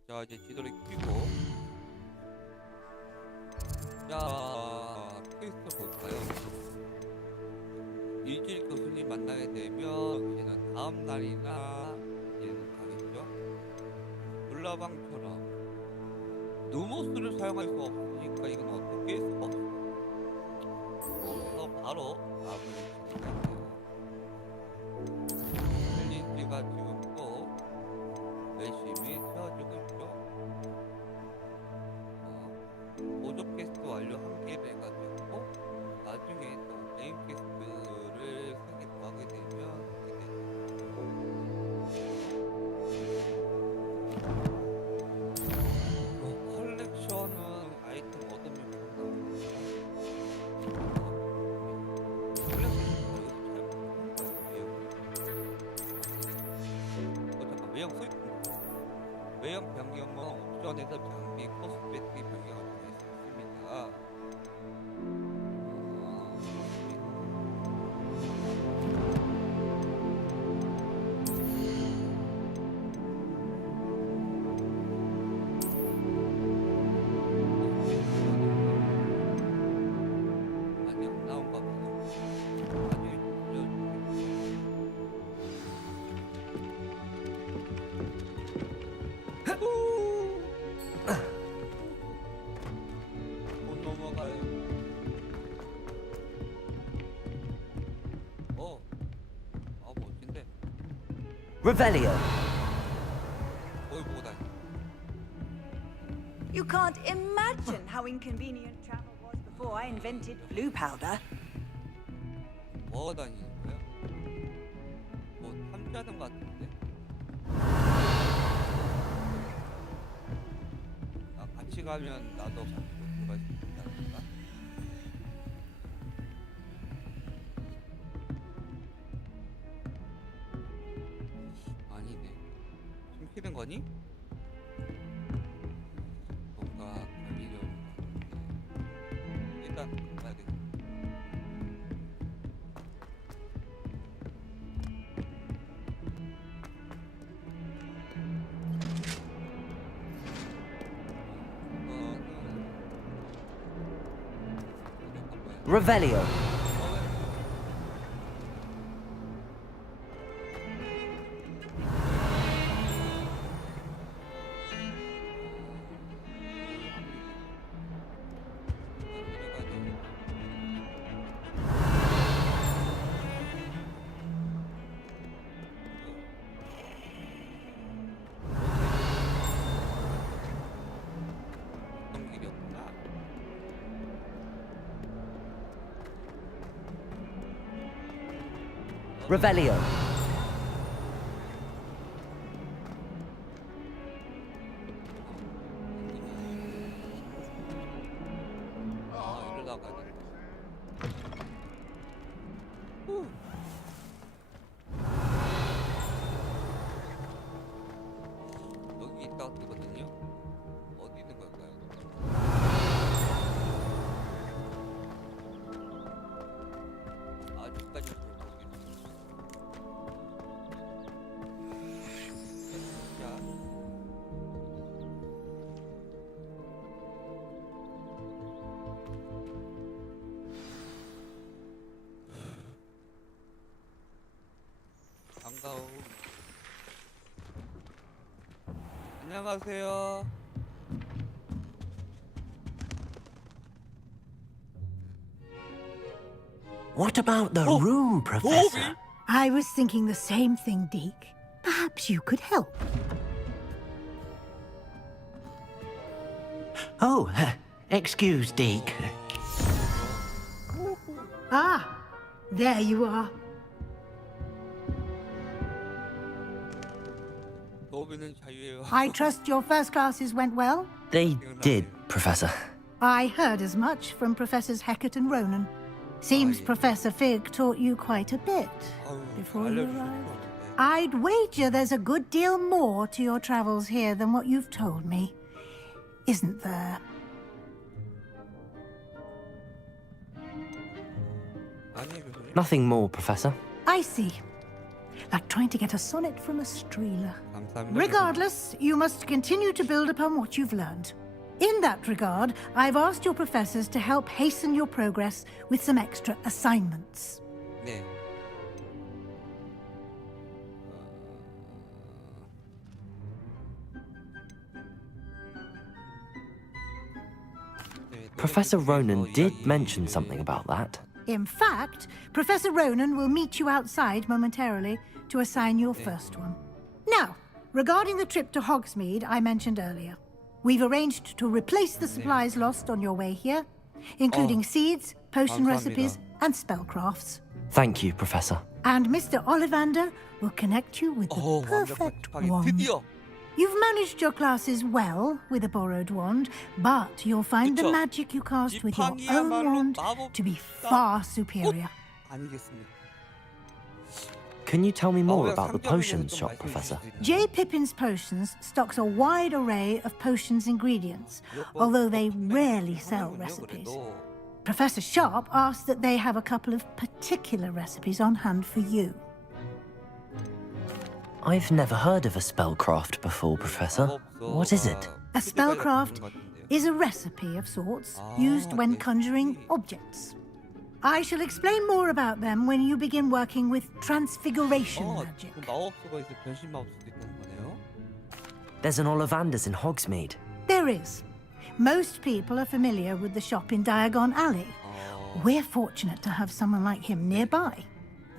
자, 이제 지도를 켜고. 자, 퀘스트 볼까요? 일주일 교수님 만나게 되면 이제는 다음 날이나 이제는 가겠죠? 물라방처럼 누모스를 사용할 수 없으니까 이건 어떻게 할 수가 없어. 그래서 바로 마무리 챌린지가 지금 또 열심히 채워주고 있죠. 보조 퀘스트 완료 1개를 해가지고 나중에 또 메인 퀘스트를 3개 더 하게 되면 컬렉션은 아이템 얻으면 외형 변경은 옵션에서 장비, 코스메틱 변경을 통해 수 있습니다. 아니요, 나온가 봐요. Revelio. You can't imagine how inconvenient travel was before I invented blue powder. 뭐 다니는 거야? 뭐 탐자등 같은데? 나 같이 가면 나도 같이 들어갈 수 있다니까? 아니네. 숨기는 거니? 뭔가 걸리려는 거 같은데. 일단 가야겠다. Revelio. 어떤 길이 없구나. Revelio. 아, 이러다가 여기 있다가 뜨거든요. 어디 있는 걸까요? 아직까지 잘 모르겠어요. 자. 반가워. 안녕하세요. What about the room, Professor? I was thinking the same thing, Deke. Perhaps you could help. Oh, excuse, Deke. Ah, there you are. 도비는 자유예요. I trust your first classes went well? They did, Professor. I heard as much from Professors Hecat and Ronan. Seems Professor Fig taught you quite a bit before you arrived. I'd wager there's a good deal more to your travels here than what you've told me. Isn't there? Nothing more, Professor. I see. Like trying to get a sonnet from a streeler. Regardless, you must continue to build upon what you've learned. In that regard, I've asked your professors to help hasten your progress with some extra assignments. 네. Professor Ronan did mention something about that. In fact, Professor Ronan will meet you outside momentarily to assign your first one. Now, regarding the trip to Hogsmeade I mentioned earlier, we've arranged to replace the supplies lost on your way here, including seeds, potion recipes, and spellcrafts. Thank you, Professor. And Mr. Ollivander will connect you with the perfect wand. You've managed your classes well with a borrowed wand, but you'll find the magic you cast with your own wand to be far superior. 아니겠습니다. Can you tell me more about the potions shop, Professor? J. Pippin's Potions stocks a wide array of potions ingredients, although they rarely sell recipes. Professor Sharp asked that they have a couple of particular recipes on hand for you. I've never heard of a spellcraft before, Professor. What is it? A spellcraft is a recipe of sorts used when conjuring objects. I shall explain more about them when you begin working with transfiguration magic. 마법소가 있어 변신 마법소도 있다는 거네요. There's an Ollivander's in Hogsmeade. There is. Most people are familiar with the shop in Diagon Alley. We're fortunate to have someone like him nearby.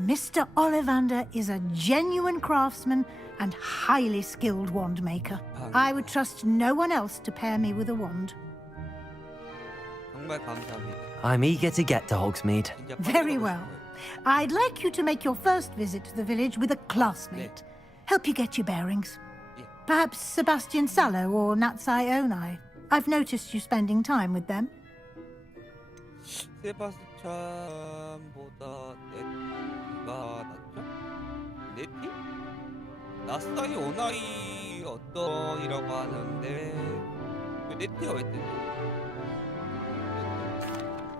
Mr. Ollivander is a genuine craftsman and highly skilled wand maker. I would trust no one else to pair me with a wand. 정말 감사합니다. I'm eager to get to Hogsmeade. Very well. I'd like you to make your first visit to the village with a classmate. Help you get your bearings. Perhaps Sebastian Sallow or Natsai Onai. I've noticed you spending time with them. 세바스찬보다 네티가 낫죠? 네티? 나스다이 오나이 어떤이라고 하는데 왜 네티가 왜 뜨지?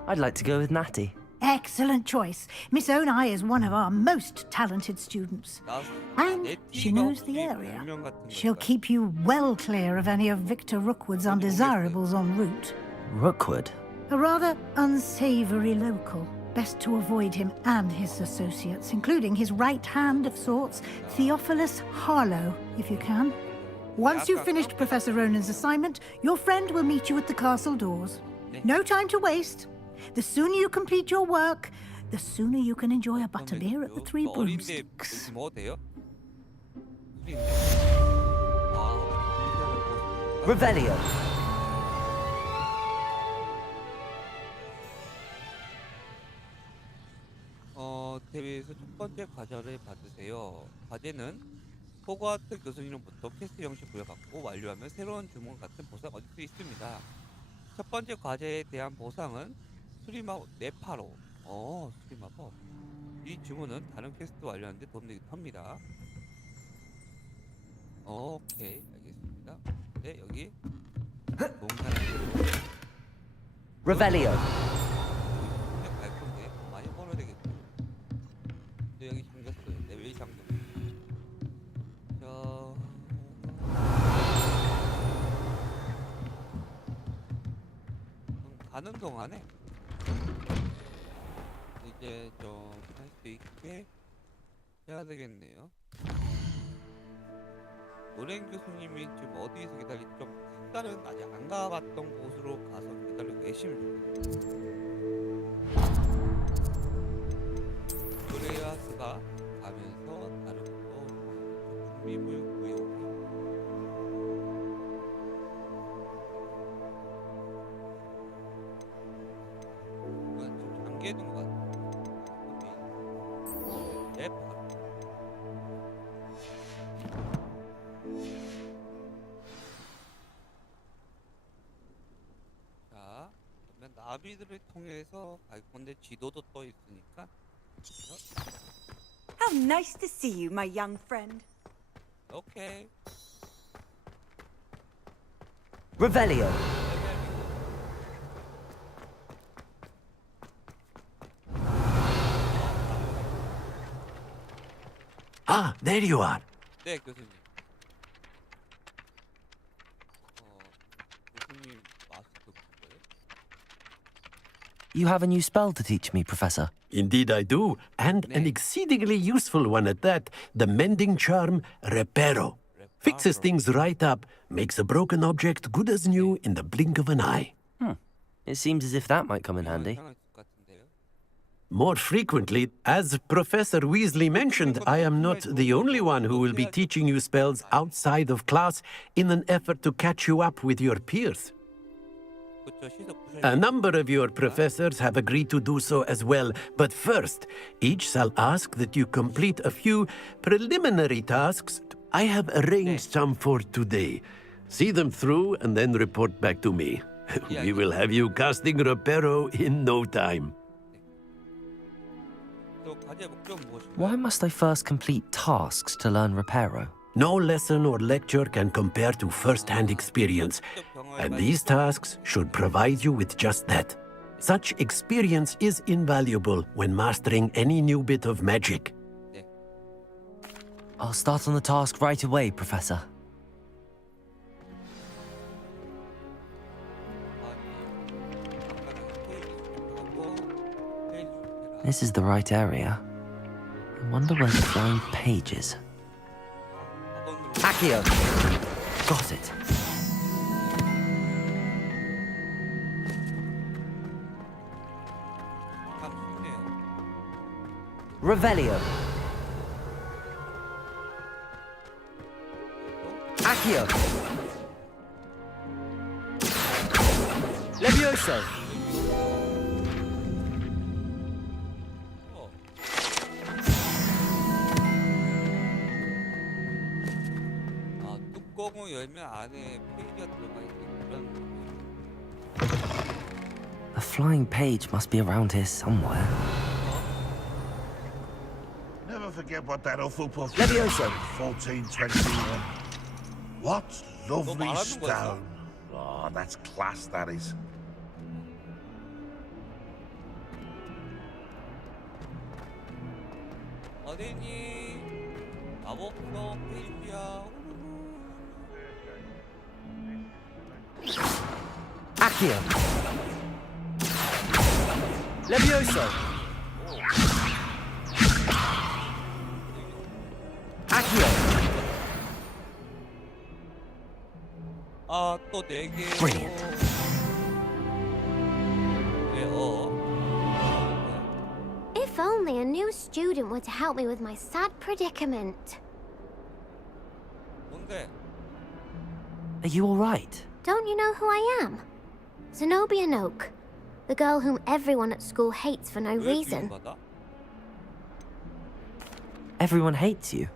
I'd like to go with Natty. Excellent choice. Miss Onai is one of our most talented students. And she knows the area. She'll keep you well clear of any of Victor Rookwood's undesirables en route. Rookwood? A rather unsavory local. Best to avoid him and his associates, including his right hand of sorts, Theophilus Harlow, if you can. Once you've finished Professor Ronan's assignment, your friend will meet you at the castle doors. No time to waste. The sooner you complete your work, the sooner you can enjoy a butterbeer at the Three Broomsticks. Revelio. 대회에서 첫 번째 과제를 받으세요. 과제는 호그와트 교수님으로부터 퀘스트 형식 부여받고 완료하면 새로운 주문 같은 보상 얻을 수 있습니다. 첫 번째 과제에 대한 보상은 수리마법 네파로. 수리마법. 이 주문은 다른 퀘스트 완료하는데 도움되기도 합니다. 오케이, 알겠습니다. 네, 여기 Revelio. 갈 건데 많이 벌어야 되겠죠. 근데 여기 잠겼어요. 네, 왜 잠겨? 가는 동안에 이제 좀 할 수 있게 해야 되겠네요. 노랭 교수님이 지금 어디에서 기다릴지 좀 색다른 아직 안 가봤던 곳으로 가서 기다리고 계시면 좋겠어요. 그레아스가 가면서 다른 또 준비물 구해오기. 이건 좀 잠겨있는 것 같아요. 네, 자, 그러면 나비들을 통해서 갈 건데 지도도 떠 있으니까. How nice to see you, my young friend. 오케이. Revelio. Ah, there you are. 네, 교수님. 교수님 마스크 그거예요? You have a new spell to teach me, Professor. Indeed I do, and an exceedingly useful one at that. The mending charm, Reparo. Fixes things right up, makes a broken object good as new in the blink of an eye. It seems as if that might come in handy. More frequently, as Professor Weasley mentioned, I am not the only one who will be teaching you spells outside of class in an effort to catch you up with your peers. A number of your professors have agreed to do so as well, but first, each shall ask that you complete a few preliminary tasks. I have arranged some for today. See them through and then report back to me. We will have you casting Reparo in no time. Why must I first complete tasks to learn Reparo? No lesson or lecture can compare to first-hand experience, and these tasks should provide you with just that. Such experience is invaluable when mastering any new bit of magic. I'll start on the task right away, Professor. This is the right area. I wonder where to find pages. Accio! Got it. Revelio. Accio. Levioso. 아, 뚜껑을 열면 안에 페이지가 들어가 있는 그런. A flying page must be around here somewhere. Never forget what that Hufflepuff Levioso. 1421. What lovely stone. Oh, that's class, that is. 어린이 마법서 페이지야. Accio. Levioso. Accio. 아, 또 4개. Brilliant. If only a new student were to help me with my sad predicament. 뭔데? Are you all right? Don't you know who I am? Zenobia Noak, the girl whom everyone at school hates for no reason. Everyone hates you.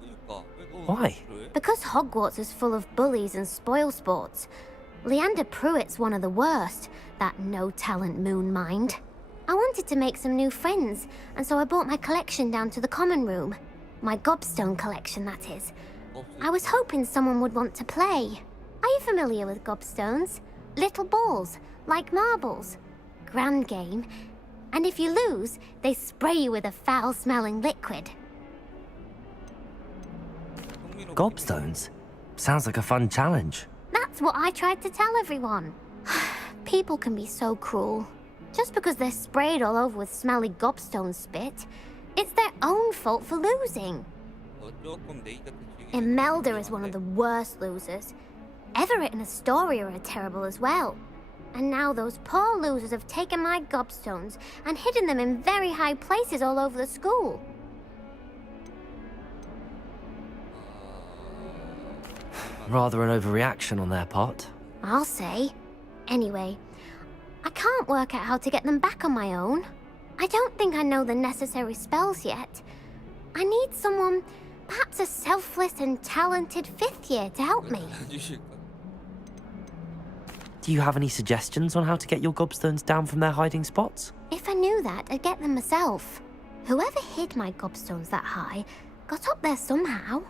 Why? Because Hogwarts is full of bullies and spoilsports. Leander Pruitt's one of the worst, that no-talent moon mind. I wanted to make some new friends, and so I brought my collection down to the common room. My gobstone collection, that is. I was hoping someone would want to play. Are you familiar with gobstones? Little balls, like marbles. Grand game. And if you lose, they spray you with a foul-smelling liquid. Gobstones? Sounds like a fun challenge. That's what I tried to tell everyone. People can be so cruel. Just because they're sprayed all over with smelly gobstone spit, it's their own fault for losing. Imelda is one of the worst losers. Everett and Astoria are terrible as well. And now those poor losers have taken my gobstones and hidden them in very high places all over the school. Rather an overreaction on their part. I'll say. Anyway, I can't work out how to get them back on my own. I don't think I know the necessary spells yet. I need someone, perhaps a selfless and talented 5th year to help me. Do you have any suggestions on how to get your gobstones down from their hiding spots? If I knew that, I'd get them myself. Whoever hid my gobstones that high got up there somehow.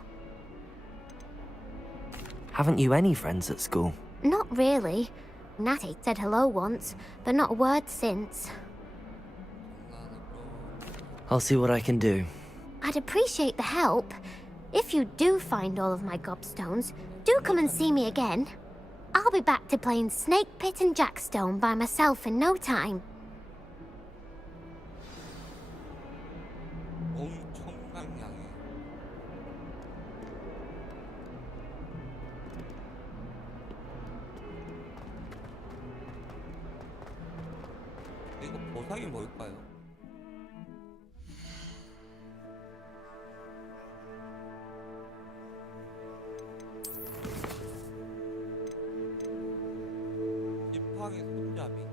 Haven't you any friends at school? Not really. Natty said hello once, but not a word since. I'll see what I can do. I'd appreciate the help. If you do find all of my gobstones, do come and see me again. I'll be back to playing Snake Pit and Jackstone by myself in no time. 이거 보상이 뭘까요? 지팡이 손잡이.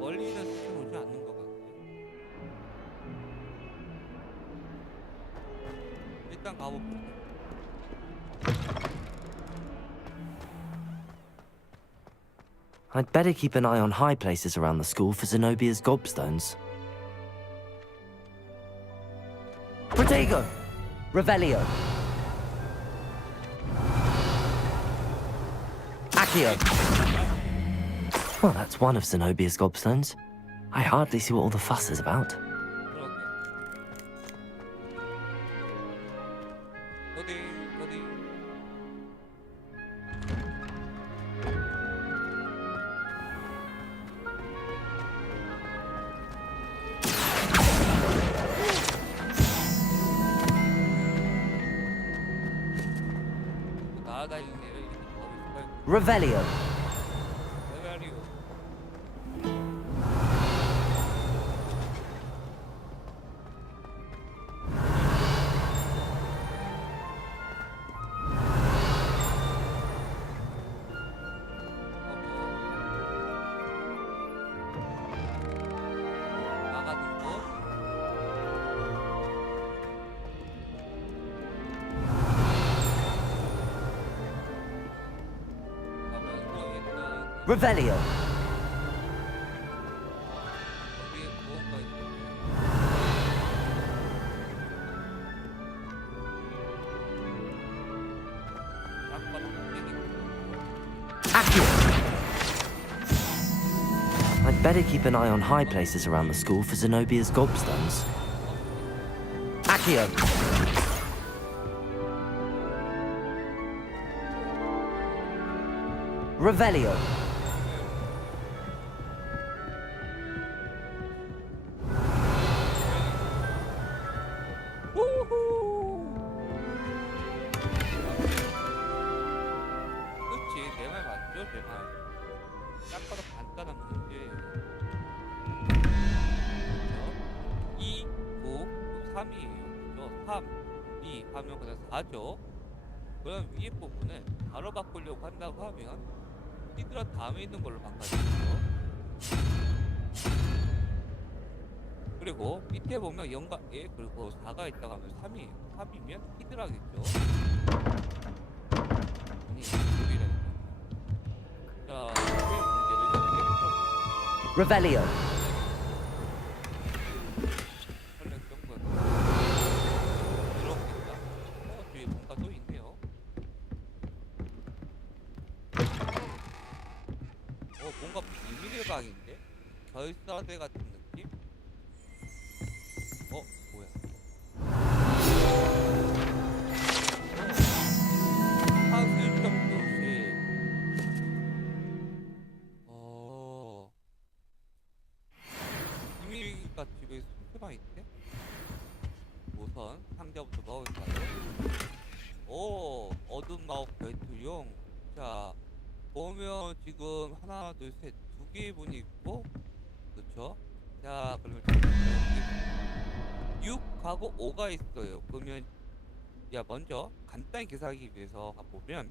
멀리는 쫓아오지 않는 것 같고 일단 가볼게요. I'd better keep an eye on high places around the school for Zenobia's gobstones. Protego. Revelio. Accio. Well, that's one of Zenobia's gobstones. I hardly see what all the fuss is about. 어디. 날아다니는 애를 이렇게 잡을 수가 있고. Revelio. 나가는 거. 가면서 일단 Revelio. 여기에 무언가 있는데. 딱 봐도 Accio. I'd better keep an eye on high places around the school for Zenobia's gobstones. Accio. Revelio. 그렇지, 내 말 맞죠, 내 말. 딱 봐도 간단한 문제예요. 그렇죠? 2, 9, 3이에요. 그렇죠? 3, 2 하면 그냥 4죠. 그럼 위에 부분을 바로 바꾸려고 한다고 하면 히드라 다음에 있는 걸로 바꿔야죠. 그리고 밑에 보면 0과 1 그리고 4가 있다고 하면 3이에요. 3이면 히드라겠죠. 아니, 9이라니까. 자, 그 문제를 쉽게 풀어볼게요. Revelio. 설렜던 건 이렇겠다. 뒤에 뭔가 또 있네요. 뭔가 비밀의 방인데? 결사대 같은 느낌? 뭐야? 하수점 교실. 비밀가 집에 숨겨만 있대? 우선 상자부터 넣을까요? 어둠 마법 결투용. 자, 보면 지금 하나, 둘, 셋, 두 개의 문이 있고, 그렇죠? 자, 그러면 6하고 5가 있어요. 그러면 먼저 간단히 계산하기 위해서 보면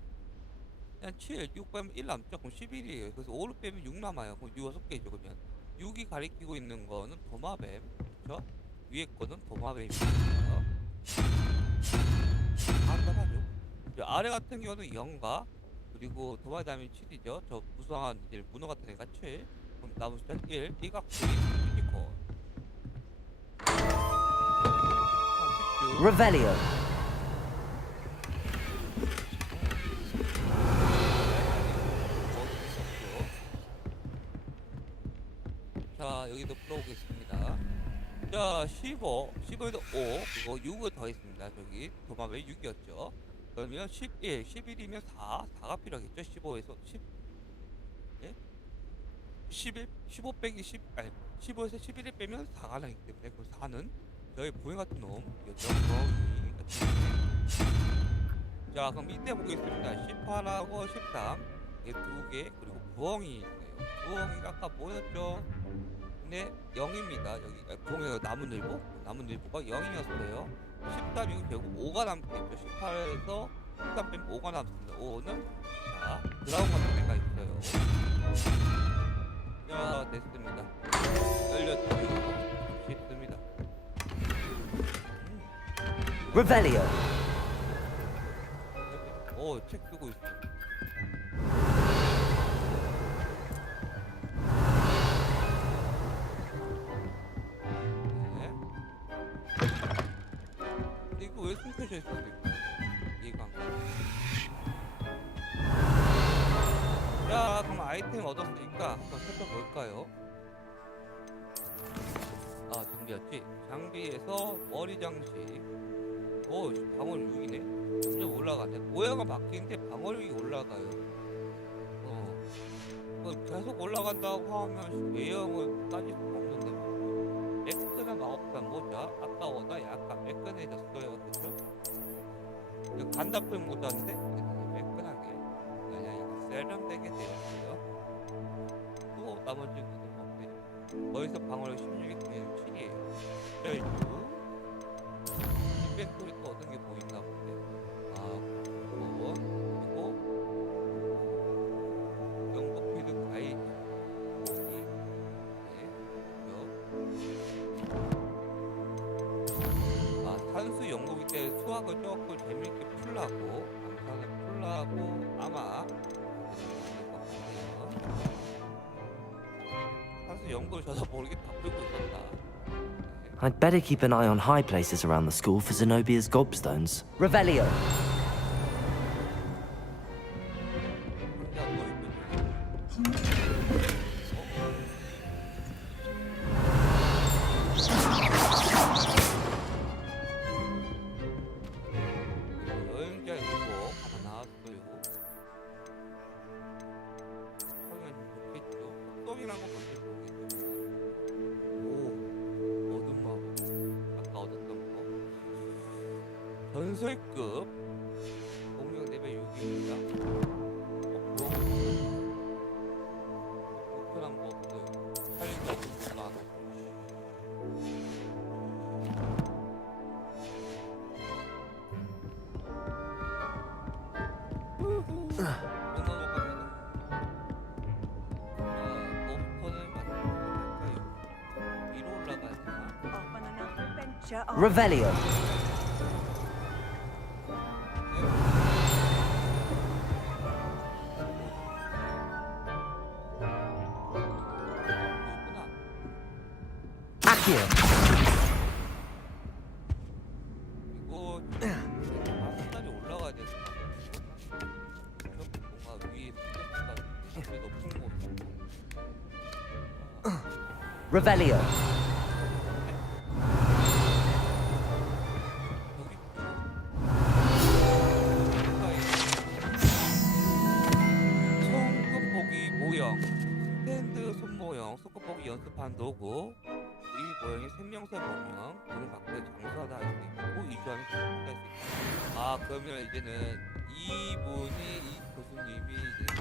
그냥 7, 6 빼면 1 남죠? 그럼 11이에요. 그래서 5를 빼면 6 남아요. 그럼 6개죠. 그러면 6이 가리키고 있는 거는 도마뱀, 그렇죠? 위에 거는 도마뱀입니다. 간단하죠? 아래 같은 경우는 0과 그리고 도마뱀이 7이죠. 저 구성한 이제 문어 같은 애가 7. 그럼 남은 숫자는 1, 일각수인 유니콘. Revelio. 자, 여기도 풀어보겠습니다. 자, 15에도 5, 그리고 6을 더했습니다. 저기 도마뱀 6이었죠. 그러면 11, 11이면 4가 필요하겠죠. 15에서 10, 예? 11, 15 빼기 10, 아니 15에서 11을 빼면 4가 나기 때문에 그 4는 저희 부행 같은 놈이었죠. 자, 그럼 이때 보겠습니다. 18하고 13, 이게 2개, 그리고 부엉이 있네요. 부엉이가 아까 뭐였죠? 근데 0입니다. 여기 부엉이가 나무늘보가 0이었어요. 13이면 결국 5가 남겠죠. 18에서 13 빼면 5가 남습니다. 5는 자, 드라운 같은 애가 있어요. 자, 됐습니다. 열렸죠. 쉽습니다. Revelio. 책 쓰고 있어. 네. 근데 이거 왜 숨겨져 있어? 이해가 안 가. 자, 그럼 아이템 얻었으니까 한번 살펴볼까요? 장비였지? 장비에서 머리 장식. 방울 6이네. 올라가네. 모양은 바뀌는데 방어력이 올라가요. 계속 올라간다고 하면 대형은 따질 수 없는데 매끈한 마법사 모자 아까보다 약간 매끈해졌어요. 그쵸? 간다풀 모자인데 매끈하게 그냥 약간 세련되게 되었어요. 또 나머지 것도 거기서 방어력 16이 그냥 7이에요. 혈주 인벤토리 또 어떤 게 보이나 본데 그리고 영국 필드 가이드 산수 연구기 때 수학을 조금 재밌게 풀라고 암산을 풀라고 아마 산수 연구를 저도 모르게 다 풀고 있었다. I'd better keep an eye on high places around the school for Zenobia's gobstones. Revelio. 여행자 이거 하나 나왔어요. 하면 좋겠죠. 속성이란 거 먼저 보겠죠. 오, 어둠 마법. 아까 얻었던 거. 전설급. 공격 레벨 6입니다. 목표란 거 없어요. 살인자 좀 나눠. Revelio. Accio. 이거 마스터리 올라가야 돼. 뭔가 위에 되게 높은 곳. Revelio. 손끝보기 모형, 스탠드 손모형, 손끝보기 연습한 도구, 이 모형이 생명사 모형, 그런 각도의 장사다 할 수 있고 이주하면 장사다 할 수 있고. 아 그러면 이제는 이분이 이 교수님이 이제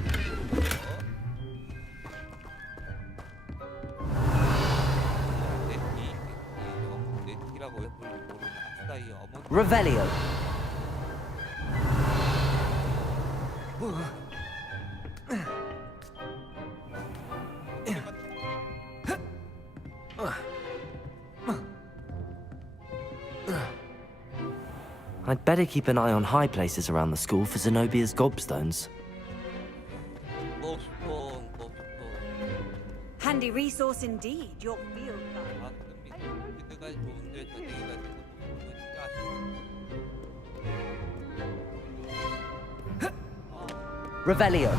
네티라고 왜 부르는지 모르는 아스타이 어머니. Revelio. I'd better keep an eye on high places around the school for Zenobia's gobstones. Handy resource indeed, your field Revelio.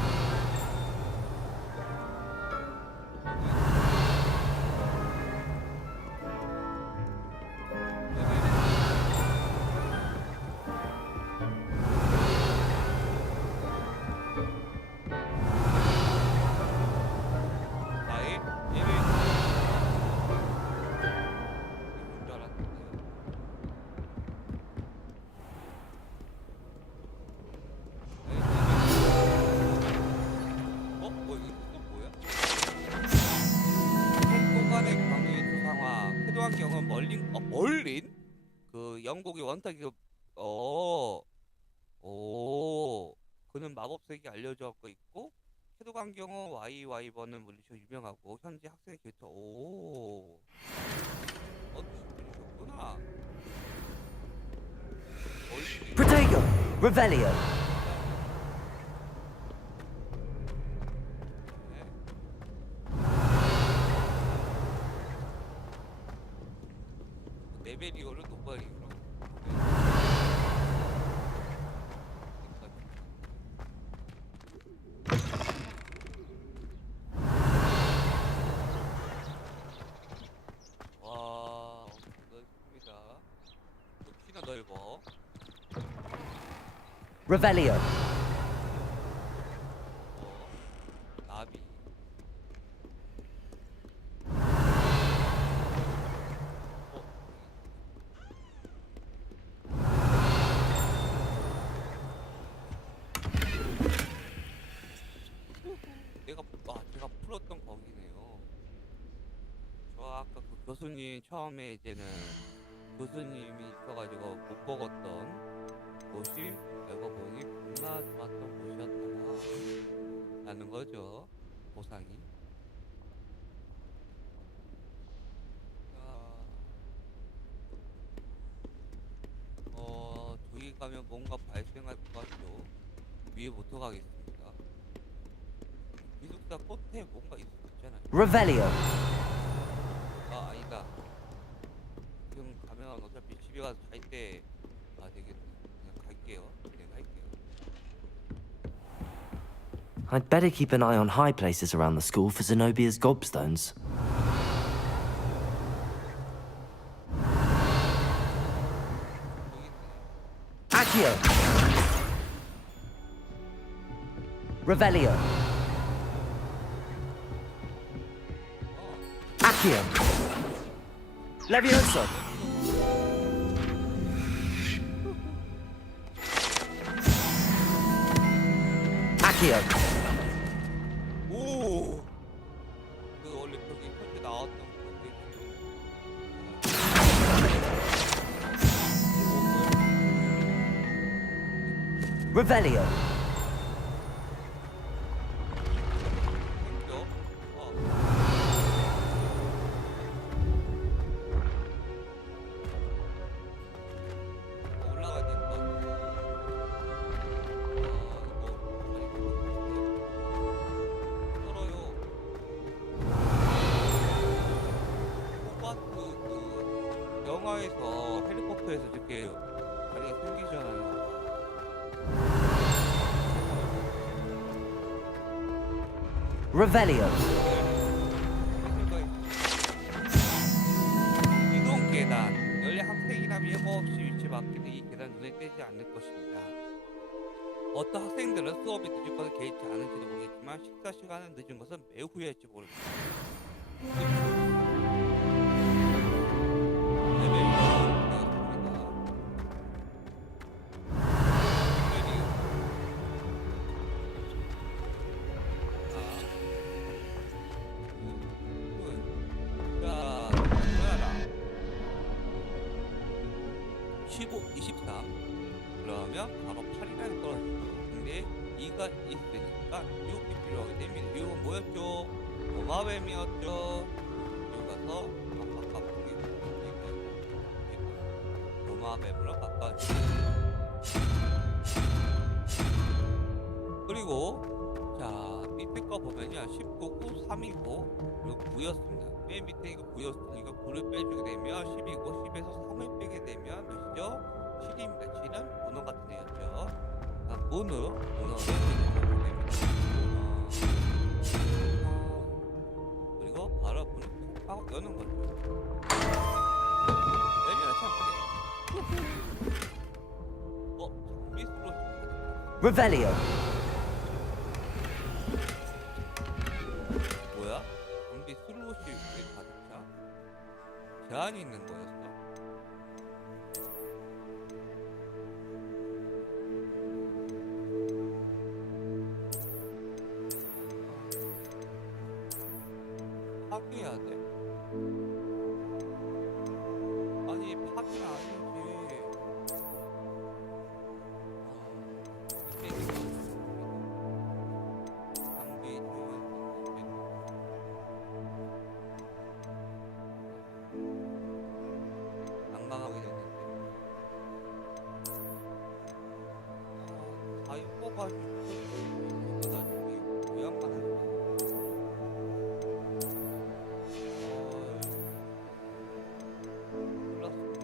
멀린? 그 영국의 원탁이 그는 마법색이 알려져 있고 캐도 강경은 YY1은 물리쳐 유명하고 현재 학생의 길터 분이셨구나. Protego. Revelio. 레벨이 이거를 높아지구나. 와, 넓습니다. 높이나 넓어. Revelio. 나비. 제가 풀었던 거기네요. 저 아까 그 교수님 처음에 이제는 교수님이 있어가지고 못 먹었던 곳이 알고 보니 겁나 좋았던 곳이었다 라는 거죠. 보상이. 저기 가면 뭔가 발생할 것 같죠. 위에부터 가겠습니다. 기숙사 끝에 뭔가 있잖아요. Revelio. 아니다. 지금 가면 어차피 집에 가서 잘 때 되겠네. 그냥 갈게요. 그냥 갈게요. I'd better keep an eye on high places around the school for Zenobia's gobstones. Accio. Revelio. Accio. Levioso. Accio. 오! 그 원래 거기 그때 나왔던 그게 Revelio. 올라가야 될 것 같아. 떨어요. 호그와트 그 영화에서 헬리콥터에서 이렇게 다리가 끊기잖아요. Revelio. 이동 계단. 연례 학생이라면 예고 없이 위치 맡기는 이 계단 눈에 띄지 않을 것입니다. 어떤 학생들은 수업이 늦을 것을 개의치 않을지도 모르겠지만 식사 시간은 늦은 것은 매우 후회할지 모릅니다. 레벨 1 나왔습니다. 자, 뭐야라. 15, 23. 그러면 바로 8이라는 떨어지죠. 근데 2가 있으니까 6이 필요하게 됩니다. 6은 뭐였죠? 도마뱀이었죠. 여기 가서 바꿔보게 도마뱀으로 바꿔주세요. 그리고 자 밑에 거 보면요 19고 3이고 그리고 9였습니다. 맨 밑에 이거 9였으니까 9를 빼주게 되면 10이고 10에서 3을 빼게 되면 몇이죠? 7입니다. 7은 문어 같은 애였죠. 문어를 빼주게 됩니다. 그리고 바로 문을 툭 하고 여는 거죠. 열려라 참게. 미스로 Revelio. 뭐야? 장비 슬롯이 왜 가득차? 제한이 있는 거였어? 파괴해야 돼? 아니 파괴는 아니지. 난감하게 됐는데 다 입어가지고 나중에 요양만 할 거야. 몰랐습니다.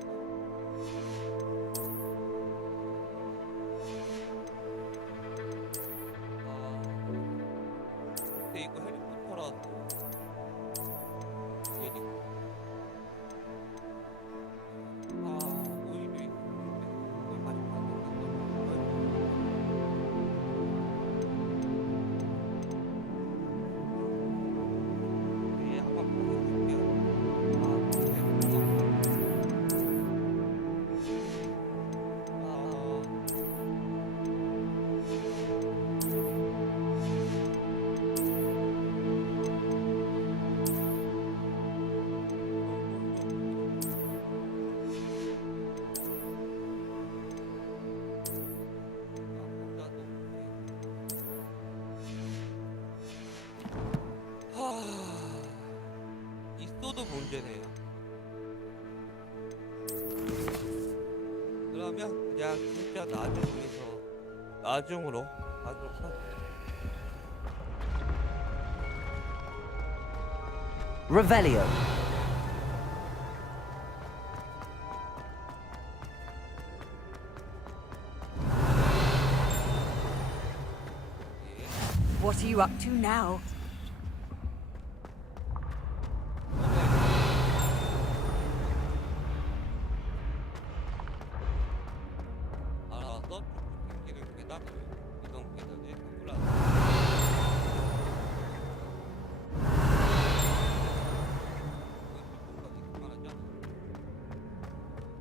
근데 이거 헬리콥터라서 얘니까 오히려 있는데 그걸 가지고 안 된다고. 일단 나중으로 가도록 하죠. Revelio. What are you up to now? 알아서 생기는 계단을 이동 계단에 올라.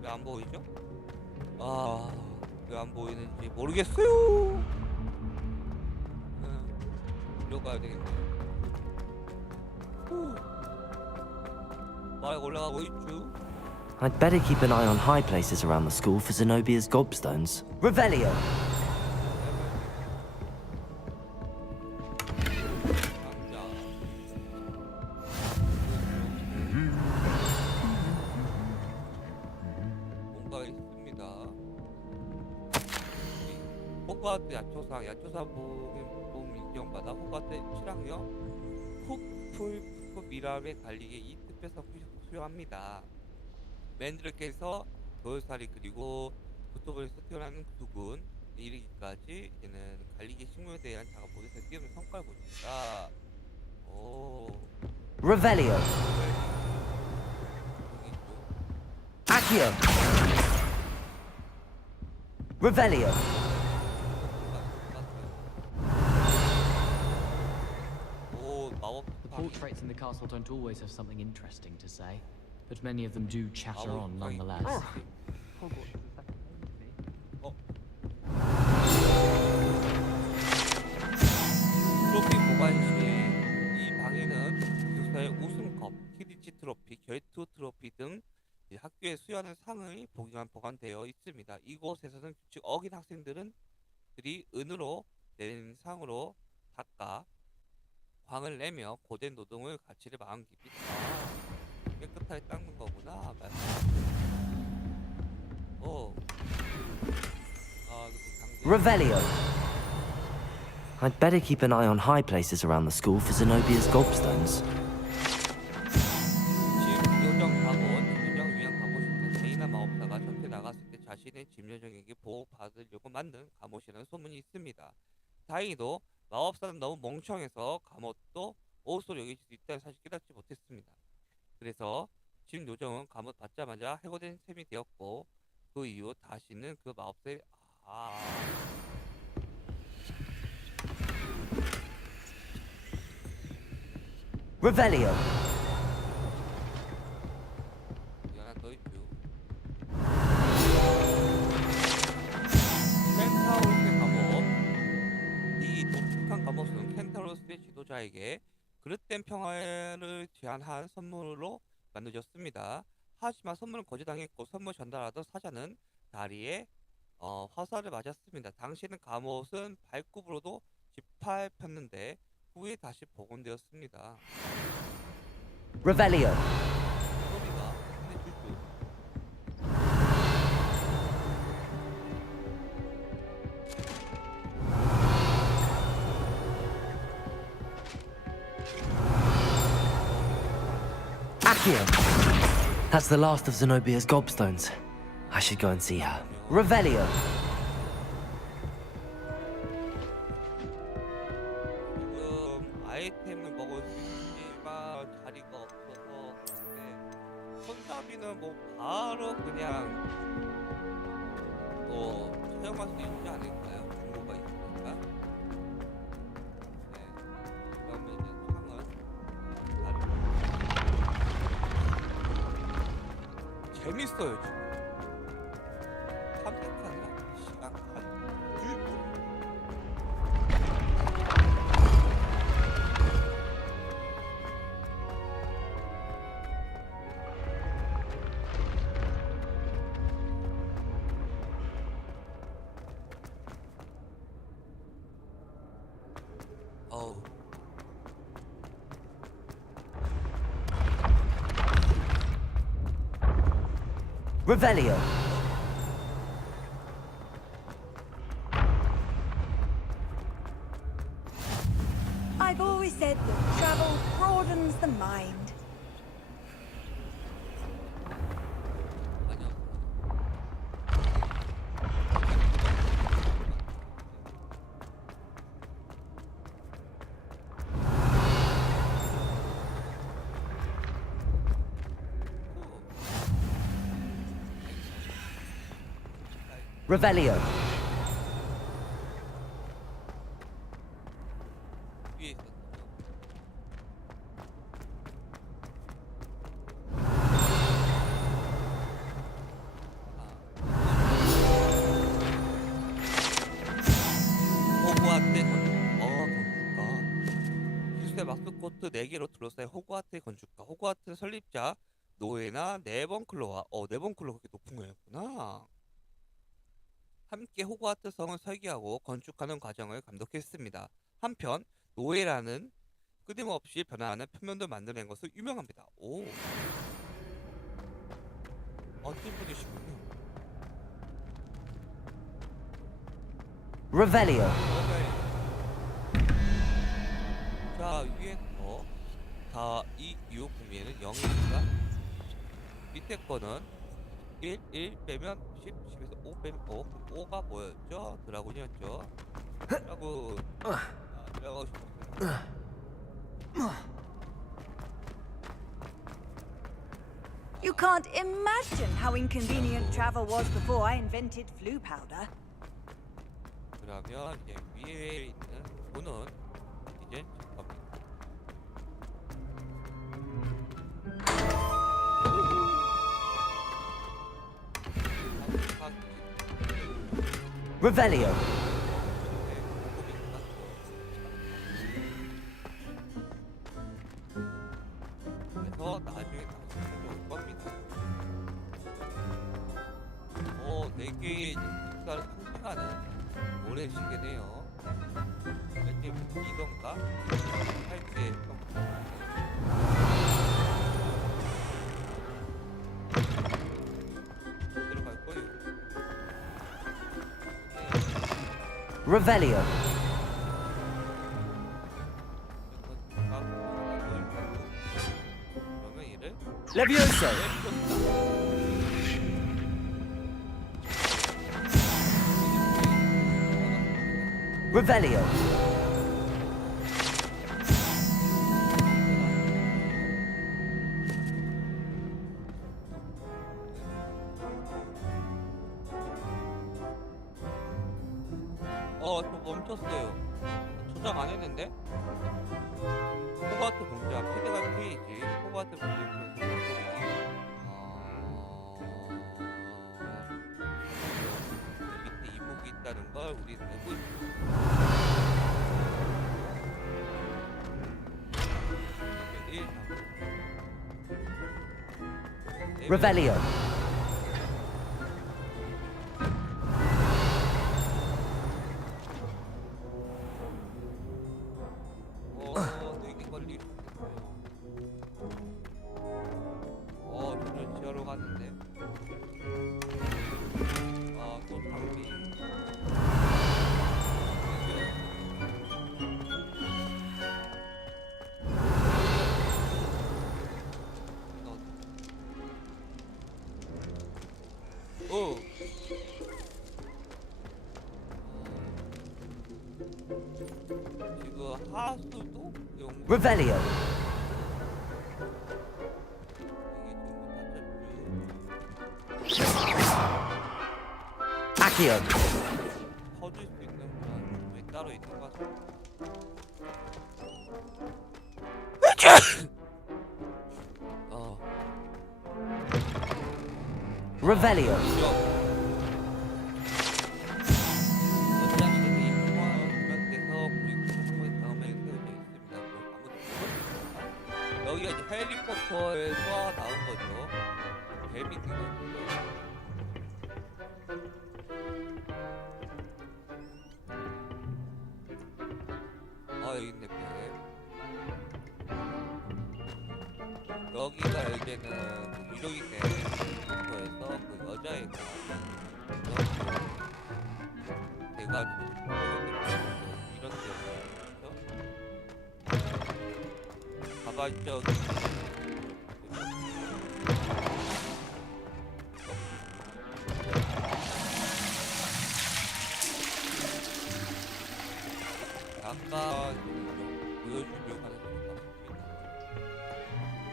왜 안 보이죠? 아, 왜 안 보이는지 모르겠어요. 들어가야 되겠네. 말 올라가고 있죠. I'd better keep an eye on high places around the school for Zenobia's gobstones. Revelio. 뭔가 있습니다. 호그와트 야초사 보험 인정받아 호그와트 7학년 푸풀 미랄의 관리에 이 특별상 수여합니다. 맨드르께서 겨울살이 그리고 고토벌에서 태어나는 두군 이르기까지 이제는 관리계 식물에 대한 작업보에서 뛰어난 성과를 보입니다. 오. Revelio. Accio. Revelio. The portraits in the castle don't always have something interesting to say, but many of them do chatter on nonetheless. 트로피 보관실. 이 방에는 교사의 우승컵, 키디치 트로피, 결투 트로피 등 학교에 수여하는 상을 보관되어 있습니다. 이곳에서는 규칙 어긴 학생들이 은으로 낸 상으로 닦아 광을 내며 고된 노동을 가치를 마음 깊이 깨끗하게 닦는 거구나. Revelio. I'd better keep an eye on high places around the school for Zenobia's gobstones. 요정 위한 갑옷인데 제이나 마법사가 전투에 나갔을 때 자신의 집 요정에게 보호받으려고 만든 갑옷이라는 소문이 있습니다. 다행히도 마법사는 너무 멍청해서 갑옷도 옷으로 여길 수 있다는 사실 깨닫지 못했습니다. 그래서 집 요정은 갑옷 받자마자 해고된 셈이 되었고 그 이후 다시는 그 마법사의 Revelio. 하나 더 있죠. 켄타우로스의 갑옷. 이 독특한 갑옷은 켄타우로스의 지도자에게 그릇된 평화를 제안한 선물로 만들어졌습니다. 하지만 선물은 거절당했고 선물 전달하던 사자는 다리에 화살을 맞았습니다. 당시에는 갑옷은 발굽으로도 짓밟혔는데 후에 다시 복원되었습니다. Revelio. 소리가 끝내주죠. Accio. That's the last of Zenobia's gobstones. I should go and see her. Revelio. 지금 아이템을 먹을 수 있지만 자리가 없어서 손잡이는 뭐 바로 그냥 사용할 수 있지 않을까요? 중고가 있으니까. 그러면 이제 창은 재밌어요 지금. 탐색하느라 시간 Revelio. I've always said that travel broadens the mind. Revelio. 호그와트의 건축가. 기숙사의 마스코트 4개로 둘러싸인 호그와트의 건축가. 호그와트 설립자 노예나 네번클로와 네번클로 그렇게 높은 거였구나. 함께 호그와트 성을 설계하고 건축하는 과정을 감독했습니다. 한편 노예라는 끊임없이 변화하는 표면도 만들어낸 것으로 유명합니다. 오, 멋진 분이시군요. Revelio. 자, 위에서 4, 2, 6 구미에는 0이니까 밑에 거는 1, 1 빼면 10, 10에서 5 빼면 5. 5가 뭐였죠? 드라군이었죠? 드라군. 드라군. You can't imagine how inconvenient travel was before I invented flu powder. 그러면 이제 위에 있는 분은 이제 겁니다. Revelio. 그래서 나중에 다시 올 겁니다. 되게 식사를 상징하는 오랜 시계네요. 이렇게 이던가 할때 들어갈 거예요. Revelio. 그러면 얘를 Levioso. Revelio. 저 멈췄어요. 조작 안 했는데? 호그와트 공작, 피드갈 페이지, 호그와트 공작 페이지. 밑에 이목이 있다는 걸 우리 알고 있습니다. Revelio. 되게 걸리. 저를 지하러 갔는데. 또 장비. 지금 하수도 Revelio. Accio. 퍼질 수 있는 왜 따로 있는 것 같아. Revelio. 여기가 이제 해리포터에서 나온 거죠. 뱀이 되거든요. 여기 있네, 뱀. 여기가 이제는 유령인데 해리포터에서 그 여자애가 내가 이런 데였죠. 자발적 약간 보여주려고 하는 것 같습니다.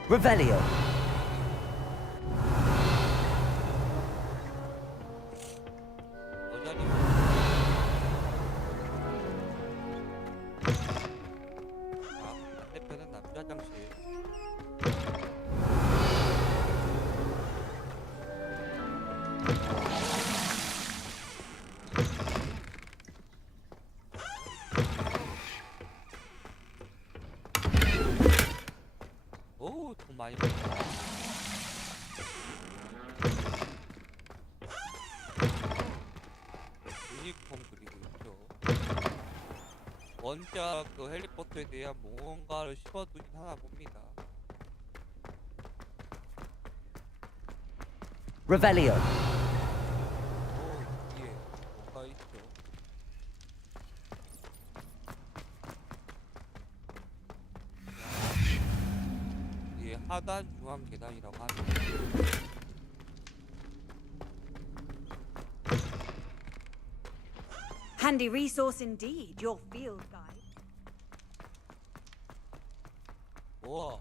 Revelio. 여전히 반대편은 남자 화장실. 오, 돈 많이 벌었다. 유니폼 그리고 있죠. 원작 그 헬리포터에 대한 뭔가를 씹어두긴 하나 봅니다. Revelio. 오, 뒤에 뭔가 있죠. 뒤에 하단 중앙 계단이라고 하는. Handy resource indeed, your field guide. 우와.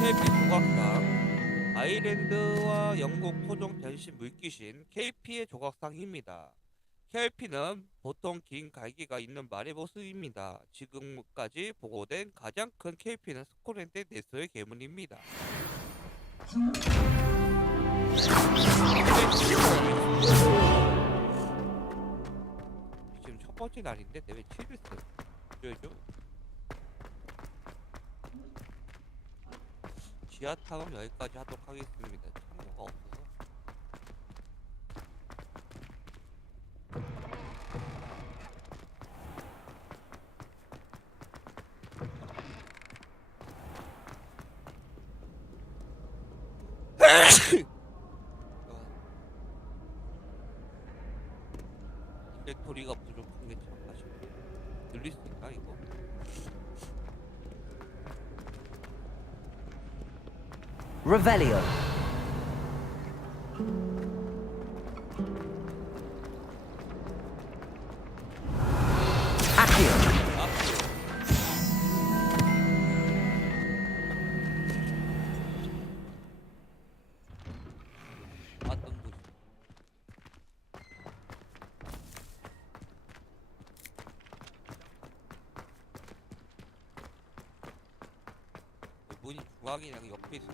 KP 조각상 아일랜드와 영국 토종 변신 물귀신 KP의 조각상입니다. KP는 보통 긴 갈기가 있는 말의 모습입니다. 지금까지 보고된 가장 큰 KP는 스코틀랜드 내수의 괴물입니다. 지금 첫 번째 날인데 내왜 7일 써? 지하 탐험 여기까지 하도록 하겠습니다. 참고가 없어서. 인벤토리가 부족한 게 참 아쉽네. 늘릴 수 있나 이거? Revelio. Accio. 문이 중앙이랑 옆에 있어.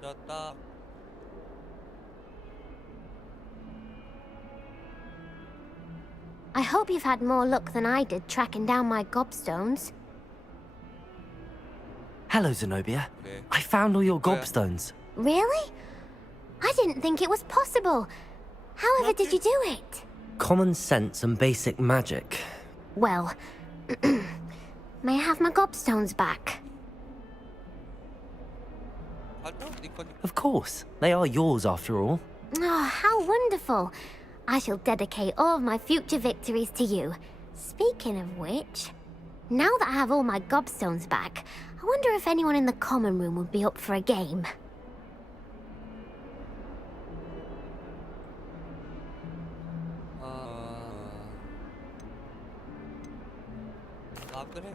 졌다. I hope you've had more luck than I did tracking down my gobstones. Hello, Zenobia. I found all your gobstones. Really? I didn't think it was possible. However did you do it? Common sense and basic magic. Well, may I have my gobstones back? Of course. They are yours after all. Oh, how wonderful. I shall dedicate all of my future victories to you. Speaking of which, now that I have all my gobstones back, I wonder if anyone in the common room would be up for a game.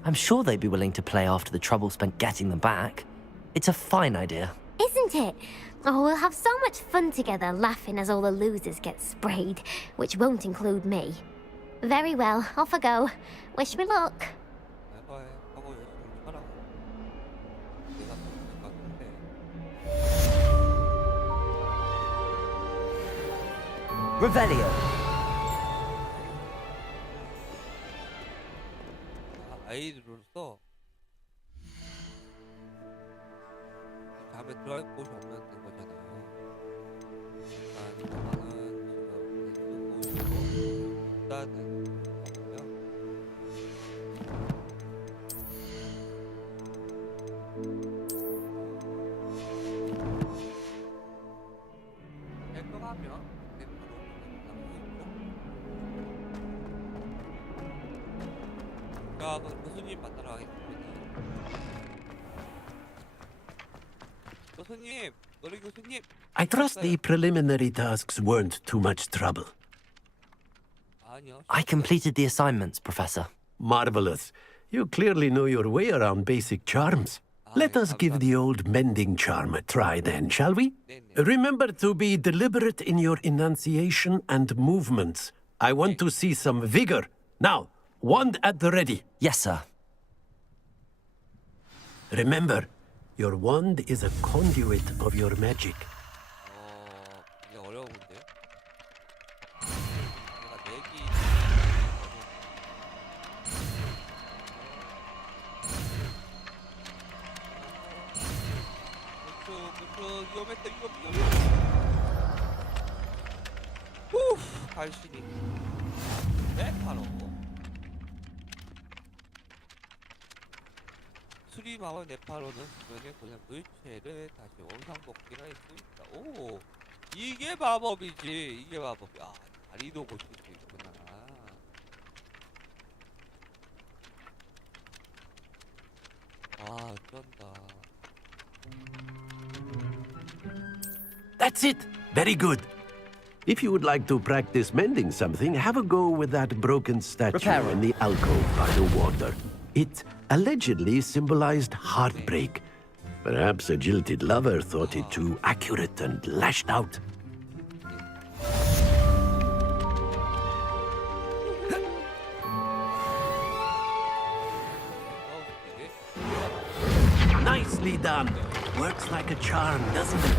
I'm sure they'd be willing to play after the trouble spent getting them back. It's a fine idea. Isn't it? Oh, we'll have so much fun together laughing as all the losers get sprayed, which won't include me. Very well, off I go. Wish me luck. Revelio. 아이들로서 다음에 들어갈 곳이 없는 거잖아요. 일단 저는 지금 쓰고 있고 일단은 거고요. 자, 그럼 교수님 만나러 가겠습니다. 교수님, 우리 교수님. I trust the preliminary tasks weren't too much trouble. 아니요. I completed the assignments, Professor. Marvelous. You clearly know your way around basic charms. Let us give the old mending charm a try then, shall we? Remember to be deliberate in your enunciation and movements. I want to see some vigor. Now, wand at the ready. Yes, sir. Remember, your wand is a conduit of your magic. 이게 어려운데. 내가 내기. 그쵸, 위험했다, 위험해. 후, 갈신이. 네, 바로. 수리마와 네파로는 주변에 그냥 물체를 다시 원상복귀를 할 수 있다. 오, 이게 마법이지. 이게 마법이야. 아, 다리도 고칠 수 있구나. 아, 쩐다. That's it. Very good. If you would like to practice mending something, have a go with that broken statue in the alcove by the water. It allegedly symbolized heartbreak. Perhaps a jilted lover thought it too accurate and lashed out. Nicely done. Works like a charm, doesn't it?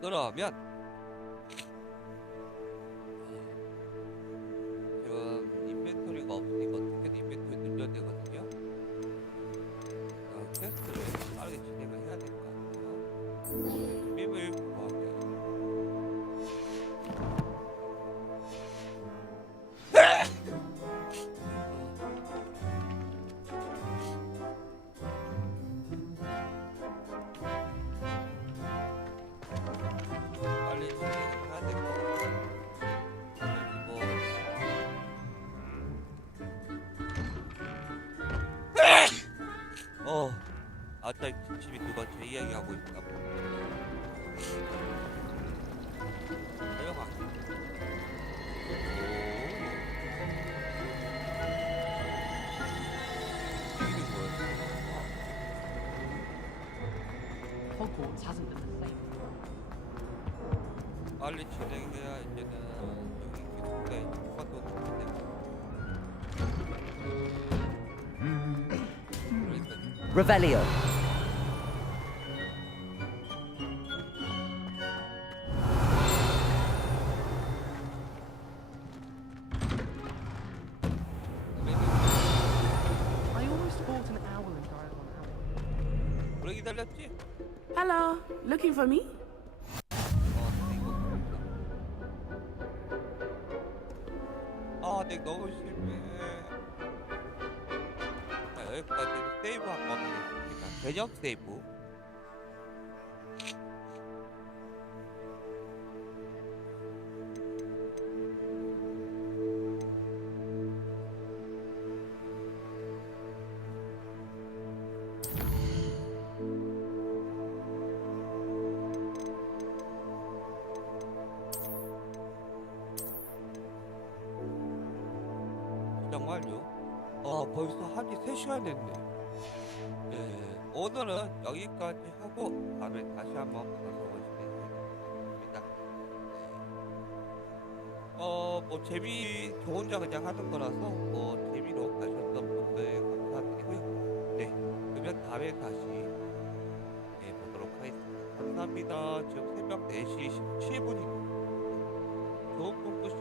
그러면 지금 인벤토리가 없으니까 어떻게든 인벤토리 늘려야 되거든요. 퀘스트를 빠르게 진행을 해야 될 것 같아요. 맵을 구하기. 빨리 진행을 해야 될 것 같아요. 그리고 아따 집이 두 번째 이야기하고 있나 보다. 사용하. Hogwarts hasn't been the same. 빨리 진행해야 이제는 여기 기숙사에 추가도 Revelio. I almost bought an owl in Diagon Alley. 오래 기다렸지? Hello, looking for me? 네, 너무 심해. 자, 여기까지 세이브 한번 하겠습니다. 개념 세이브. 시작 완료. 벌써 한지 3시간 됐네. 네, 오늘은 여기까지 하고 다음에 다시 한번 방송을 진행하겠습니다. 뭐 재미 저 혼자 그냥 하는 거라서 재미로 가셨던 분들 감사드리고요. 네, 그러면 다음에 다시 보도록 하겠습니다. 감사합니다. 지금 새벽 4시 17분이고 좋은 꿈 꾸시고